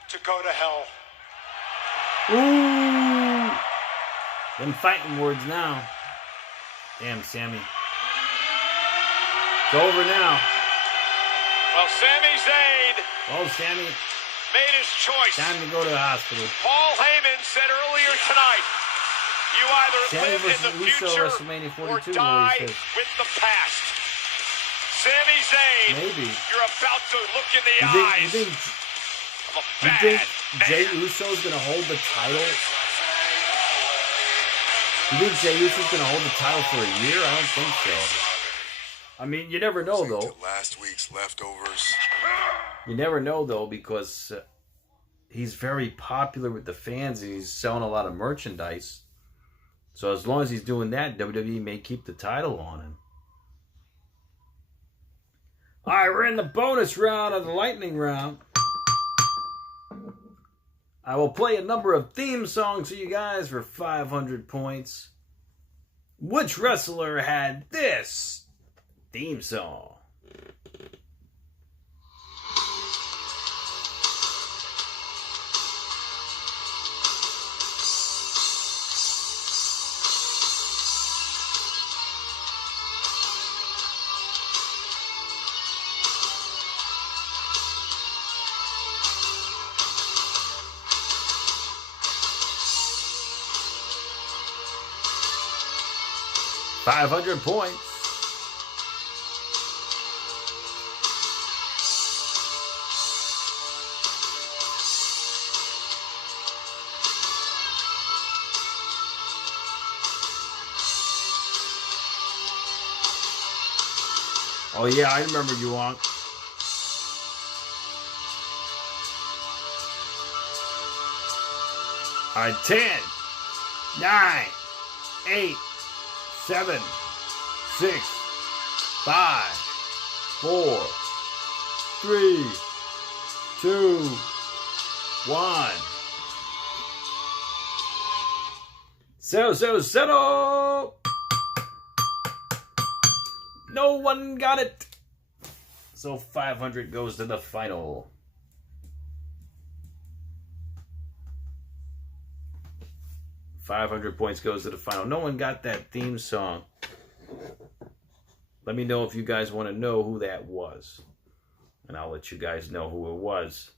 to go to hell. Ooh! Them fighting words now. Damn, Sami. It's over now. Well, Sami Zayn Sami. made his choice. Time to go to the hospital. Paul Heyman said earlier tonight, you either Sami live in the future WrestleMania 42, or die with the past. Sami Zayn, maybe. You're about to look in the eyes You of a bad think man. Jey Uso's going to hold the title? You think Jey Uso's going to hold the title for a year? I don't think so. I mean, you never know, though. Last week's leftovers. You never know, though, because he's very popular with the fans and he's selling a lot of merchandise. So as long as he's doing that, WWE may keep the title on him. All right, we're in the bonus round of the lightning round. I will play a number of theme songs for you guys for 500 points. Which wrestler had this theme song? $500 points. Oh yeah, I remember you on. All right, 10, 9, 8, 7, 6, 5, 4, 3, 2, 1. Settle. No one got it. So 500 goes to the final. $500 points goes to the final. No one got that theme song. Let me know if you guys want to know who that was. And I'll let you guys know who it was.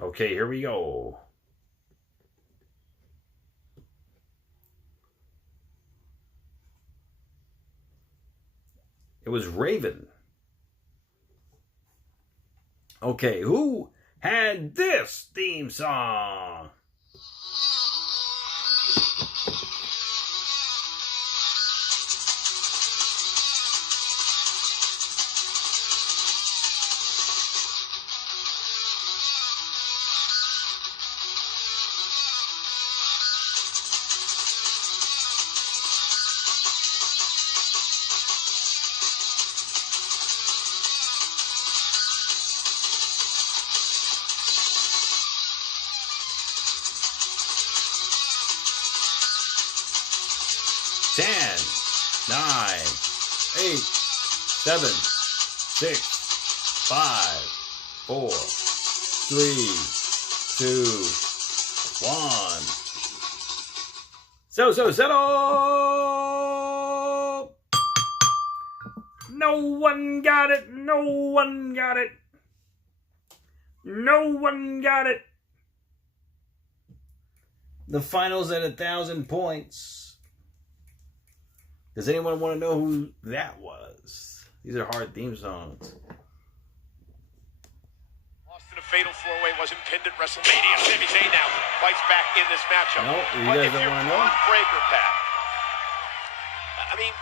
Okay, here we go. It was Raven. Okay, who had this theme song? Ten, 9, 8, 7, 6, 5, 4, 3, 2, 1. settle. No one got it. No one got it. No one got it. The finals at 1,000 points. Does anyone want to know who that was? These are hard theme songs. Lost in a fatal four-way, wasn't pinned at WrestleMania. Sami Zayn now fights back in this matchup. No, you guys don't want to know. Breaker, Pat. I mean,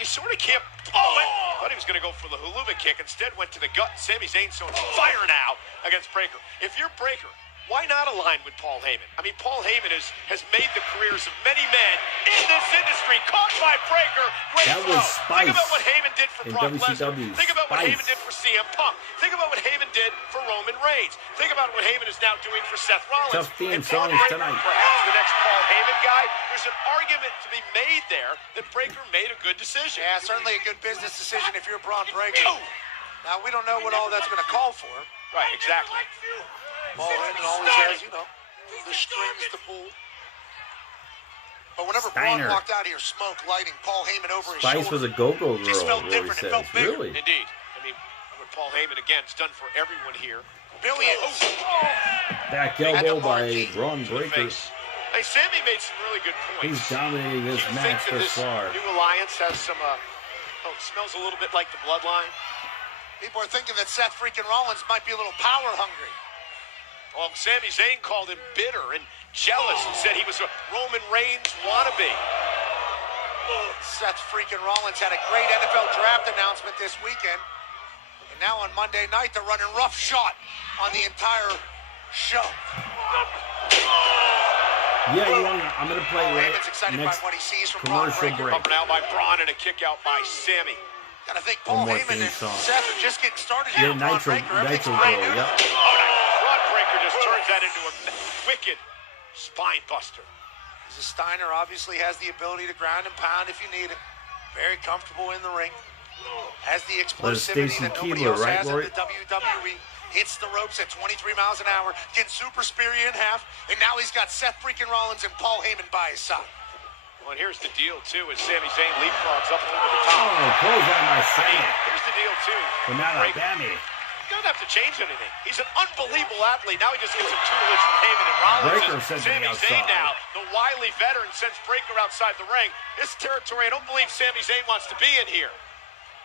you sort of can't. Oh, thought he was going to go for the Huluva kick. Instead, went to the gut. Sami Zayn's on fire now against Breaker. If you're Breaker, why not align with Paul Heyman? I mean, Paul Heyman has made the careers of many men in this industry. Caught by Breaker. Great that throw. was Spice. Think about what Heyman did for Brock Lesnar. WCW. Think about what Spice. Heyman did for CM Punk. Think about what Heyman did for Roman Reigns. Think about what Heyman is now doing for Seth Rollins. Tough theme songs tonight. Perhaps the next Paul Heyman guy. There's an argument to be made there that Breaker made a good decision. Yeah, certainly a good business decision if you're Bron Breaker. Now, we don't know what all that's going to call for. Right, exactly. Paul Heyman always has, you know, the strings to pull. But whenever Steiner. Bron walked out here, smoke lighting Paul Heyman over his Spice shoulder. was a go-go girl, Just felt Rory different. says. It felt bigger. Really? Indeed. I mean, what Paul Heyman, again, has done for everyone here. Billions. Back elbow by Bron Breaker. Hey, Sami made some really good points. He's dominating this Do you match think that thus this far. new alliance has some, smells a little bit like the bloodline? People are thinking that Seth freaking Rollins might be a little power hungry. Well, Sami Zayn called him bitter and jealous and said he was a Roman Reigns wannabe. Seth freaking Rollins had a great NFL draft announcement this weekend. And now on Monday night, they're running roughshod on the entire show. Yeah, I'm going to play Heyman's excited next by what he sees from Bron commercial Breaker. break. Up now by Bron and a kick out by Sami. Gotta think Paul One more Heyman theme and song. Seth are just getting started Yeah, here. Bron Nitro Breaker, everything's Girl, brand new. yep. Oh, nice. Bron Breaker just turns that into a wicked spine buster. The Steiner obviously has the ability to ground and pound if you need it. Very comfortable in the ring. Has the explosivity Stacey that nobody Keebler, else right, has Rory? in the WWE. Hits the ropes at 23 miles an hour. Gets super speary in half. And now he's got Seth freaking Rollins and Paul Heyman by his side. Well, and here's the deal, too, as Sami Zayn leapfrogs up over the top. Oh, close on my Sami. Here's the deal, too. Banana Breaker. Bammy. He doesn't have to change anything. He's an unbelievable athlete. Now he just gets some tutelage from Heyman and Rollins. Breaker And sent him Sami outside. Zayn now, the wily veteran, sends Breaker outside the ring. This territory, I don't believe Sami Zayn wants to be in here.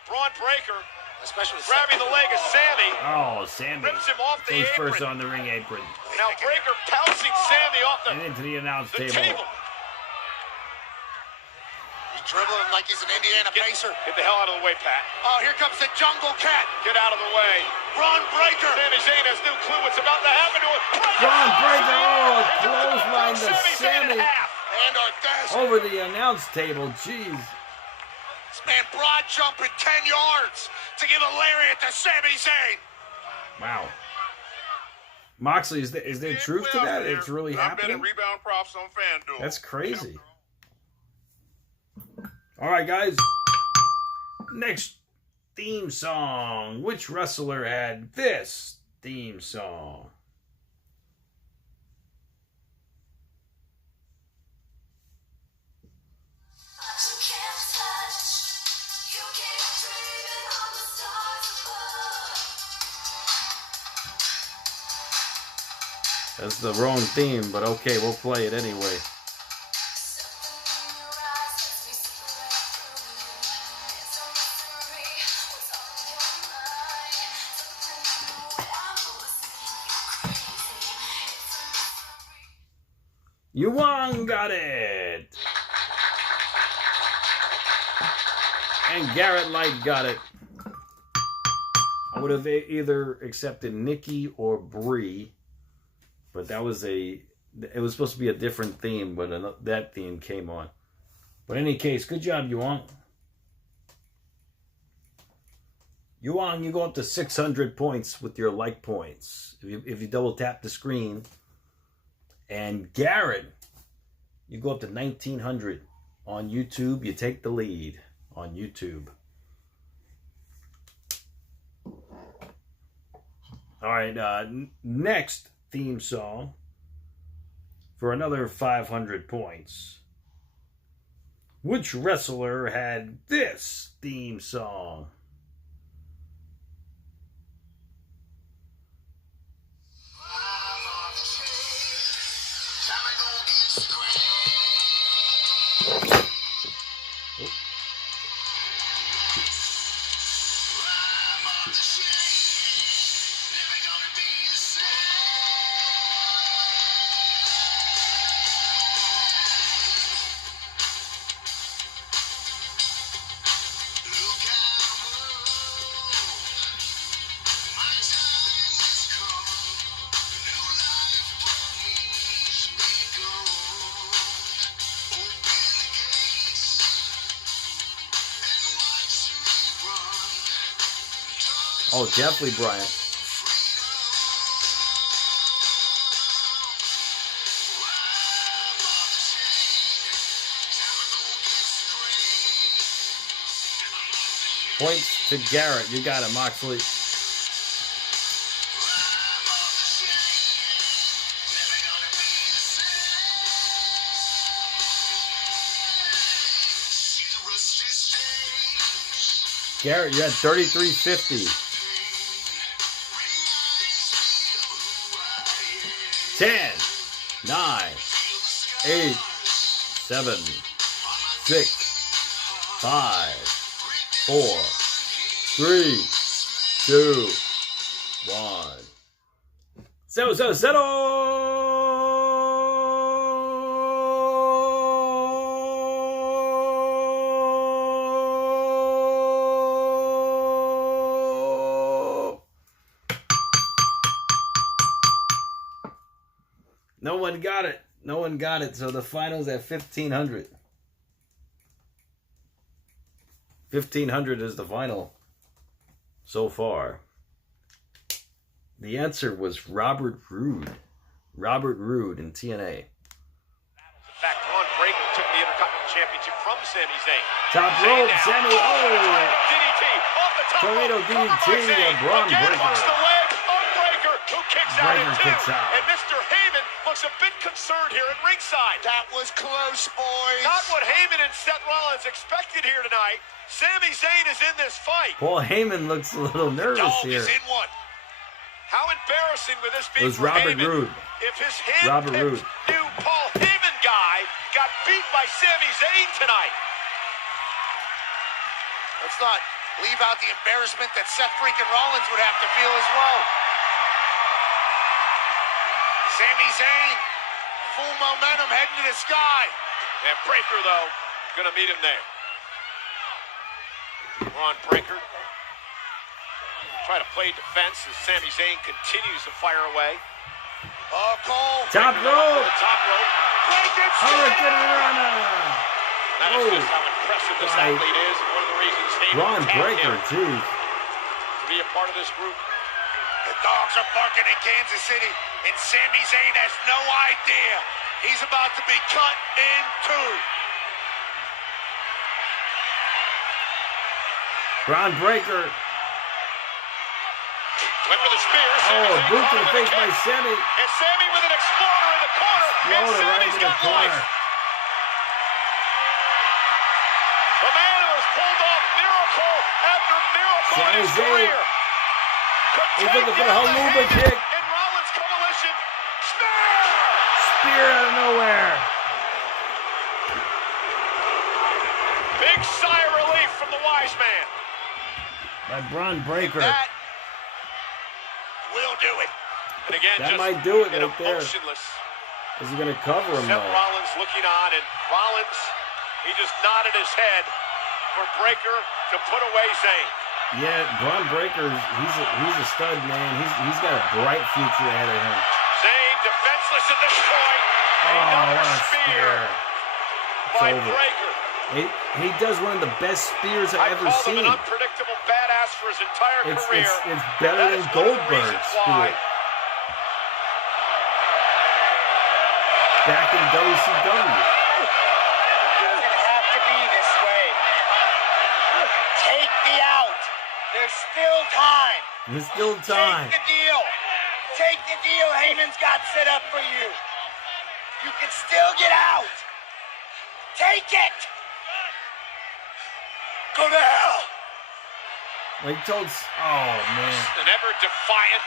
Bron Breaker, especially grabbing the leg of Sami. Oh, Sami. Rips him off the Face apron. first on the ring apron. Now Breaker pouncing Sami off And into the announce the table. table. He's dribbling him like he's an Indiana Pacer. Get the hell out of the way, Pat. Oh, here comes the Jungle Cat. Get out of the way. Bron Breaker. Sami Zayn has no clue what's about to happen to him. Bron Breaker, oh, clothesline to Sami. And Arthas. Over the announce table, jeez. This man broad jumping 10 yards to give a lariat to Sami Zayn. Wow. Moxley, is there truth to that? It's really happening? Rebound props on FanDu. That's crazy. All right, guys. Next theme song. Which wrestler had this theme song? That's the wrong theme, but okay, we'll play it anyway. Yuan got it! And Garrett Light got it. I would have either accepted Nikki or Bree. But that was it was supposed to be a different theme, but that theme came on. But in any case, good job, Yuan. Yuan, you go up to 600 points with your like points. If you double tap the screen. And Garrett, you go up to 1900 on YouTube. You take the lead on YouTube. All right, next theme song for another 500 points. Which wrestler had this theme song? Oh, definitely Bryant. Points to Garrett. You got it, Moxley. Garrett, you had 33.50. 10, 9, 8, 7, 6, 5, 4, 3, 2, 1. Settle! No one got it. No one got it. So the final's at 1,500. 1,500 is the final so far. The answer was Robert Roode. Robert Roode in TNA. In fact, Bron Breakker took the Intercontinental Championship from Sami Zayn. Top rope, Sami. Oh! DDT off the top Tornado rope. DDT and Bron Breakker. Again, the leg of Breakker, who kicks out Breakker at 2. kicks out. And Mr. Heyman looks a bit concerned here at ringside. That was close, boys. Not what Heyman and Seth Rollins expected here tonight. Sami Zayn is in this fight. Paul Heyman looks a little nervous Dog here. is in one. How embarrassing would this be It was for Robert Heyman Roode. if his Robert hand-picked Roode. new Paul Heyman guy got beat by Sami Zayn tonight? Let's not leave out the embarrassment that Seth freaking Rollins would have to feel as well. Sami Zayn, full momentum heading to the sky. And Breakker, though, gonna meet him there. Bron Breakker try to play defense as Sami Zayn continues to fire away. Oh, Cole. Top rope. Top rope. Hurricane Rana. That is just how impressive this athlete is. And one of the reasons Bron Heyman Breakker, tapped him geez. to be a part of this group. The dogs are barking in Kansas City, and Sami Zayn has no idea he's about to be cut in two. Bron Breakker. Went for the spear. Oh, boot to the face by Sami. And Sami with an exploder in the corner. Exploder and right Sami's into the got corner. life. The man who has pulled off miracle after miracle in Sami his Zayn. career. He's looking for the Haluba kick. In Rollins coalition. Spear! Spear out of nowhere. Big sigh of relief from the wise man. By Bron Breakker. That will do it. And again, That just might do it an right there. emotionless Is he going to cover him, Seth though? Rollins looking on, and Rollins, he just nodded his head for Breakker to put away Zayn. Yeah, Bron Breakker, he's a stud, man. He's got a bright future ahead of him. Zayn defenseless at this point. Another what a spear It's by over. Breakker. He does one of the best spears I've ever called seen. him an unpredictable badass for his entire career. It's better That than is one of the Goldberg's reasons why. spear. Back in WCW. It doesn't have to be this way. Take the out. There's still time. There's still time. Take the deal. Take the deal Heyman's got set up for you. You can still get out. Take it. Go to hell. Like told. Oh man. An ever defiant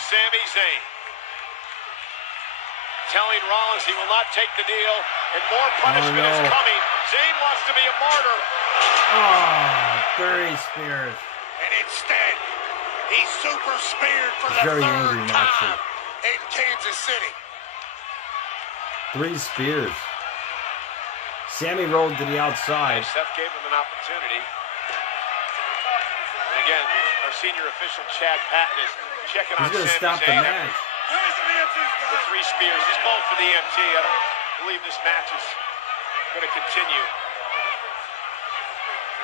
Sami Zayn telling Rollins he will not take the deal, and more punishment is coming. Zayn wants to be a martyr. Oh, 30 spears. And instead, he's super speared for the Very third angry, time in Kansas City. 3 spears. Sami rolled to the outside. Seth gave him an opportunity. And again, our senior official Chad Patton is checking on He's going to Sami stop the Zayn. match. The 3 spears. He's going for the EMT. I don't believe this match is going to continue.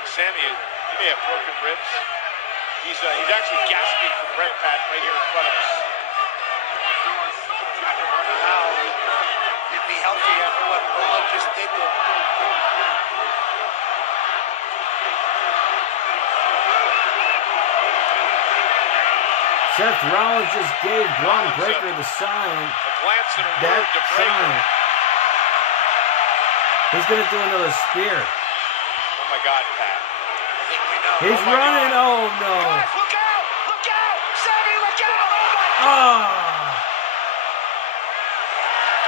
And Sami, he may have broken ribs. He's actually gasping for breath, Pat, right here in front of us. I don't know how he'd be healthy after what Logan just did to him. Seth Rollins just gave Bron Breaker the sign. That sign. He's going to do another spear. Oh my God, Pat. I think we know. He's running. God. Oh no. Guys, look out! Look out! Sami, look out!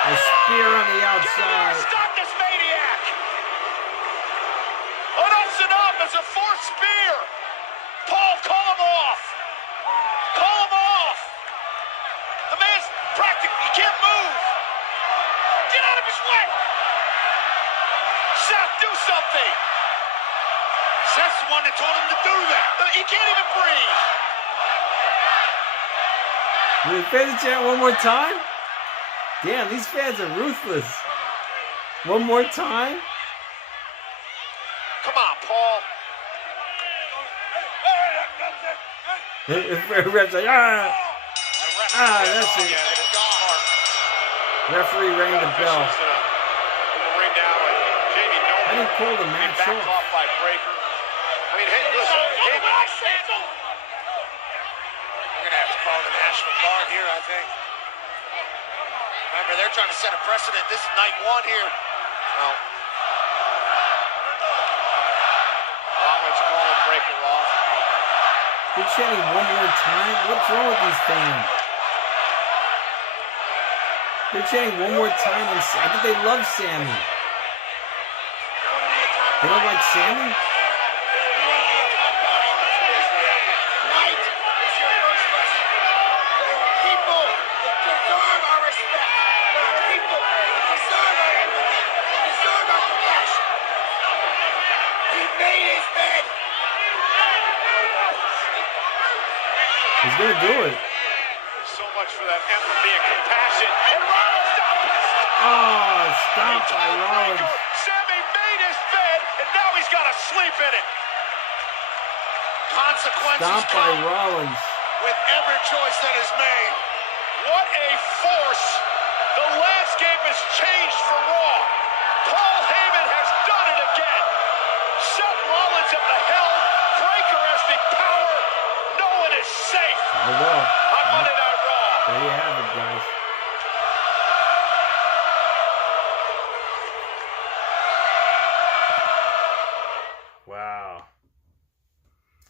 A spear on the outside. Stop this maniac! Enough's enough. It's a 4th spear. Paul, call him off. Call him off. The man's practically, he can't move. Get out of his way. Seth, do something. Seth's the one that told him to do that. He can't even breathe. Will the fans chant one more time? Damn, these fans are ruthless. One more time? Come on, Paul. Ref's like, that's it. Referee rang the bell. I didn't call the match off. By Breaker. I mean, hey, listen, we're going to have to call the National Guard here, I think. Remember, they're trying to set a precedent. This is night 1 here. Well, Rollins calling Breaker off. They're chanting one more time? What's wrong with these fans? They're chanting one more time. And I think they love Sami. They don't like Sami? Tonight is your first lesson. There are people that deserve our respect. There are people that deserve our empathy, that deserve our compassion. He made his bed. He's going to do it. So much for that empathy and compassion. And Rollins stopped it. Oh, stomped by Rollins. Sami made his bed, and now he's got to sleep in it. Consequences Stomped by Rollins. With every choice that is made. What a force. The landscape has changed for Raw. Paul Heyman has done it again. Seth Rollins at the helm. Breaker has the power. No one is safe. Oh, well. On Monday Night Raw. There you have it, guys. Wow.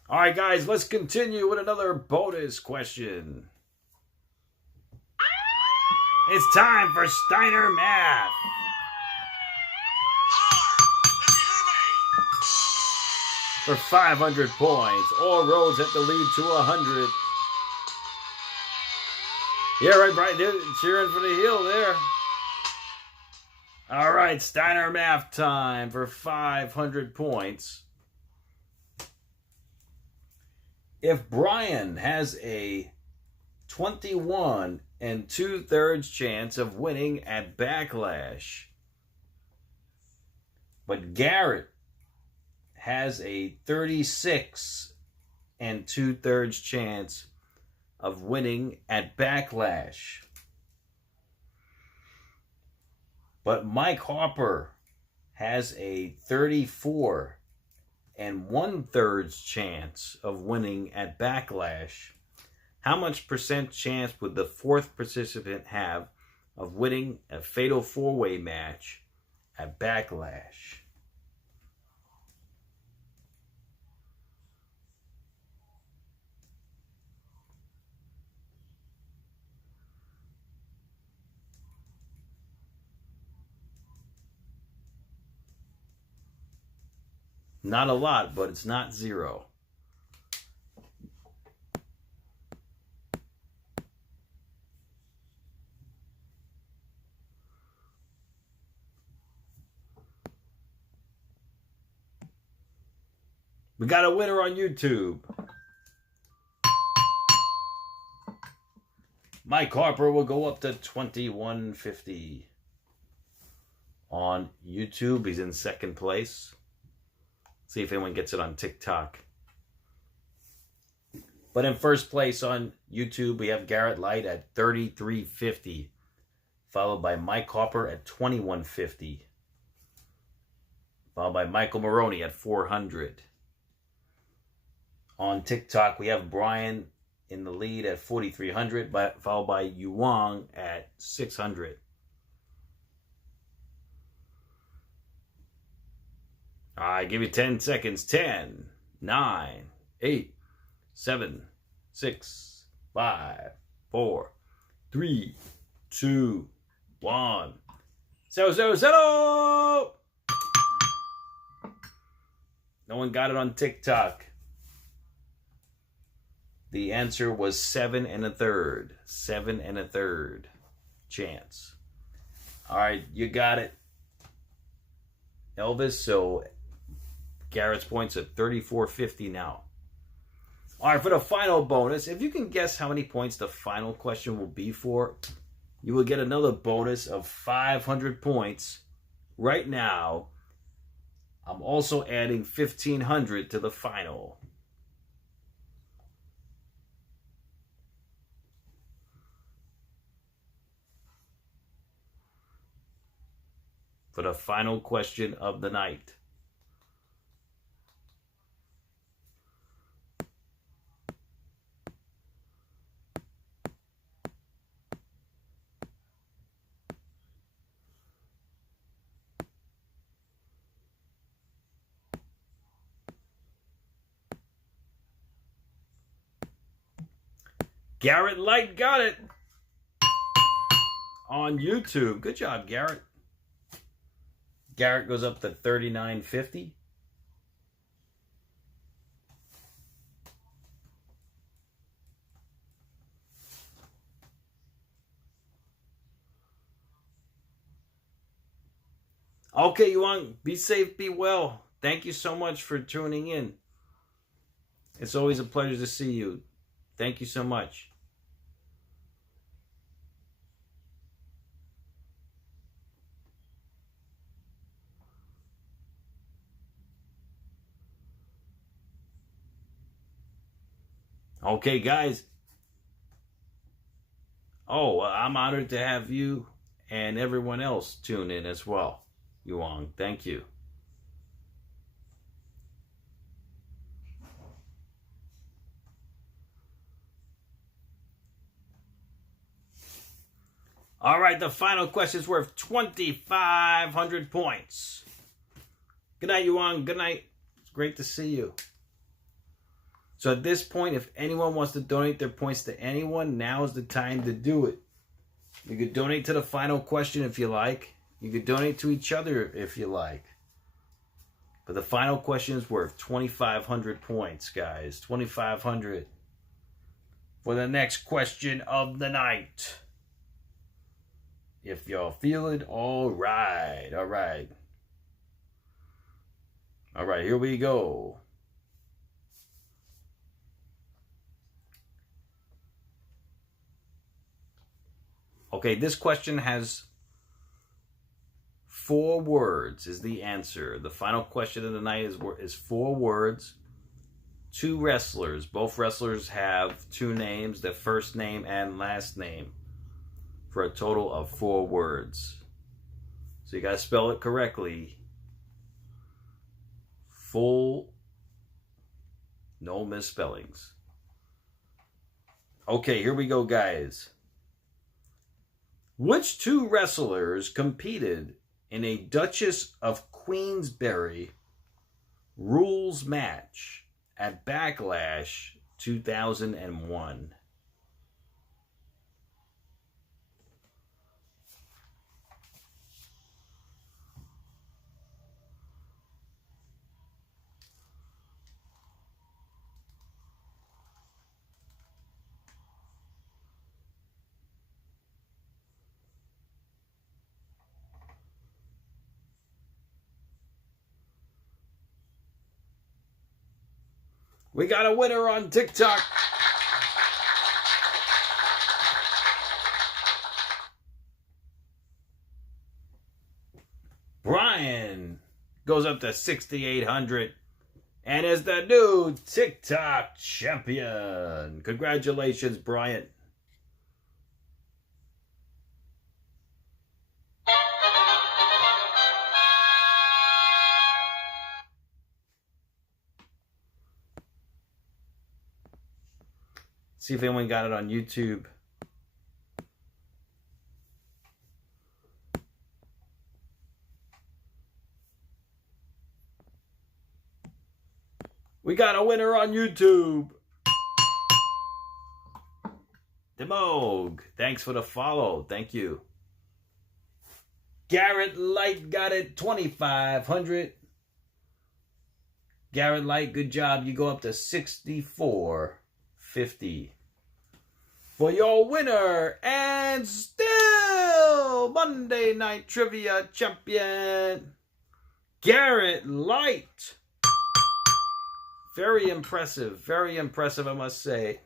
All right, guys, let's continue with another bonus question. It's time for Steiner Math. For 500 points, all roads have to lead to 100. Yeah, right, Brian. Cheering for the heel there. All right, Steiner Math time for 500 points. If Brian has a 21 2/3 chance of winning at Backlash, but Garrett has a 36 2/3 chance of winning at Backlash, but Mike Harper has a 34 1/3 chance of winning at Backlash, how much percent chance would the 4th participant have of winning a fatal 4-way match at Backlash. Not a lot, but it's not 0. We got a winner on YouTube. Mike Harper will go up to 2150 on YouTube. He's in second place. See if anyone gets it on TikTok. But in first place on YouTube, we have Garrett Light at 3350, followed by Mike Harper at 2150, followed by Michael Maroney at 400. On TikTok, we have Brian in the lead at 4,300, followed by Yuang at 600. All right, give you 10 seconds. 10, 9, 8, 7, 6, 5, 4, 3, 2, 1. Settle! No one got it on TikTok. The answer was 7 1/3. 7 1/3 chance. All right, you got it, Elvis. So Garrett's points at 3450 now. All right, for the final bonus, if you can guess how many points the final question will be for, you will get another bonus of 500 points. Right now, I'm also adding 1,500 to the final. For the final question of the night. Garrett Light got it on YouTube. Good job, Garrett. Garrett goes up to 3950. Okay, Yuan, be safe, be well. Thank you so much for tuning in. It's always a pleasure to see you. Thank you so much. Okay, guys. Oh, I'm honored to have you and everyone else tune in as well. Yuang, thank you. All right, the final question is worth 2,500 points. Good night, Yuang. Good night. It's great to see you. So at this point, if anyone wants to donate their points to anyone, now is the time to do it. You could donate to the final question if you like. You could donate to each other if you like. But the final question is worth 2,500 points, guys. 2,500 for the next question of the night. If y'all feel it, all right. All right. All right, here we go. Okay, this question has 4 words is the answer. The final question of the night is 4 words. 2 wrestlers. Both wrestlers have 2 names, their first name and last name, for a total of 4 words. So you got to spell it correctly. Full, no misspellings. Okay, here we go, guys. Which two wrestlers competed in a Duchess of Queensberry rules match at Backlash 2001? We got a winner on TikTok. Brian goes up to 6,800 and is the new TikTok champion. Congratulations, Brian. See if anyone got it on YouTube. We got a winner on YouTube. Demog, thanks for the follow. Thank you. Garrett Light got it, 2,500. Garrett Light, good job. You go up to 64.50 for your winner and still Monday Night Trivia champion, Garrett Light. Very impressive, I must say.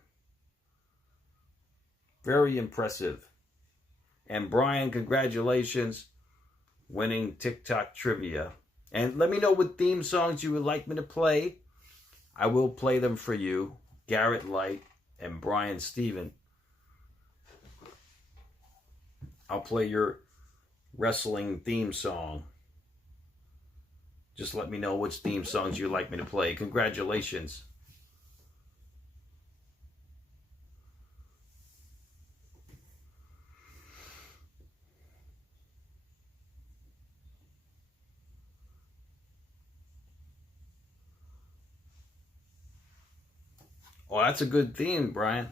Very impressive. And Brian, congratulations, winning TikTok trivia. And let me know what theme songs you would like me to play. I will play them for you, Garrett Light and Brian Steven. I'll play your wrestling theme song. Just let me know which theme songs you'd like me to play. Congratulations. Oh, that's a good theme, Brian.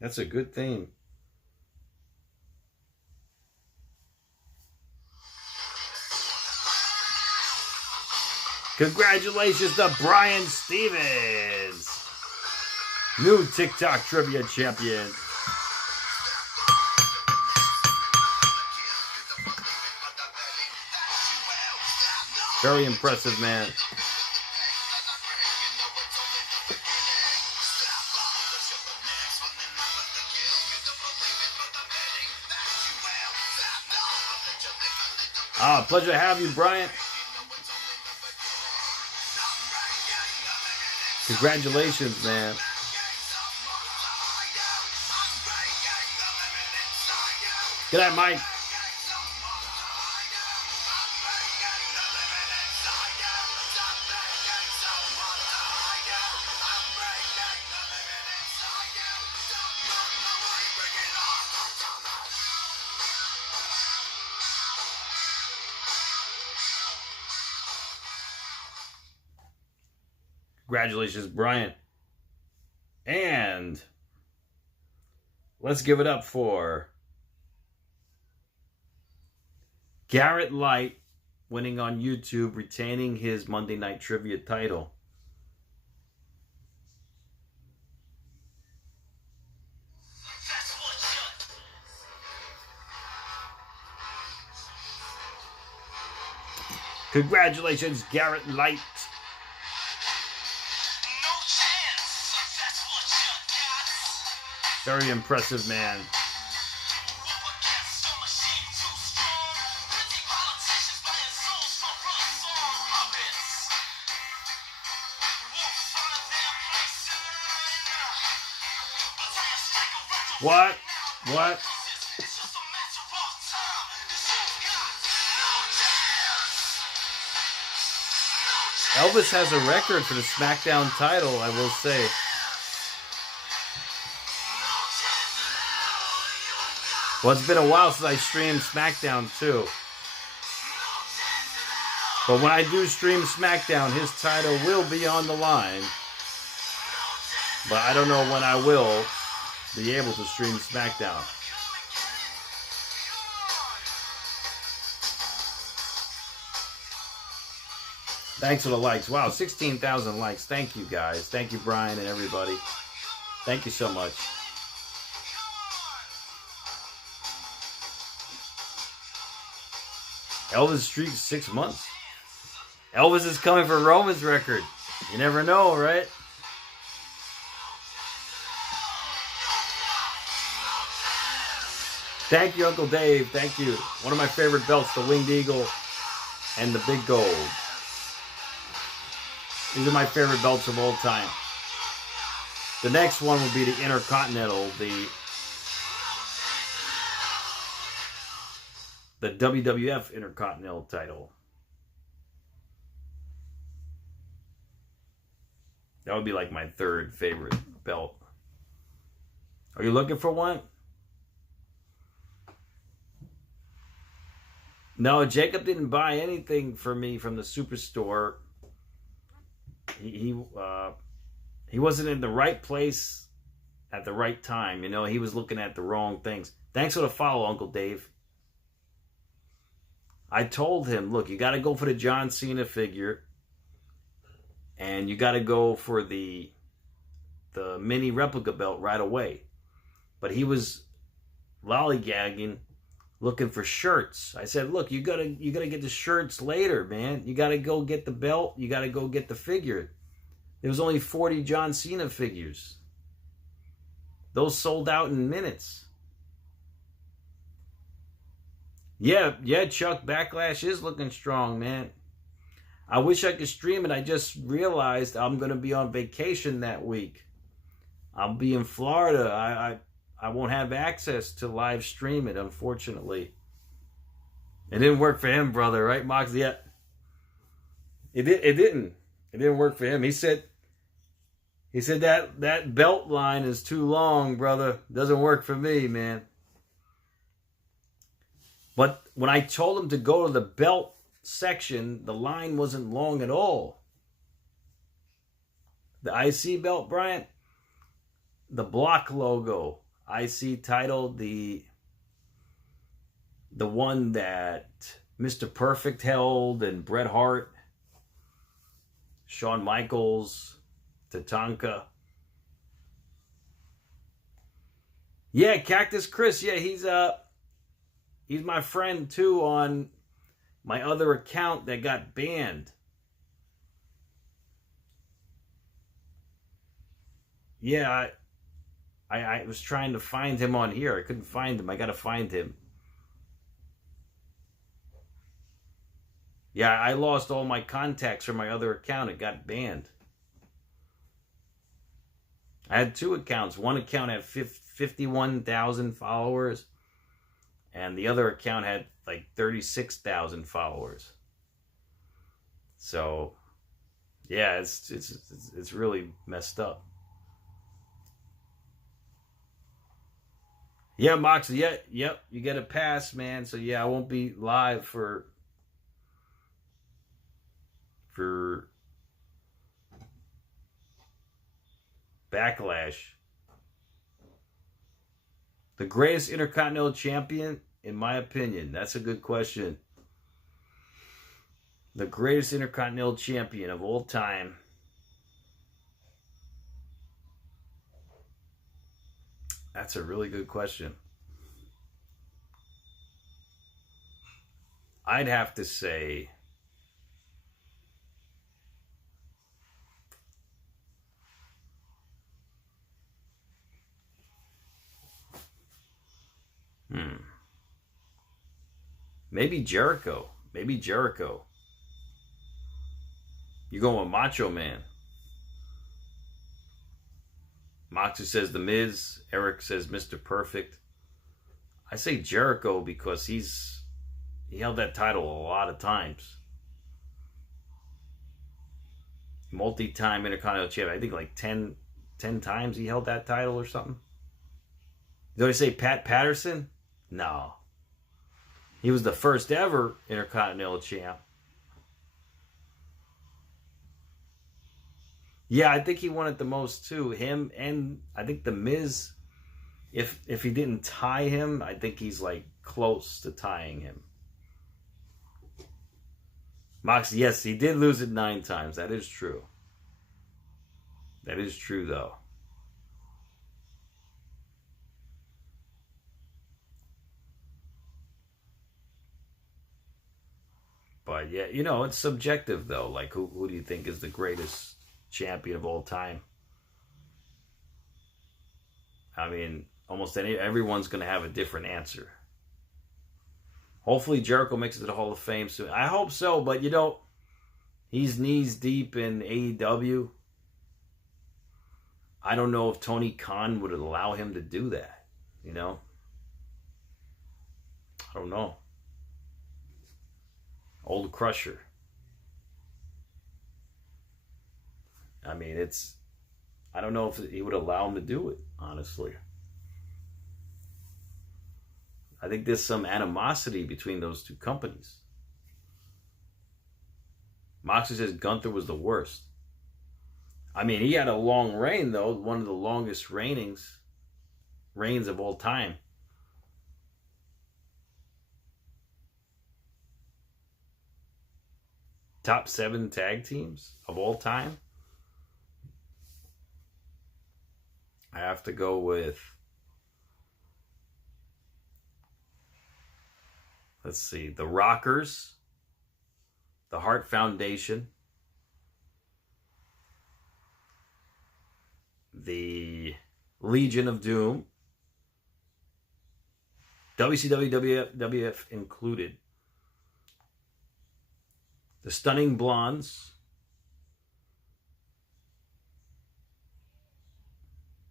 That's a good theme. Congratulations to Brian Stevens, new TikTok trivia champion. Very impressive, man. Pleasure to have you, Brian. Congratulations, man. Good night, Mike. Congratulations, Brian. And let's give it up for Garrett Light, winning on YouTube, retaining his Monday Night Trivia title. Congratulations, Garrett Light. Very impressive, man. What? What? Elvis has a record for the SmackDown title, I will say. Well, it's been a while since I streamed SmackDown, too. But when I do stream SmackDown, his title will be on the line. But I don't know when I will be able to stream SmackDown. Thanks for the likes. Wow, 16,000 likes. Thank you, guys. Thank you, Brian and everybody. Thank you so much. Elvis streak 6 months. Elvis is coming for Roman's record. You never know, right? Thank you, Uncle Dave. Thank you. One of my favorite belts, the Winged Eagle and the Big Gold. These are my favorite belts of all time. The next one will be the Intercontinental, the WWF Intercontinental title. That would be like my third favorite belt. Are you looking for one? No, Jacob didn't buy anything for me from the Superstore. He wasn't in the right place at the right time. You know, he was looking at the wrong things. Thanks for the follow, Uncle Dave. I told him, look, you got to go for the John Cena figure. And you got to go for the mini replica belt right away. But he was lollygagging, looking for shirts. I said, look, you gotta get the shirts later, man. You gotta go get the belt. You gotta go get the figure. There was only 40 John Cena figures. Those sold out in minutes. Yeah, Chuck, Backlash is looking strong, man. I wish I could stream it. I just realized I'm going to be on vacation that week. I'll be in Florida. I won't have access to live stream it, unfortunately. It didn't work for him, brother, right, Mox? Yeah. It didn't. It didn't work for him. He said that belt line is too long, brother. Doesn't work for me, man. But when I told him to go to the belt section, the line wasn't long at all. The IC belt, Bryant, the block logo, IC title, the one that Mr. Perfect held and Bret Hart, Shawn Michaels, Tatanka. Yeah, Cactus Chris. Yeah, he's my friend too on my other account that got banned. Yeah, I was trying to find him on here. I couldn't find him. I got to find him. Yeah, I lost all my contacts from my other account. It got banned. I had two accounts. One account had 51,000 followers, and the other account had like 36,000 followers. So, yeah, it's really messed up. Yeah, Moxie. Yeah, yep. You get a pass, man. So yeah, I won't be live for Backlash. The greatest Intercontinental Champion, in my opinion. That's a good question. The greatest Intercontinental Champion of all time. That's a really good question. I'd have to say maybe Jericho. Maybe Jericho. You're going with Macho Man. Moxie says The Miz. Eric says Mr. Perfect. I say Jericho because he held that title a lot of times. multi-time Intercontinental Champion. I think like 10 times he held that title or something. Did I say Pat Patterson? No. He was the first ever Intercontinental Champ. Yeah, I think he won it the most too. Him and I think The Miz, if he didn't tie him, I think he's like close to tying him. Mox, yes, he did lose it 9 times. That is true. That is true, though. But yeah, you know, it's subjective though. Like, who do you think is the greatest champion of all time? I mean, almost everyone's going to have a different answer. Hopefully Jericho makes it to the Hall of Fame soon. I hope so, but you know, he's knees deep in AEW. I don't know if Tony Khan would allow him to do that, you know? I don't know. Old Crusher. I mean, I don't know if he would allow him to do it, honestly. I think there's some animosity between those two companies. Moxley says Gunther was the worst. I mean, he had a long reign, though. One of the longest reigns of all time. Top 7 tag teams of all time. I have to go with, let's see, the Rockers, the Hart Foundation, the Legion of Doom, WCW, WWF included, the Stunning Blondes,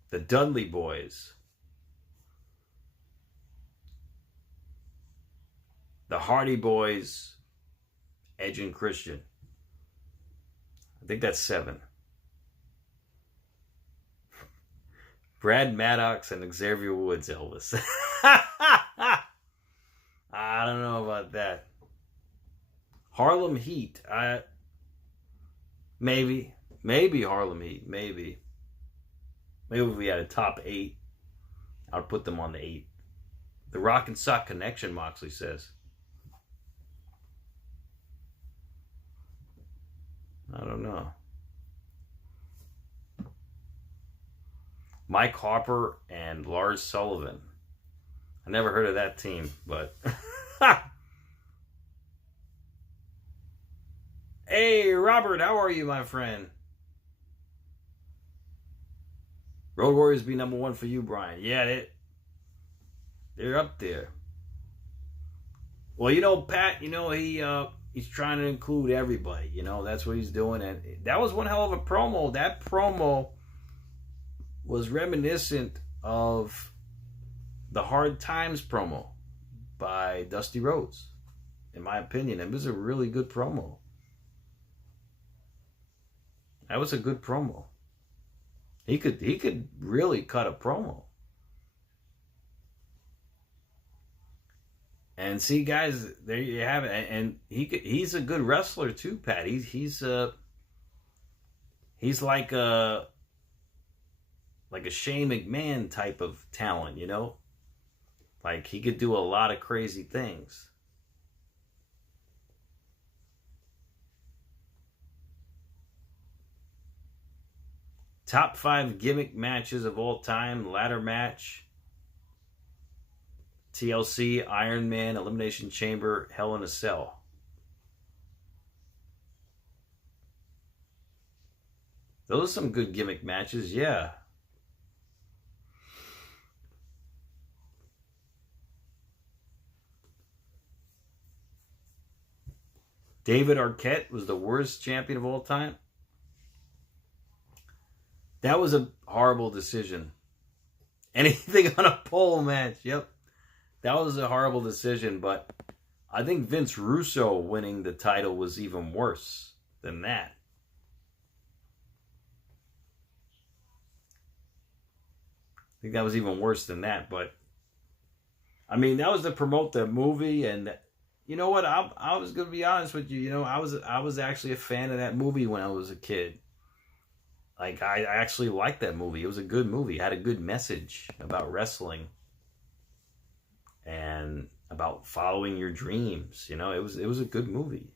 the Dudley Boys, the Hardy Boys, Edge and Christian. I think that's 7. Brad Maddox and Xavier Woods, Elvis. I don't know about that. Harlem Heat. Maybe Harlem Heat. Maybe if we had a top 8, I would put them on the 8. The Rock and Sock Connection, Moxley says. I don't know. Mike Harper and Lars Sullivan. I never heard of that team, but... Hey, Robert, how are you, my friend? Road Warriors be number 1 for you, Brian. Yeah, they're up there. Well, you know, Pat, you know, he's trying to include everybody. You know, that's what he's doing. And that was one hell of a promo. That promo was reminiscent of the Hard Times promo by Dusty Rhodes, in my opinion. It was a really good promo. That was a good promo. He could really cut a promo. And see, guys, there you have it. And he's a good wrestler too, Pat. He's like a Shane McMahon type of talent, you know? Like, he could do a lot of crazy things. Top 5 gimmick matches of all time. Ladder match. TLC, Iron Man, Elimination Chamber, Hell in a Cell. Those are some good gimmick matches, yeah. David Arquette was the worst champion of all time. That was a horrible decision. Anything on a pole match, yep. That was a horrible decision, but I think Vince Russo winning the title was even worse than that. think that was even worse than that. But I mean, that was to promote the movie, and you know what? I was gonna be honest with you. You know, I was actually a fan of that movie when I was a kid. Like, I actually liked that movie. It was a good movie. It had a good message about wrestling and about following your dreams. You know, it was a good movie.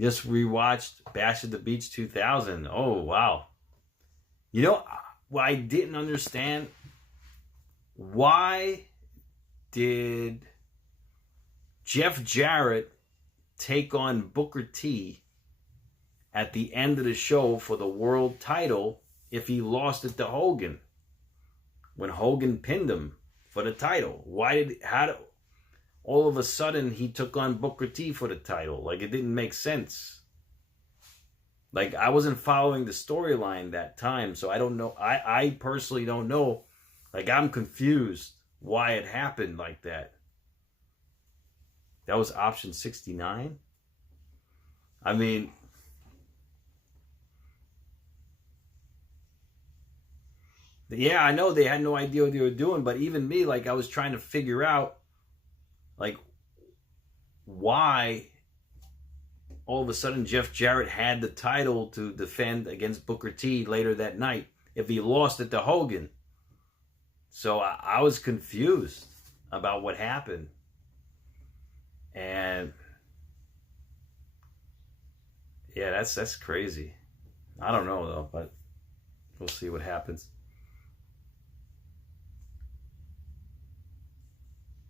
Just rewatched Bash at the Beach 2000. Oh, wow. You know, what I didn't understand, why did Jeff Jarrett take on Booker T at the end of the show for the world title if he lost it to Hogan? When Hogan pinned him for the title. How all of a sudden he took on Booker T for the title? Like, it didn't make sense. Like, I wasn't following the storyline that time, so I don't know. I personally don't know. Like, I'm confused why it happened like that. That was option 69? I mean, yeah, I know they had no idea what they were doing, but even me, like, I was trying to figure out, like, why all of a sudden Jeff Jarrett had the title to defend against Booker T later that night if he lost it to Hogan. So I was confused about what happened. And yeah, that's crazy. I don't know though, but we'll see what happens.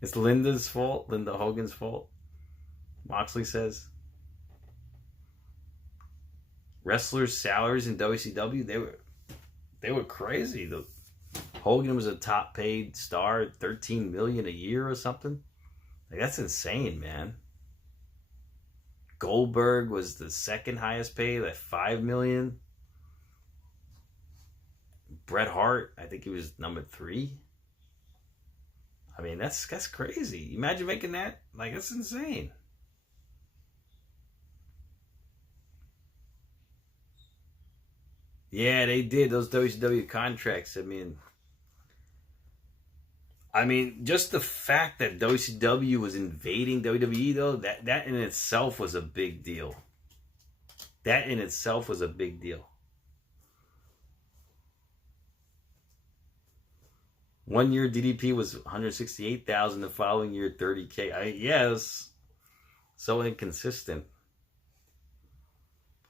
It's Linda Hogan's fault, Moxley says. Wrestlers' salaries in WCW, they were crazy. Hogan was a top paid star, $13 million a year or something. Like, that's insane, man. Goldberg was the second highest paid at $5 million. Bret Hart, I think he was number 3. I mean, that's crazy. Imagine making that. Like, that's insane. Yeah, they did those WCW contracts. I mean, just the fact that WCW was invading WWE, though, that in itself was a big deal. That in itself was a big deal. One year DDP was $168,000. The following year, $30K. Yes, so inconsistent.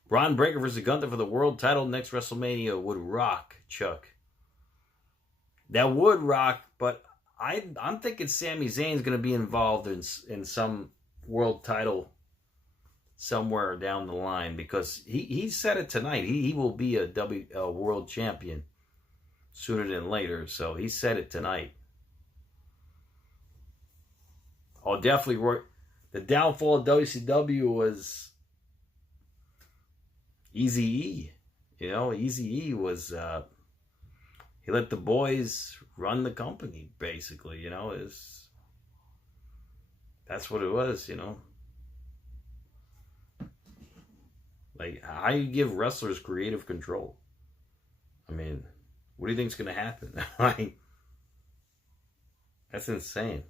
Bron Breakker versus Gunther for the world title next WrestleMania would rock, Chuck. That would rock, but I'm thinking Sami Zayn's going to be involved in some world title somewhere down the line, because he said it tonight. He will be a world champion sooner than later. So he said it tonight. Oh, definitely. The downfall of WCW was Eazy-E. You know, Eazy-E was, he let the boys run the company, basically. You know, that's what it was, you know. Like, how you give wrestlers creative control? I mean, what do you think's going to happen? Like, that's insane.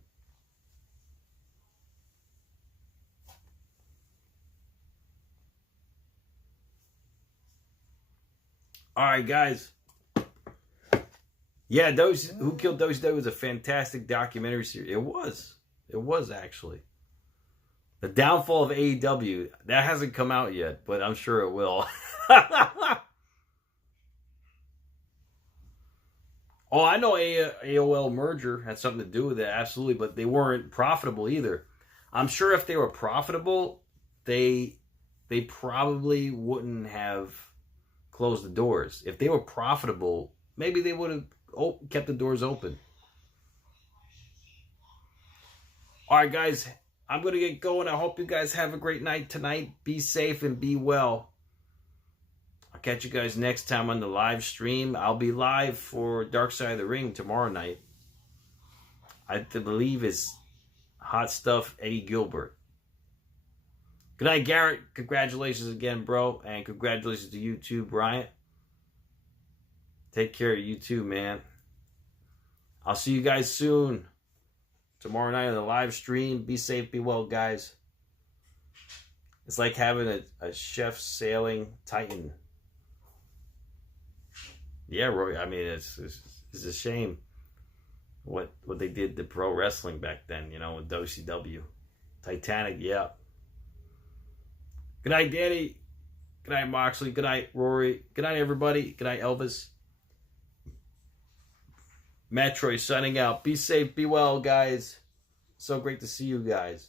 All right, guys. Yeah, Who Killed WCW was a fantastic documentary series. It was actually. The downfall of AEW, that hasn't come out yet, but I'm sure it will. Oh, I know AOL merger had something to do with it, absolutely, but they weren't profitable either. I'm sure if they were profitable, they probably wouldn't have closed the doors. If they were profitable, maybe they would have kept the doors open. All right, guys, I'm going to get going. I hope you guys have a great night tonight. Be safe and be well. I'll catch you guys next time on the live stream. I'll be live for Dark Side of the Ring tomorrow night. I believe it's Hot Stuff Eddie Gilbert. Good night, Garrett. Congratulations again, bro. And congratulations to you too, Bryant. Take care of you too, man. I'll see you guys soon. Tomorrow night on the live stream. Be safe, be well, guys. It's like having a chef sailing Titan. Yeah, Roy. I mean, it's a shame what they did to pro wrestling back then, you know, with WCW. Titanic, yeah. Good night, Danny. Good night, Moxley. Good night, Rory. Good night, everybody. Good night, Elvis. MATTROISE signing out. Be safe, be well, guys. So great to see you guys.